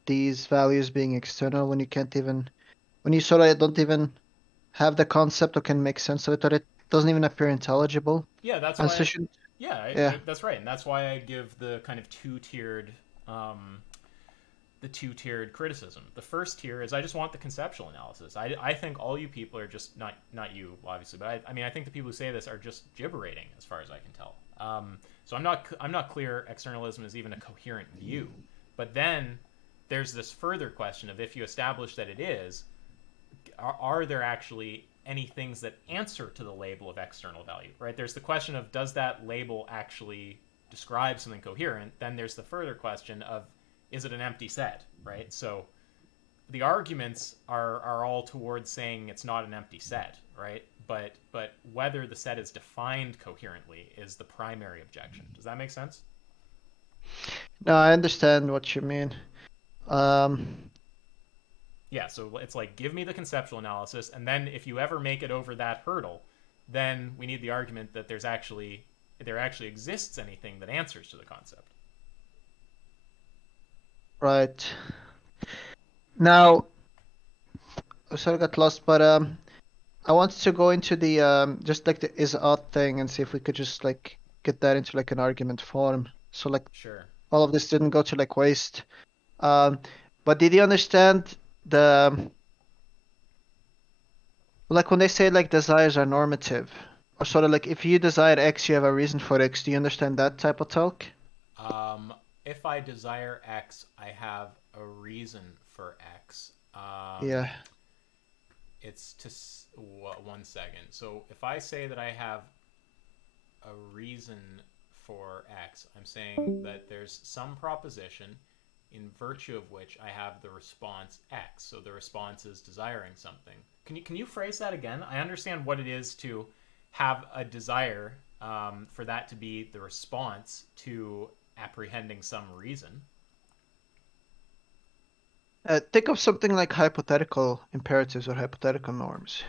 these values being external when you sort of don't even have the concept or can make sense of it, or it doesn't even appear intelligible? Yeah, that's And why. so should, Yeah, that's right, and that's why I give the kind of two-tiered criticism. The first tier is I just want the conceptual analysis. I think all you people are just not you obviously, but I mean I think the people who say this are just gibberating as far as I can tell. So I'm not clear externalism is even a coherent view. But then there's this further question of, if you establish that it is, are there actually any things that answer to the label of external value, right? There's the question of, does that label actually describe something coherent? Then there's the further question of, is it an empty set, right? So the arguments are all towards saying it's not an empty set, right? But whether the set is defined coherently is the primary objection. Does that make sense? No, I understand what you mean. Yeah, so it's like, give me the conceptual analysis, and then if you ever make it over that hurdle, then we need the argument that there actually exists anything that answers to the concept. Right. Now, I sort of got lost, but I wanted to go into the just like the is odd thing and see if we could just like get that into like an argument form. So like Sure. all of this didn't go to like waste. But did you understand like when they say like desires are normative, or sort of like if you desire X, you have a reason for X. Do you understand that type of talk? If I desire X, I have a reason for X. Yeah. It's to 1 second. So if I say that I have a reason for X, I'm saying that there's some proposition in virtue of which I have the response X. So the response is desiring something. Can you phrase that again? I understand what it is to have a desire for that to be the response to apprehending some reason. Think of something like hypothetical imperatives or hypothetical norms.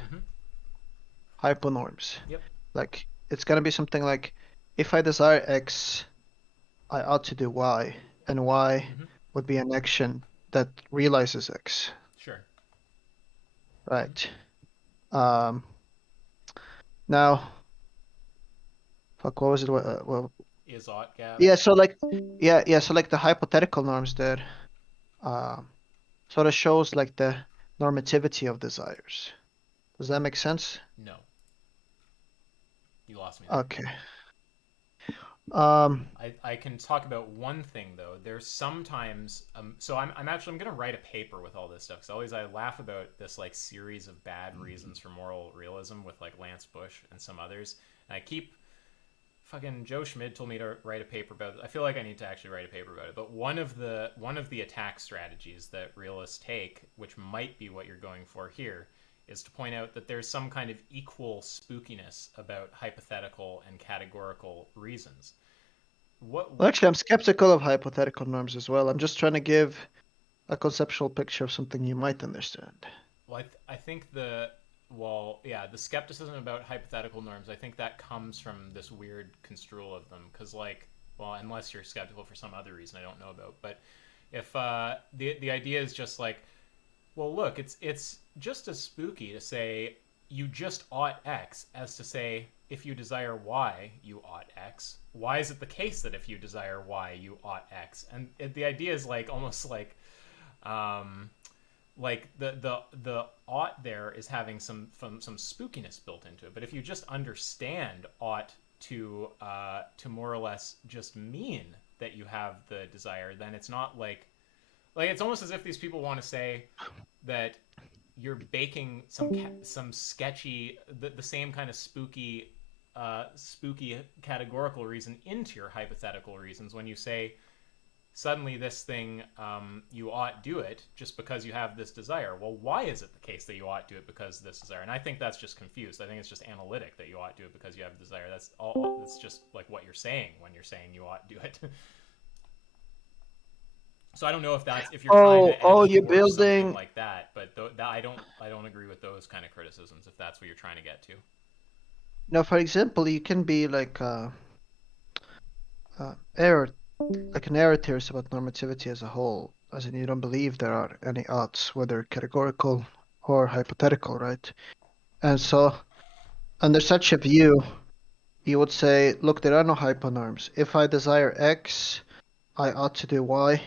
Hyponorms. Yep. Like, it's gonna be something like, if I desire X, I ought to do Y, and Y would be an action that realizes X. Sure. Right. Now, fuck, what was it? Well, Is ought gap. yeah. So like, yeah. So like the hypothetical norms there, sort of shows like the normativity of desires. Does that make sense? No. You lost me there. Okay. I can talk about one thing though. There's sometimes so I'm gonna write a paper with all this stuff because I laugh about this like series of bad reasons for moral realism with like Lance Bush and some others. And I keep fucking Joe Schmid told me to write a paper about it. I feel like I need to actually write a paper about it. But one of the attack strategies that realists take, which might be what you're going for here, is to point out that there's some kind of equal spookiness about hypothetical and categorical reasons. Well, actually, I'm skeptical of hypothetical norms as well. I'm just trying to give a conceptual picture of something you might understand. Well, I think the skepticism about hypothetical norms, I think that comes from this weird construal of them. Because, like, well, unless you're skeptical for some other reason I don't know about. But if the idea is just like, well, look, it's just as spooky to say you just ought X as to say if you desire Y, you ought X. Why is it the case that if you desire Y, you ought X? And the idea is like almost like the ought there is having some spookiness built into it. But if you just understand ought to more or less just mean that you have the desire, then it's not like it's almost as if these people want to say that you're baking some sketchy, the same kind of spooky categorical reason into your hypothetical reasons when you say suddenly this thing you ought do it just because you have this desire. Well, why is it the case that you ought do it because of this desire? And I think that's just confused. I think it's just analytic that you ought do it because you have a desire. That's all. That's just like what you're saying when you're saying you ought do it. So I don't know if you're trying to you're something building like that, but I don't agree with those kind of criticisms if that's what you're trying to get to. Now, for example, you can be like error, like an error theorist about normativity as a whole, as in you don't believe there are any oughts, whether categorical or hypothetical, right? And so, under such a view, you would say, look, there are no hyponorms. If I desire X, I ought to do Y.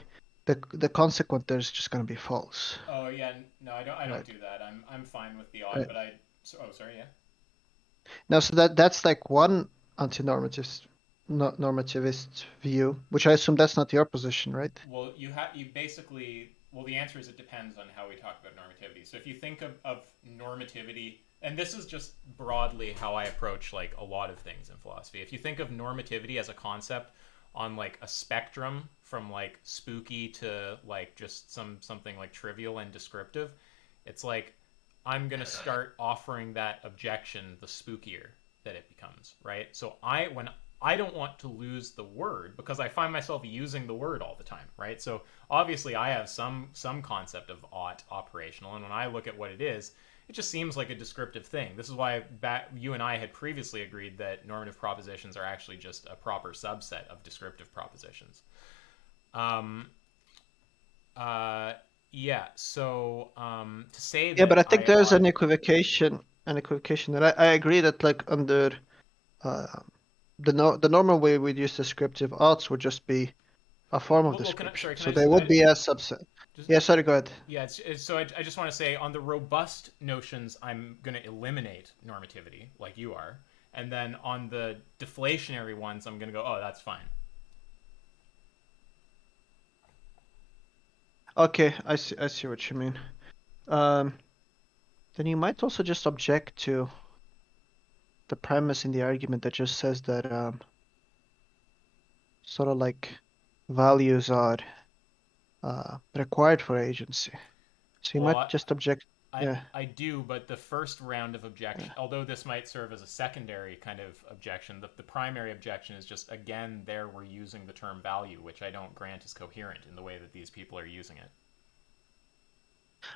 The consequent there is just going to be false. Oh yeah, no, I don't Right. do that. I'm fine with the ought, Right. but sorry, yeah. Now, so that's like one anti-normativist view, which I assume that's not your position, right? Well, you basically, the answer is it depends on how we talk about normativity. So if you think of normativity, and this is just broadly how I approach like a lot of things in philosophy. If you think of normativity as a concept on like a spectrum from like spooky to like just something like trivial and descriptive, it's like I'm going to start offering that objection the spookier that it becomes, right? So when I don't want to lose the word because I find myself using the word all the time, right? So obviously I have some concept of ought operational, and when I look at what it is, it just seems like a descriptive thing. This is why you and I had previously agreed that normative propositions are actually just a proper subset of descriptive propositions. Yeah. So to say that. Yeah, but I think there's an equivocation. That I agree that like under the normal way we'd use descriptive oughts would just be a form of description. So they would be a subset. Yeah, sorry, go ahead. Yeah, so I just want to say on the robust notions, I'm going to eliminate normativity like you are. And then on the deflationary ones, I'm going to go, oh, that's fine. Okay, I see what you mean. Then you might also just object to the premise in the argument that just says that sort of like values are required for agency. So you might just object. Yeah. I do, but the first round of objection, although this might serve as a secondary kind of objection, the primary objection is just, again, there we're using the term value, which I don't grant is coherent in the way that these people are using it.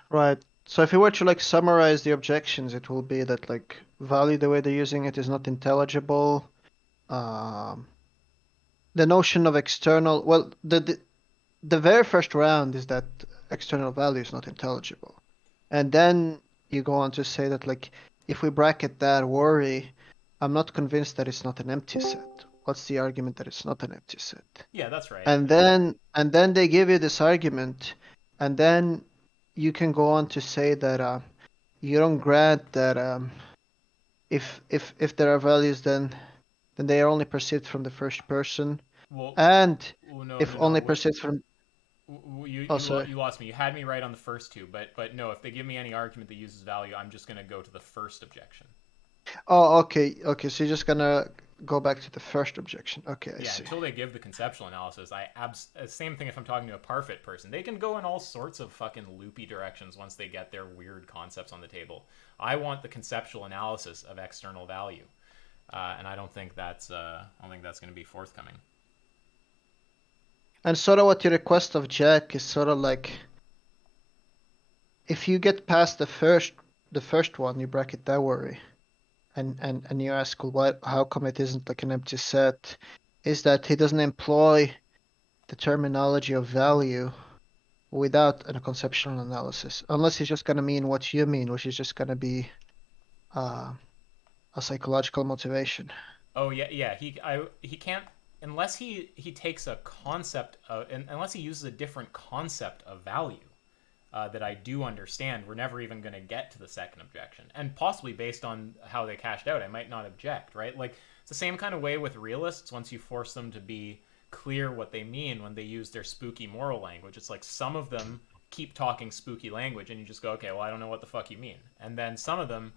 Right. So if you were to like summarize the objections, it will be that like value, the way they're using it, is not intelligible. Um, the notion of external, well, the very first round is that external value is not intelligible, and then you go on to say that like if we bracket that worry, I'm not convinced that it's not an empty set. What's the argument that it's not an empty set? Yeah, that's right. And then they give you this argument, and then you can go on to say that you don't grant that if there are values, then they are only perceived from the first person, Well, and no, if no, only no. perceived from You oh sorry you lost me. You had me right on the first two, but no, if they give me any argument that uses value, I'm just going to go to the first objection. oh okay so you're just gonna go back to the first objection. Okay, I Yeah, see. until they give the conceptual analysis, same thing if I'm talking to a parfit person. They can go in all sorts of fucking loopy directions once they get their weird concepts on the table. I want the conceptual analysis of external value, and I don't think that's going to be forthcoming. And sort of what you request of Jack is sort of like, if you get past the first one, you bracket that worry, and you ask, well, how come it isn't like an empty set? Is that he doesn't employ the terminology of value without a conceptual analysis, unless he's just gonna mean what you mean, which is just gonna be a psychological motivation. Oh yeah. He can't unless he takes a concept of, unless he uses a different concept of value. That I do understand, we're never even going to get to the second objection. And possibly based on how they cashed out, I might not object, right? Like, it's the same kind of way with realists. Once you force them to be clear what they mean when they use their spooky moral language, it's like some of them keep talking spooky language, and you just go, okay, well, I don't know what the fuck you mean. And then some of them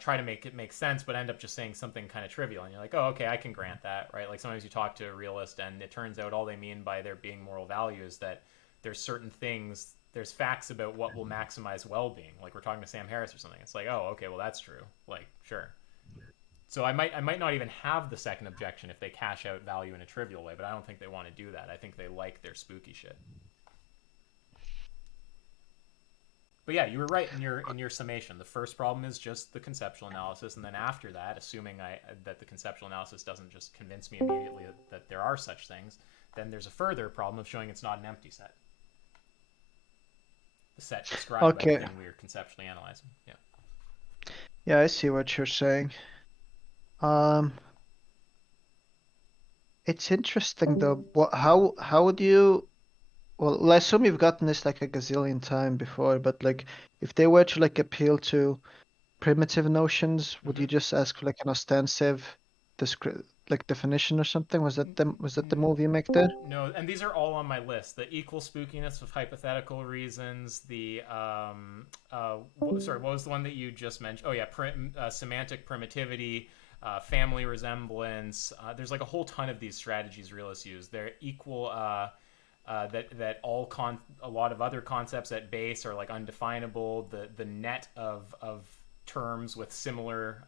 try to make it make sense, but end up just saying something kind of trivial. And you're like, oh, okay, I can grant that, right? Like, sometimes you talk to a realist, and it turns out all they mean by there being moral value is that there's certain things, there's facts about what will maximize well-being. Like, we're talking to Sam Harris or something. It's like, oh, okay, well, that's true. Like, sure. So I might not even have the second objection if they cash out value in a trivial way, but I don't think they want to do that. I think they like their spooky shit. But yeah, you were right in your summation. The first problem is just the conceptual analysis, and then after that, assuming that the conceptual analysis doesn't just convince me immediately that there are such things, then there's a further problem of showing it's not an empty set. The set described by the thing we are conceptually analyzing. Yeah, I see what you're saying. It's interesting though. How would you? Well, I assume you've gotten this like a gazillion time before, but like if they were to like appeal to primitive notions, would you just ask for like an ostensive like definition or something? Was that the move you make there? No, and these are all on my list. The equal spookiness of hypothetical reasons. The sorry, what was the one that you just mentioned? Oh yeah, semantic primitivity, family resemblance. There's like a whole ton of these strategies realists use. They're equal. That a lot of other concepts at base are like undefinable. The net of terms with similar.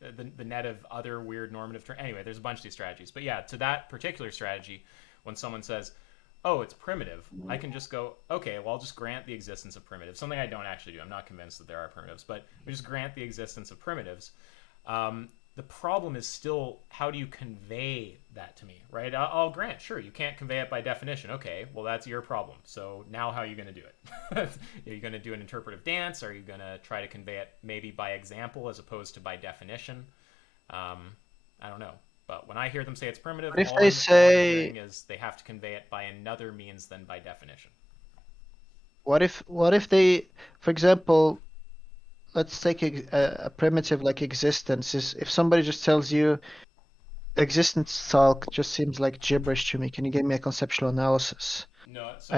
The net of other weird normative terms. Anyway, there's a bunch of these strategies. But yeah, to that particular strategy, when someone says, oh, it's primitive, I can just go, okay, well, I'll just grant the existence of primitives. Something I don't actually do. I'm not convinced that there are primitives, but we just grant the existence of primitives. The problem is still, how do you convey that to me, right? I'll grant, sure, you can't convey it by definition. Okay, well, that's your problem. So now how are you going to do it? Are you going to do an interpretive dance? Are you going to try to convey it maybe by example as opposed to by definition? I don't know. But when I hear them say it's primitive, What if all they I'm say hearing is they have to convey it by another means than by definition. what if they, for example, let's take a primitive like existence. Is if somebody just tells you existence talk just seems like gibberish to me. Can you give me a conceptual analysis? No, so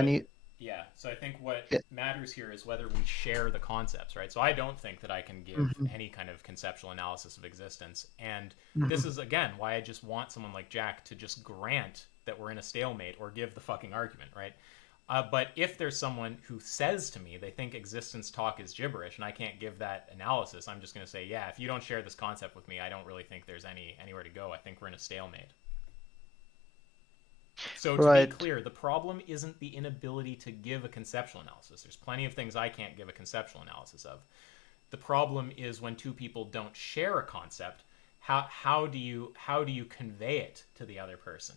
so I think what matters here is whether we share the concepts, right? So I don't think that I can give any kind of conceptual analysis of existence. And this is, again, why I just want someone like Jack to just grant that we're in a stalemate or give the fucking argument, right? But if there's someone who says to me they think existence talk is gibberish and I can't give that analysis, I'm just going to say, yeah, if you don't share this concept with me, I don't really think there's anywhere to go. I think we're in a stalemate. So to be clear, the problem isn't the inability to give a conceptual analysis. There's plenty of things I can't give a conceptual analysis of. The problem is when two people don't share a concept, how do you convey it to the other person?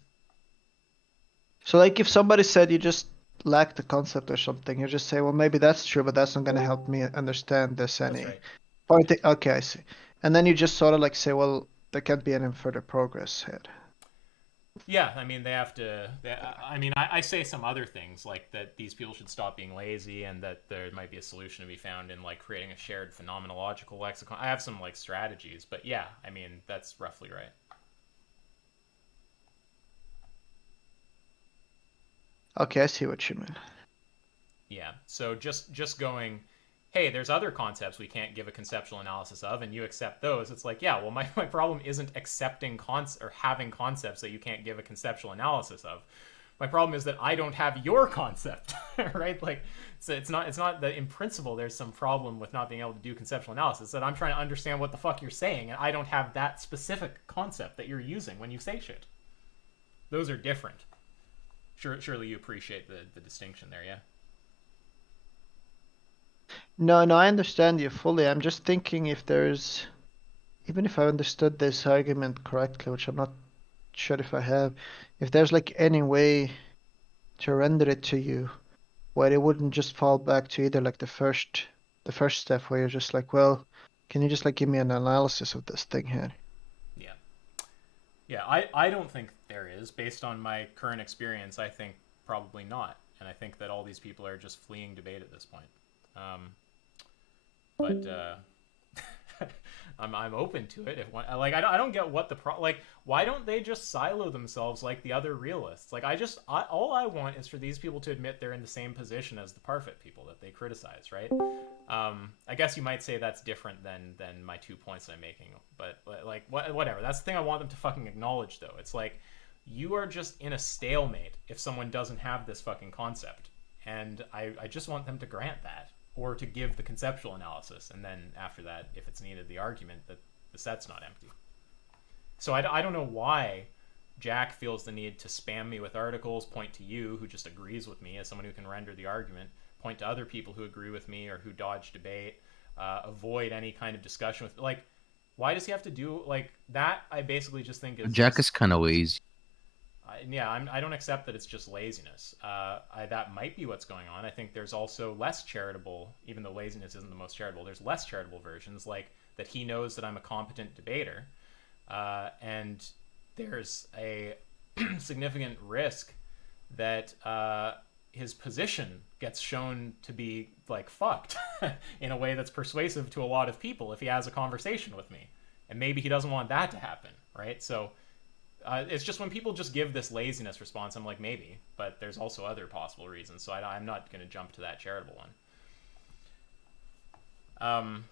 So like if somebody said you just lack the concept or something, you just say, well, maybe that's true, but that's not going to help me understand this any. That's right. Point. Okay, I see. And then you just sort of like say, well, there can't be any further progress here. Yeah, I mean, they have to. I say some other things like that these people should stop being lazy, and that there might be a solution to be found in like creating a shared phenomenological lexicon. I have some like strategies, but yeah, I mean, that's roughly right. Okay, I see what you mean. Yeah, so just going, hey, there's other concepts we can't give a conceptual analysis of, and you accept those. It's like, yeah, well, my problem isn't accepting or having concepts that you can't give a conceptual analysis of. My problem is that I don't have your concept, right? Like, so it's not that in principle there's some problem with not being able to do conceptual analysis. It's that I'm trying to understand what the fuck you're saying, and I don't have that specific concept that you're using when you say shit. Those are different. Surely you appreciate the distinction there, yeah? No, I understand you fully. I'm just thinking if there's, even if I understood this argument correctly, which I'm not sure if I have, if there's like any way to render it to you where it wouldn't just fall back to either like the first step where you're just like, well, can you just like give me an analysis of this thing here? Yeah, I don't think there is. Based on my current experience, I think probably not. And I think that all these people are just fleeing debate at this point. I'm open to it. If one, like, I don't get what like, why don't they just silo themselves like the other realists? Like, all I want is for these people to admit they're in the same position as the Parfit people that they criticize, right? I guess you might say that's different than my 2 points I'm making, but like, whatever. That's the thing I want them to fucking acknowledge, though. It's like, you are just in a stalemate if someone doesn't have this fucking concept, and I just want them to grant that, or to give the conceptual analysis, and then after that, if it's needed, the argument that the set's not empty. So I don't know why Jack feels the need to spam me with articles, point to you, who just agrees with me as someone who can render the argument, point to other people who agree with me or who dodge debate, avoid any kind of discussion with, like, why does he have to do like that? I basically just think is Jack is kind of lazy. I don't accept that it's just laziness. That might be what's going on. I think there's also less charitable, even though laziness isn't the most charitable, there's less charitable versions, like that he knows that I'm a competent debater, and there's a significant risk that his position gets shown to be like fucked in a way that's persuasive to a lot of people if he has a conversation with me. And maybe he doesn't want that to happen, right? So it's just when people just give this laziness response, I'm like, maybe, but there's also other possible reasons. So I'm not going to jump to that charitable one.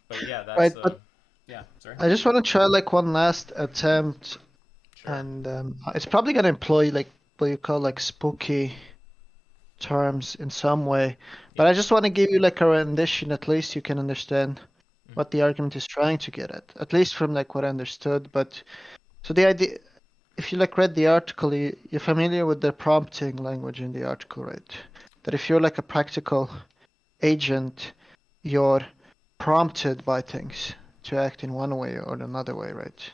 But yeah, that's right. But yeah. Sorry. I just want to try like one last attempt, Sure. and it's probably going to employ like what you call like spooky terms in some way. But I just want to give you like a rendition, at least you can understand what the argument is trying to get at least from like what I understood. But so the idea, if you like read the article, you're familiar with the prompting language in the article, right? That if you're like a practical agent, you're prompted by things to act in one way or another way, right?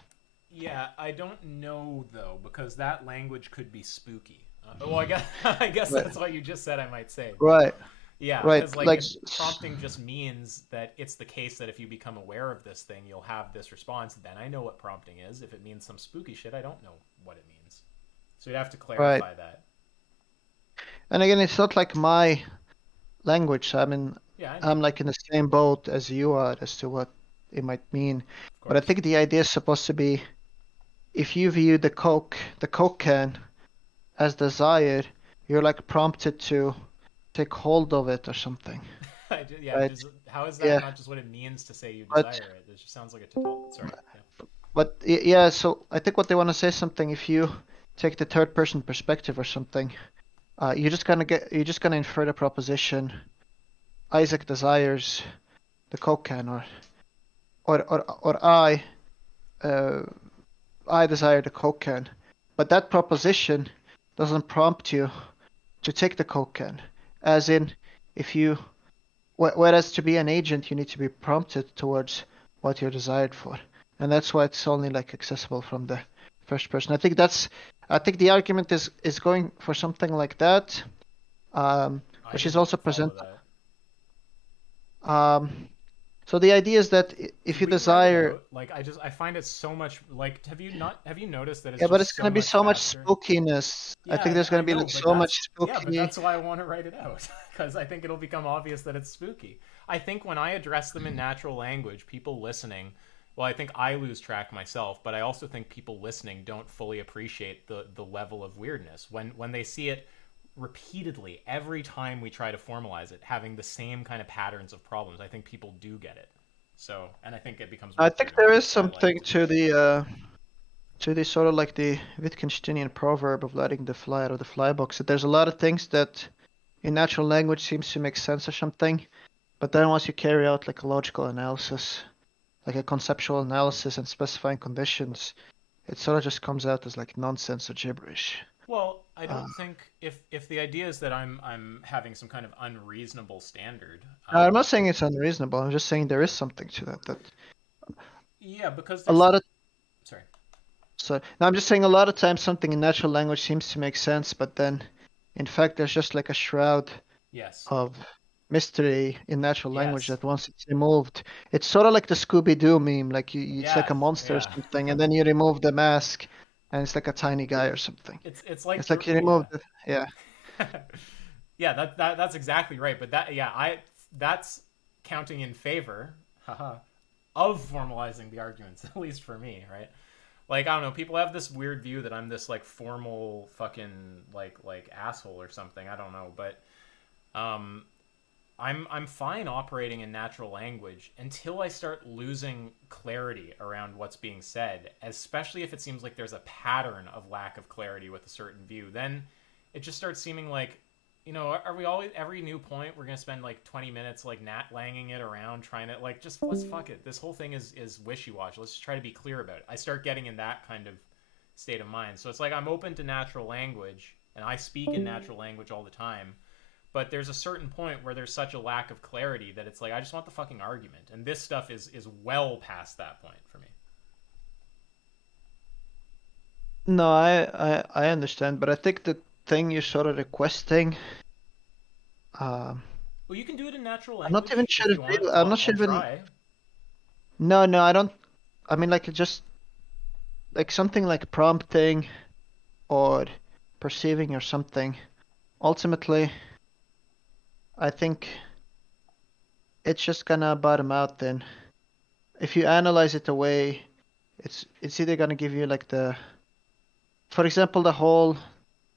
Yeah, I don't know though, because that language could be spooky. Well, I guess Right. That's what you just said. I might say. Right. Yeah, Right. because like if prompting just means that it's the case that if you become aware of this thing, you'll have this response. Then I know what prompting is. If it means some spooky shit, I don't know what it means. So you'd have to clarify that. And again, it's not like my language. So I mean, Yeah, I'm like in the same boat as you are as to what it might mean. of But I course. think the idea is supposed to be, if you view the Coke can as desired, you're like prompted to take hold of it or something. Yeah, Right. how is that Yeah. not just what it means to say you But- desire it? It just sounds like a tautology. Sorry. Yeah. But yeah, so I think what they want to say something, if you take the third person perspective or something, you're just gonna infer the proposition Isaac desires the Coke can, or I desire the Coke can, but that proposition doesn't prompt you to take the Coke can, as in if you whereas to be an agent you need to be prompted towards what you're desired for, and that's why it's only like accessible from the first person. I think the argument is going for something like that, which is also present. So the idea is that if you desire, like I find it so much like have you noticed that it's yeah, just but it's so gonna be much so much faster? spookiness. I think there's gonna be like so much spooky. Yeah, but that's why I want to write it out because I think it'll become obvious that it's spooky. I think when I address them in natural language, people listening, well, I think I lose track myself, but I also think people listening don't fully appreciate the level of weirdness when they see it repeatedly every time we try to formalize it, having the same kind of patterns of problems. I think people do get it. So, and I think it becomes. I think there is something to the sort of like the Wittgensteinian proverb of letting the fly out of the fly box. That there's a lot of things that in natural language seems to make sense or something, but then once you carry out like a logical analysis, like a conceptual analysis and specifying conditions, it sort of just comes out as like nonsense or gibberish. Well, I don't think if the idea is that I'm having some kind of unreasonable standard. I'm not saying it's unreasonable. I'm just saying there is something to that. That yeah, because a lot of sorry. So now I'm just saying a lot of times something in natural language seems to make sense, but then in fact there's just like a shroud Yes. of mystery in natural language Yes. that once it's removed, it's sort of like the Scooby-Doo meme, like it's like a monster or something, and then you remove the mask and it's like a tiny guy or something. It's like you remove the, yeah. Yeah, that's exactly right. But that's counting in favor, of formalizing the arguments, at least for me, right? Like, I don't know, people have this weird view that I'm this like formal fucking like asshole or something. I don't know, but I'm fine operating in natural language until I start losing clarity around what's being said, especially if it seems like there's a pattern of lack of clarity with a certain view. Then it just starts seeming like, you know, are we always every new point we're gonna spend like 20 minutes like langing it around trying to like just let's fuck it. This whole thing is wishy-washy. Let's just try to be clear about it. I start getting in that kind of state of mind. So it's like I'm open to natural language and I speak in natural language all the time. But there's a certain point where there's such a lack of clarity that it's like I just want the fucking argument, and this stuff is well past that point for me. No, I understand, but I think the thing you're sort of requesting. Well, you can do it in natural language. I'm not even sure if you want. I'm not sure I'll even. Try. No, I don't. I mean, like just like something like prompting or perceiving or something. Ultimately, I think it's just gonna bottom out then. If you analyze it away, it's either gonna give you like for example, the whole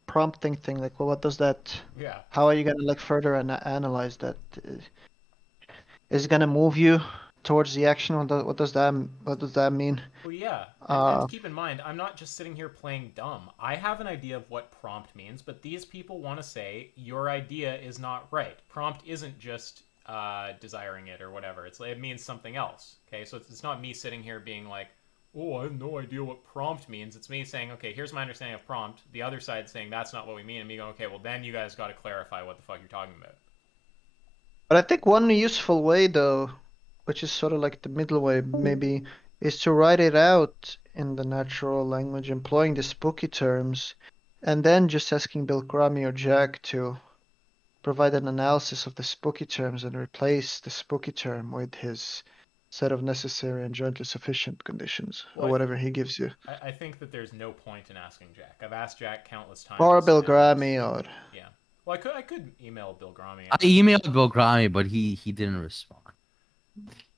prompting thing. Like, well, what does that? Yeah. How are you gonna like further analyze that? Is it gonna move you towards the action? What does that mean? Well, yeah, and keep in mind, I'm not just sitting here playing dumb. I have an idea of what prompt means, but these people want to say your idea is not right. Prompt isn't just desiring it or whatever. It means something else. Okay, so it's not me sitting here being like, oh, I have no idea what prompt means. It's me saying, okay, here's my understanding of prompt. The other side saying that's not what we mean, and me going, okay, well then you guys got to clarify what the fuck you're talking about. But I think one useful way, though, which is sort of like the middle way, maybe, is to write it out in the natural language, employing the spooky terms, and then just asking Bill Gramy or Jack to provide an analysis of the spooky terms and replace the spooky term with his set of necessary and jointly sufficient conditions, or whatever he gives you. I think that there's no point in asking Jack. I've asked Jack countless times. Or Bill Gramy, or... Yeah. Well, I could email Bill Gramy. I emailed Bill Gramy, but he didn't respond.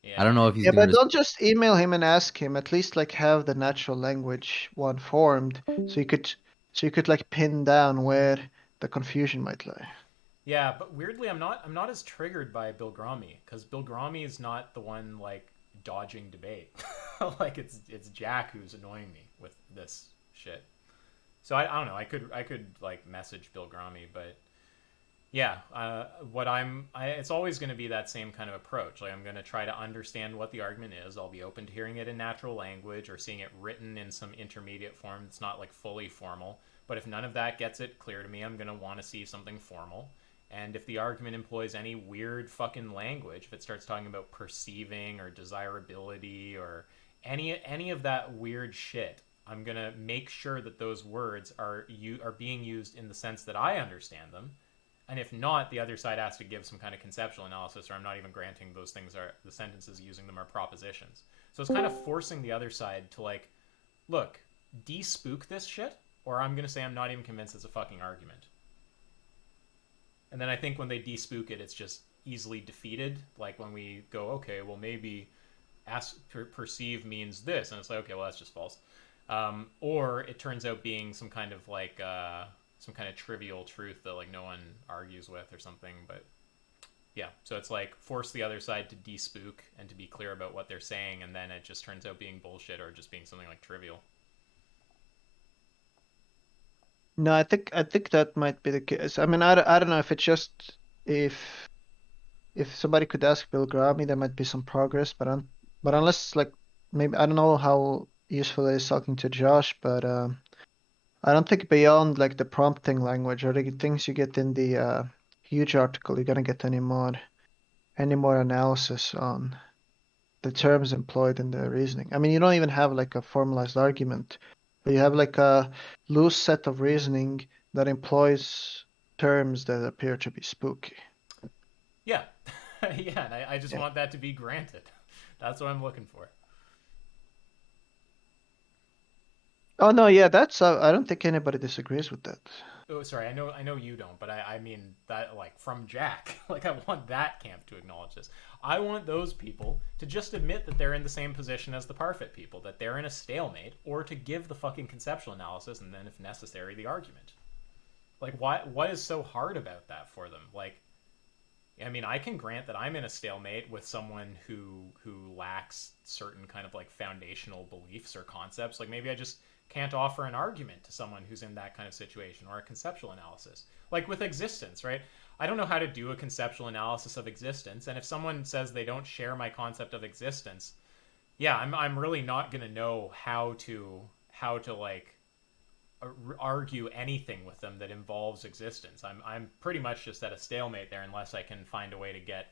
Yeah. I don't know if he's yeah, but don't just email him and ask him. At least like have the natural language one formed, so you could like pin down where the confusion might lie. Yeah, but weirdly, I'm not as triggered by Bill Gramy because Bill Gramy is not the one like dodging debate. Like it's Jack who's annoying me with this shit. So I don't know. I could like message Bill Grommy, but yeah, it's always going to be that same kind of approach. Like I'm going to try to understand what the argument is. I'll be open to hearing it in natural language or seeing it written in some intermediate form that's not like fully formal. But if none of that gets it clear to me, I'm going to want to see something formal. And if the argument employs any weird fucking language, if it starts talking about perceiving or desirability or any of that weird shit, I'm going to make sure that those words are being used in the sense that I understand them. And if not, the other side has to give some kind of conceptual analysis, or I'm not even granting those things are the sentences using them are propositions. So it's kind of forcing the other side to like, look, de-spook this shit, or I'm going to say I'm not even convinced it's a fucking argument. And then I think when they de-spook it, it's just easily defeated. Like when we go, okay, well maybe perceive means this, and it's like, okay, well that's just false. Or it turns out being some kind of like some kind of trivial truth that like no one argues with or something. But yeah, so it's like force the other side to de-spook and to be clear about what they're saying, and then it just turns out being bullshit or just being something like trivial. No, I think that might be the case. I mean, I don't know if it's just if somebody could ask Bill Grommy, there might be some progress, but unless like maybe I don't know how useful it is talking to Josh, but I don't think beyond like the prompting language or the things you get in the huge article, you're gonna get any more analysis on the terms employed in the reasoning. I mean, you don't even have like a formalized argument, but you have like a loose set of reasoning that employs terms that appear to be spooky. Yeah. Yeah, and I just Yeah. want that to be granted. That's what I'm looking for. Oh no, yeah, that's I don't think anybody disagrees with that. Oh, sorry, I know you don't, but I mean that like from Jack. Like I want that camp to acknowledge this. I want those people to just admit that they're in the same position as the Parfit people, that they're in a stalemate, or to give the fucking conceptual analysis and then, if necessary, the argument. Like, what is so hard about that for them? Like, I mean, I can grant that I'm in a stalemate with someone who lacks certain kind of like foundational beliefs or concepts. Like maybe I just can't offer an argument to someone who's in that kind of situation, or a conceptual analysis. Like with existence, right? I don't know how to do a conceptual analysis of existence, and if someone says they don't share my concept of existence, yeah, I'm really not going to know how to like argue anything with them that involves existence. I'm pretty much just at a stalemate there unless I can find a way to get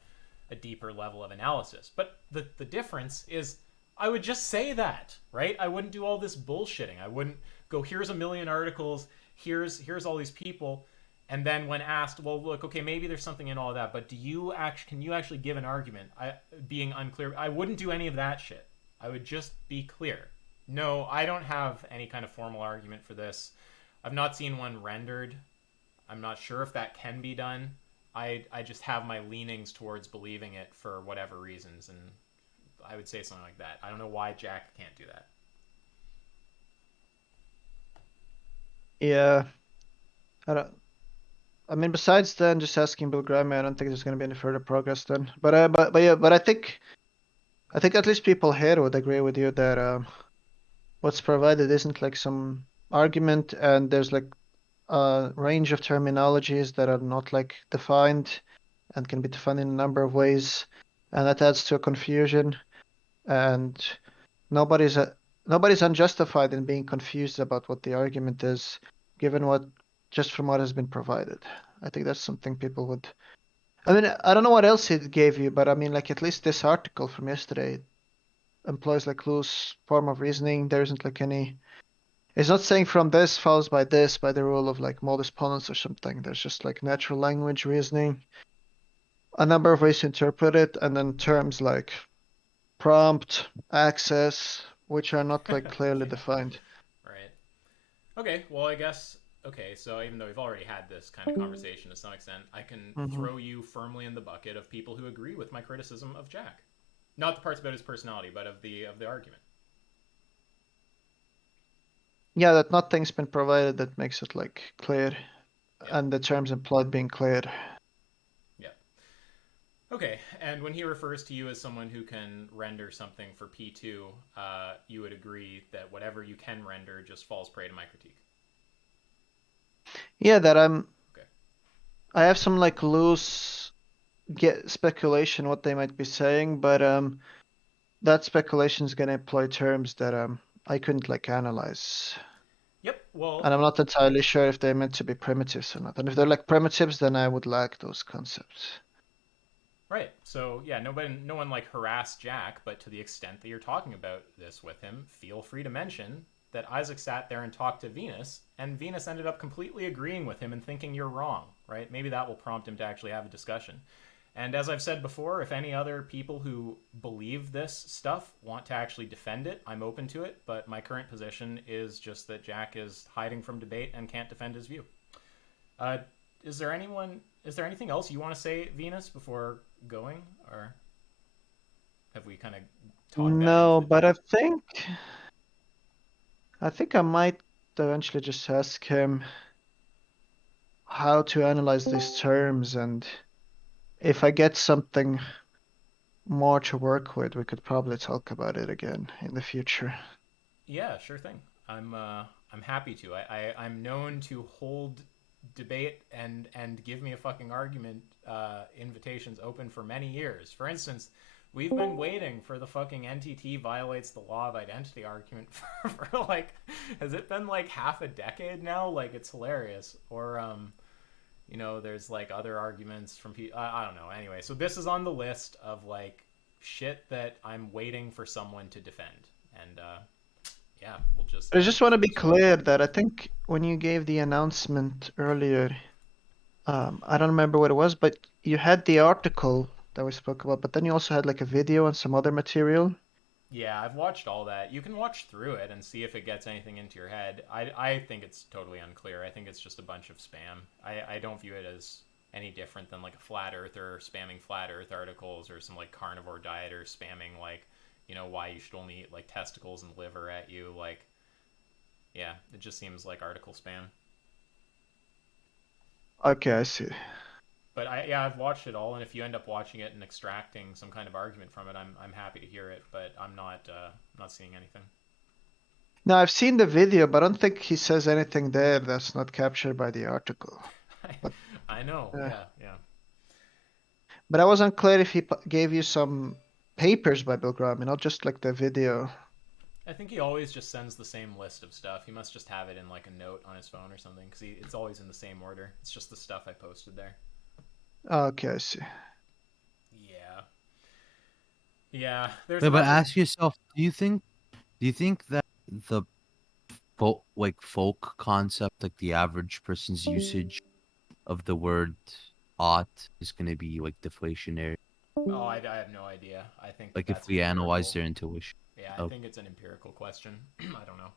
a deeper level of analysis. But the difference is I would just say that, right? I wouldn't do all this bullshitting. I wouldn't go, here's a million articles, here's all these people, and then when asked, well, look, okay, maybe there's something in all that, but can you actually give an argument? Being unclear, I wouldn't do any of that shit. I would just be clear. No, I don't have any kind of formal argument for this. I've not seen one rendered. I'm not sure if that can be done. I just have my leanings towards believing it for whatever reasons, and I would say something like that. I don't know why Jack can't do that. Yeah, I mean, besides then just asking Bill Graham, I don't think there's going to be any further progress then. But I think at least people here would agree with you that what's provided isn't like some argument, and there's like a range of terminologies that are not like defined and can be defined in a number of ways, and that adds to a confusion. And nobody's unjustified in being confused about what the argument is, given just from what has been provided. I think that's something people would. I mean, I don't know what else it gave you, but I mean, like at least this article from yesterday employs like loose form of reasoning. There isn't like any. It's not saying from this follows by this by the rule of like modus ponens or something. There's just like natural language reasoning, a number of ways to interpret it, and then terms like prompt, access, which are not like clearly Okay. defined. Right. Okay, well, I guess, okay, so even though we've already had this kind of conversation to some extent, I can throw you firmly in the bucket of people who agree with my criticism of Jack. Not the parts about his personality, but of the argument. Yeah, that nothing's been provided that makes it like clear, Yeah. and the terms employed being clear. Yeah. Okay, and when he refers to you as someone who can render something for P2, you would agree that whatever you can render just falls prey to my critique. Yeah, that Okay. I have some like loose speculation what they might be saying, but that speculation is gonna employ terms that I couldn't like analyze. Yep. Well, And I'm not entirely sure if they're meant to be primitives or not. And if they're like primitives, then I would like those concepts. right. So yeah, no one like harassed Jack, but to the extent that you're talking about this with him, feel free to mention that Isaac sat there and talked to Venus, and Venus ended up completely agreeing with him and thinking you're wrong, right? Maybe that will prompt him to actually have a discussion. And as I've said before, if any other people who believe this stuff want to actually defend it, I'm open to it. But my current position is just that Jack is hiding from debate and can't defend his view. Uh, is there anyone? Is there anything else you want to say, Venus, before going, or have we kind of talked that into No, the but ground? I think I might eventually just ask him how to analyze these terms, and if I get something more to work with, we could probably talk about it again in the future. Yeah, sure thing. I'm happy to. I'm known to hold debate and give me a fucking argument invitations open for many years. For instance, we've been waiting for the fucking NTT violates the law of identity argument for like, has it been like half a decade now? Like it's hilarious. Or there's like other arguments from people. I don't know. Anyway, so this is on the list of like shit that I'm waiting for someone to defend. And yeah, we'll just I just want to be just wait. clear that I think when you gave the announcement earlier, I don't remember what it was, but you had the article that we spoke about, but then you also had like a video and some other material. Yeah, I've watched all that. You can watch through it and see if it gets anything into your head. I think it's totally unclear. I think it's just a bunch of spam. I don't view it as any different than like a flat earther spamming flat earth articles or some like carnivore dieter spamming like, why you should only eat like testicles and liver at you. Like, yeah, it just seems like article spam. Okay, I see. But I've watched it all, and if you end up watching it and extracting some kind of argument from it, I'm happy to hear it. But I'm not seeing anything. Now, I've seen the video, but I don't think he says anything there that's not captured by the article. But I know. uh, Yeah, yeah. but I was unclear if he gave you some papers by Bill Graham, not just like the video. I think he always just sends the same list of stuff. He must just have it in like a note on his phone or something because it's always in the same order. It's just the stuff I posted there. Okay, I see. Yeah, yeah. There's a Wait, but bunch of ask yourself, do you think that the folk concept, like the average person's usage of the word ought, is going to be like deflationary? oh, I have no idea. I think that Like if that's an we analyze empirical. their intuition. Yeah, I Oh, think it's an empirical question. I don't know.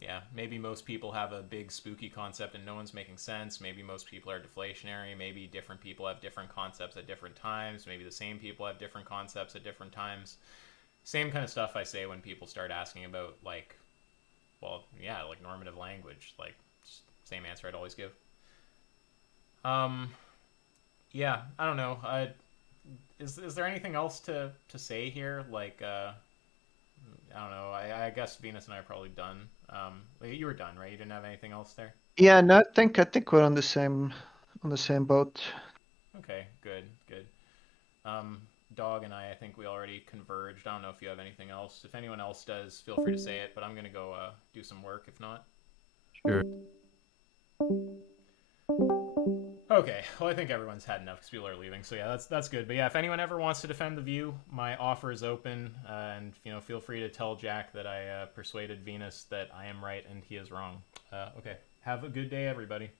Yeah, maybe most people have a big spooky concept and no one's making sense. Maybe most people are deflationary. Maybe different people have different concepts at different times. Maybe the same people have different concepts at different times. Same kind of stuff I say when people start asking about like, well, yeah, like normative language. Like same answer I'd always give. Um, yeah, I don't know. Is there anything else to say here? Like, I don't know. I guess Venus and I are probably done. You were done, right? You didn't have anything else there. Yeah, no, I think we're on the same boat. Okay, good, good. Dog and I think we already converged. I don't know if you have anything else. If anyone else does, feel free to say it. But I'm gonna go do some work. If not, sure. okay. Well, I think everyone's had enough because people are leaving. So yeah, that's good. But yeah, if anyone ever wants to defend the view, my offer is open. And feel free to tell Jack that I persuaded Venus that I am right and he is wrong. Okay. Have a good day, everybody.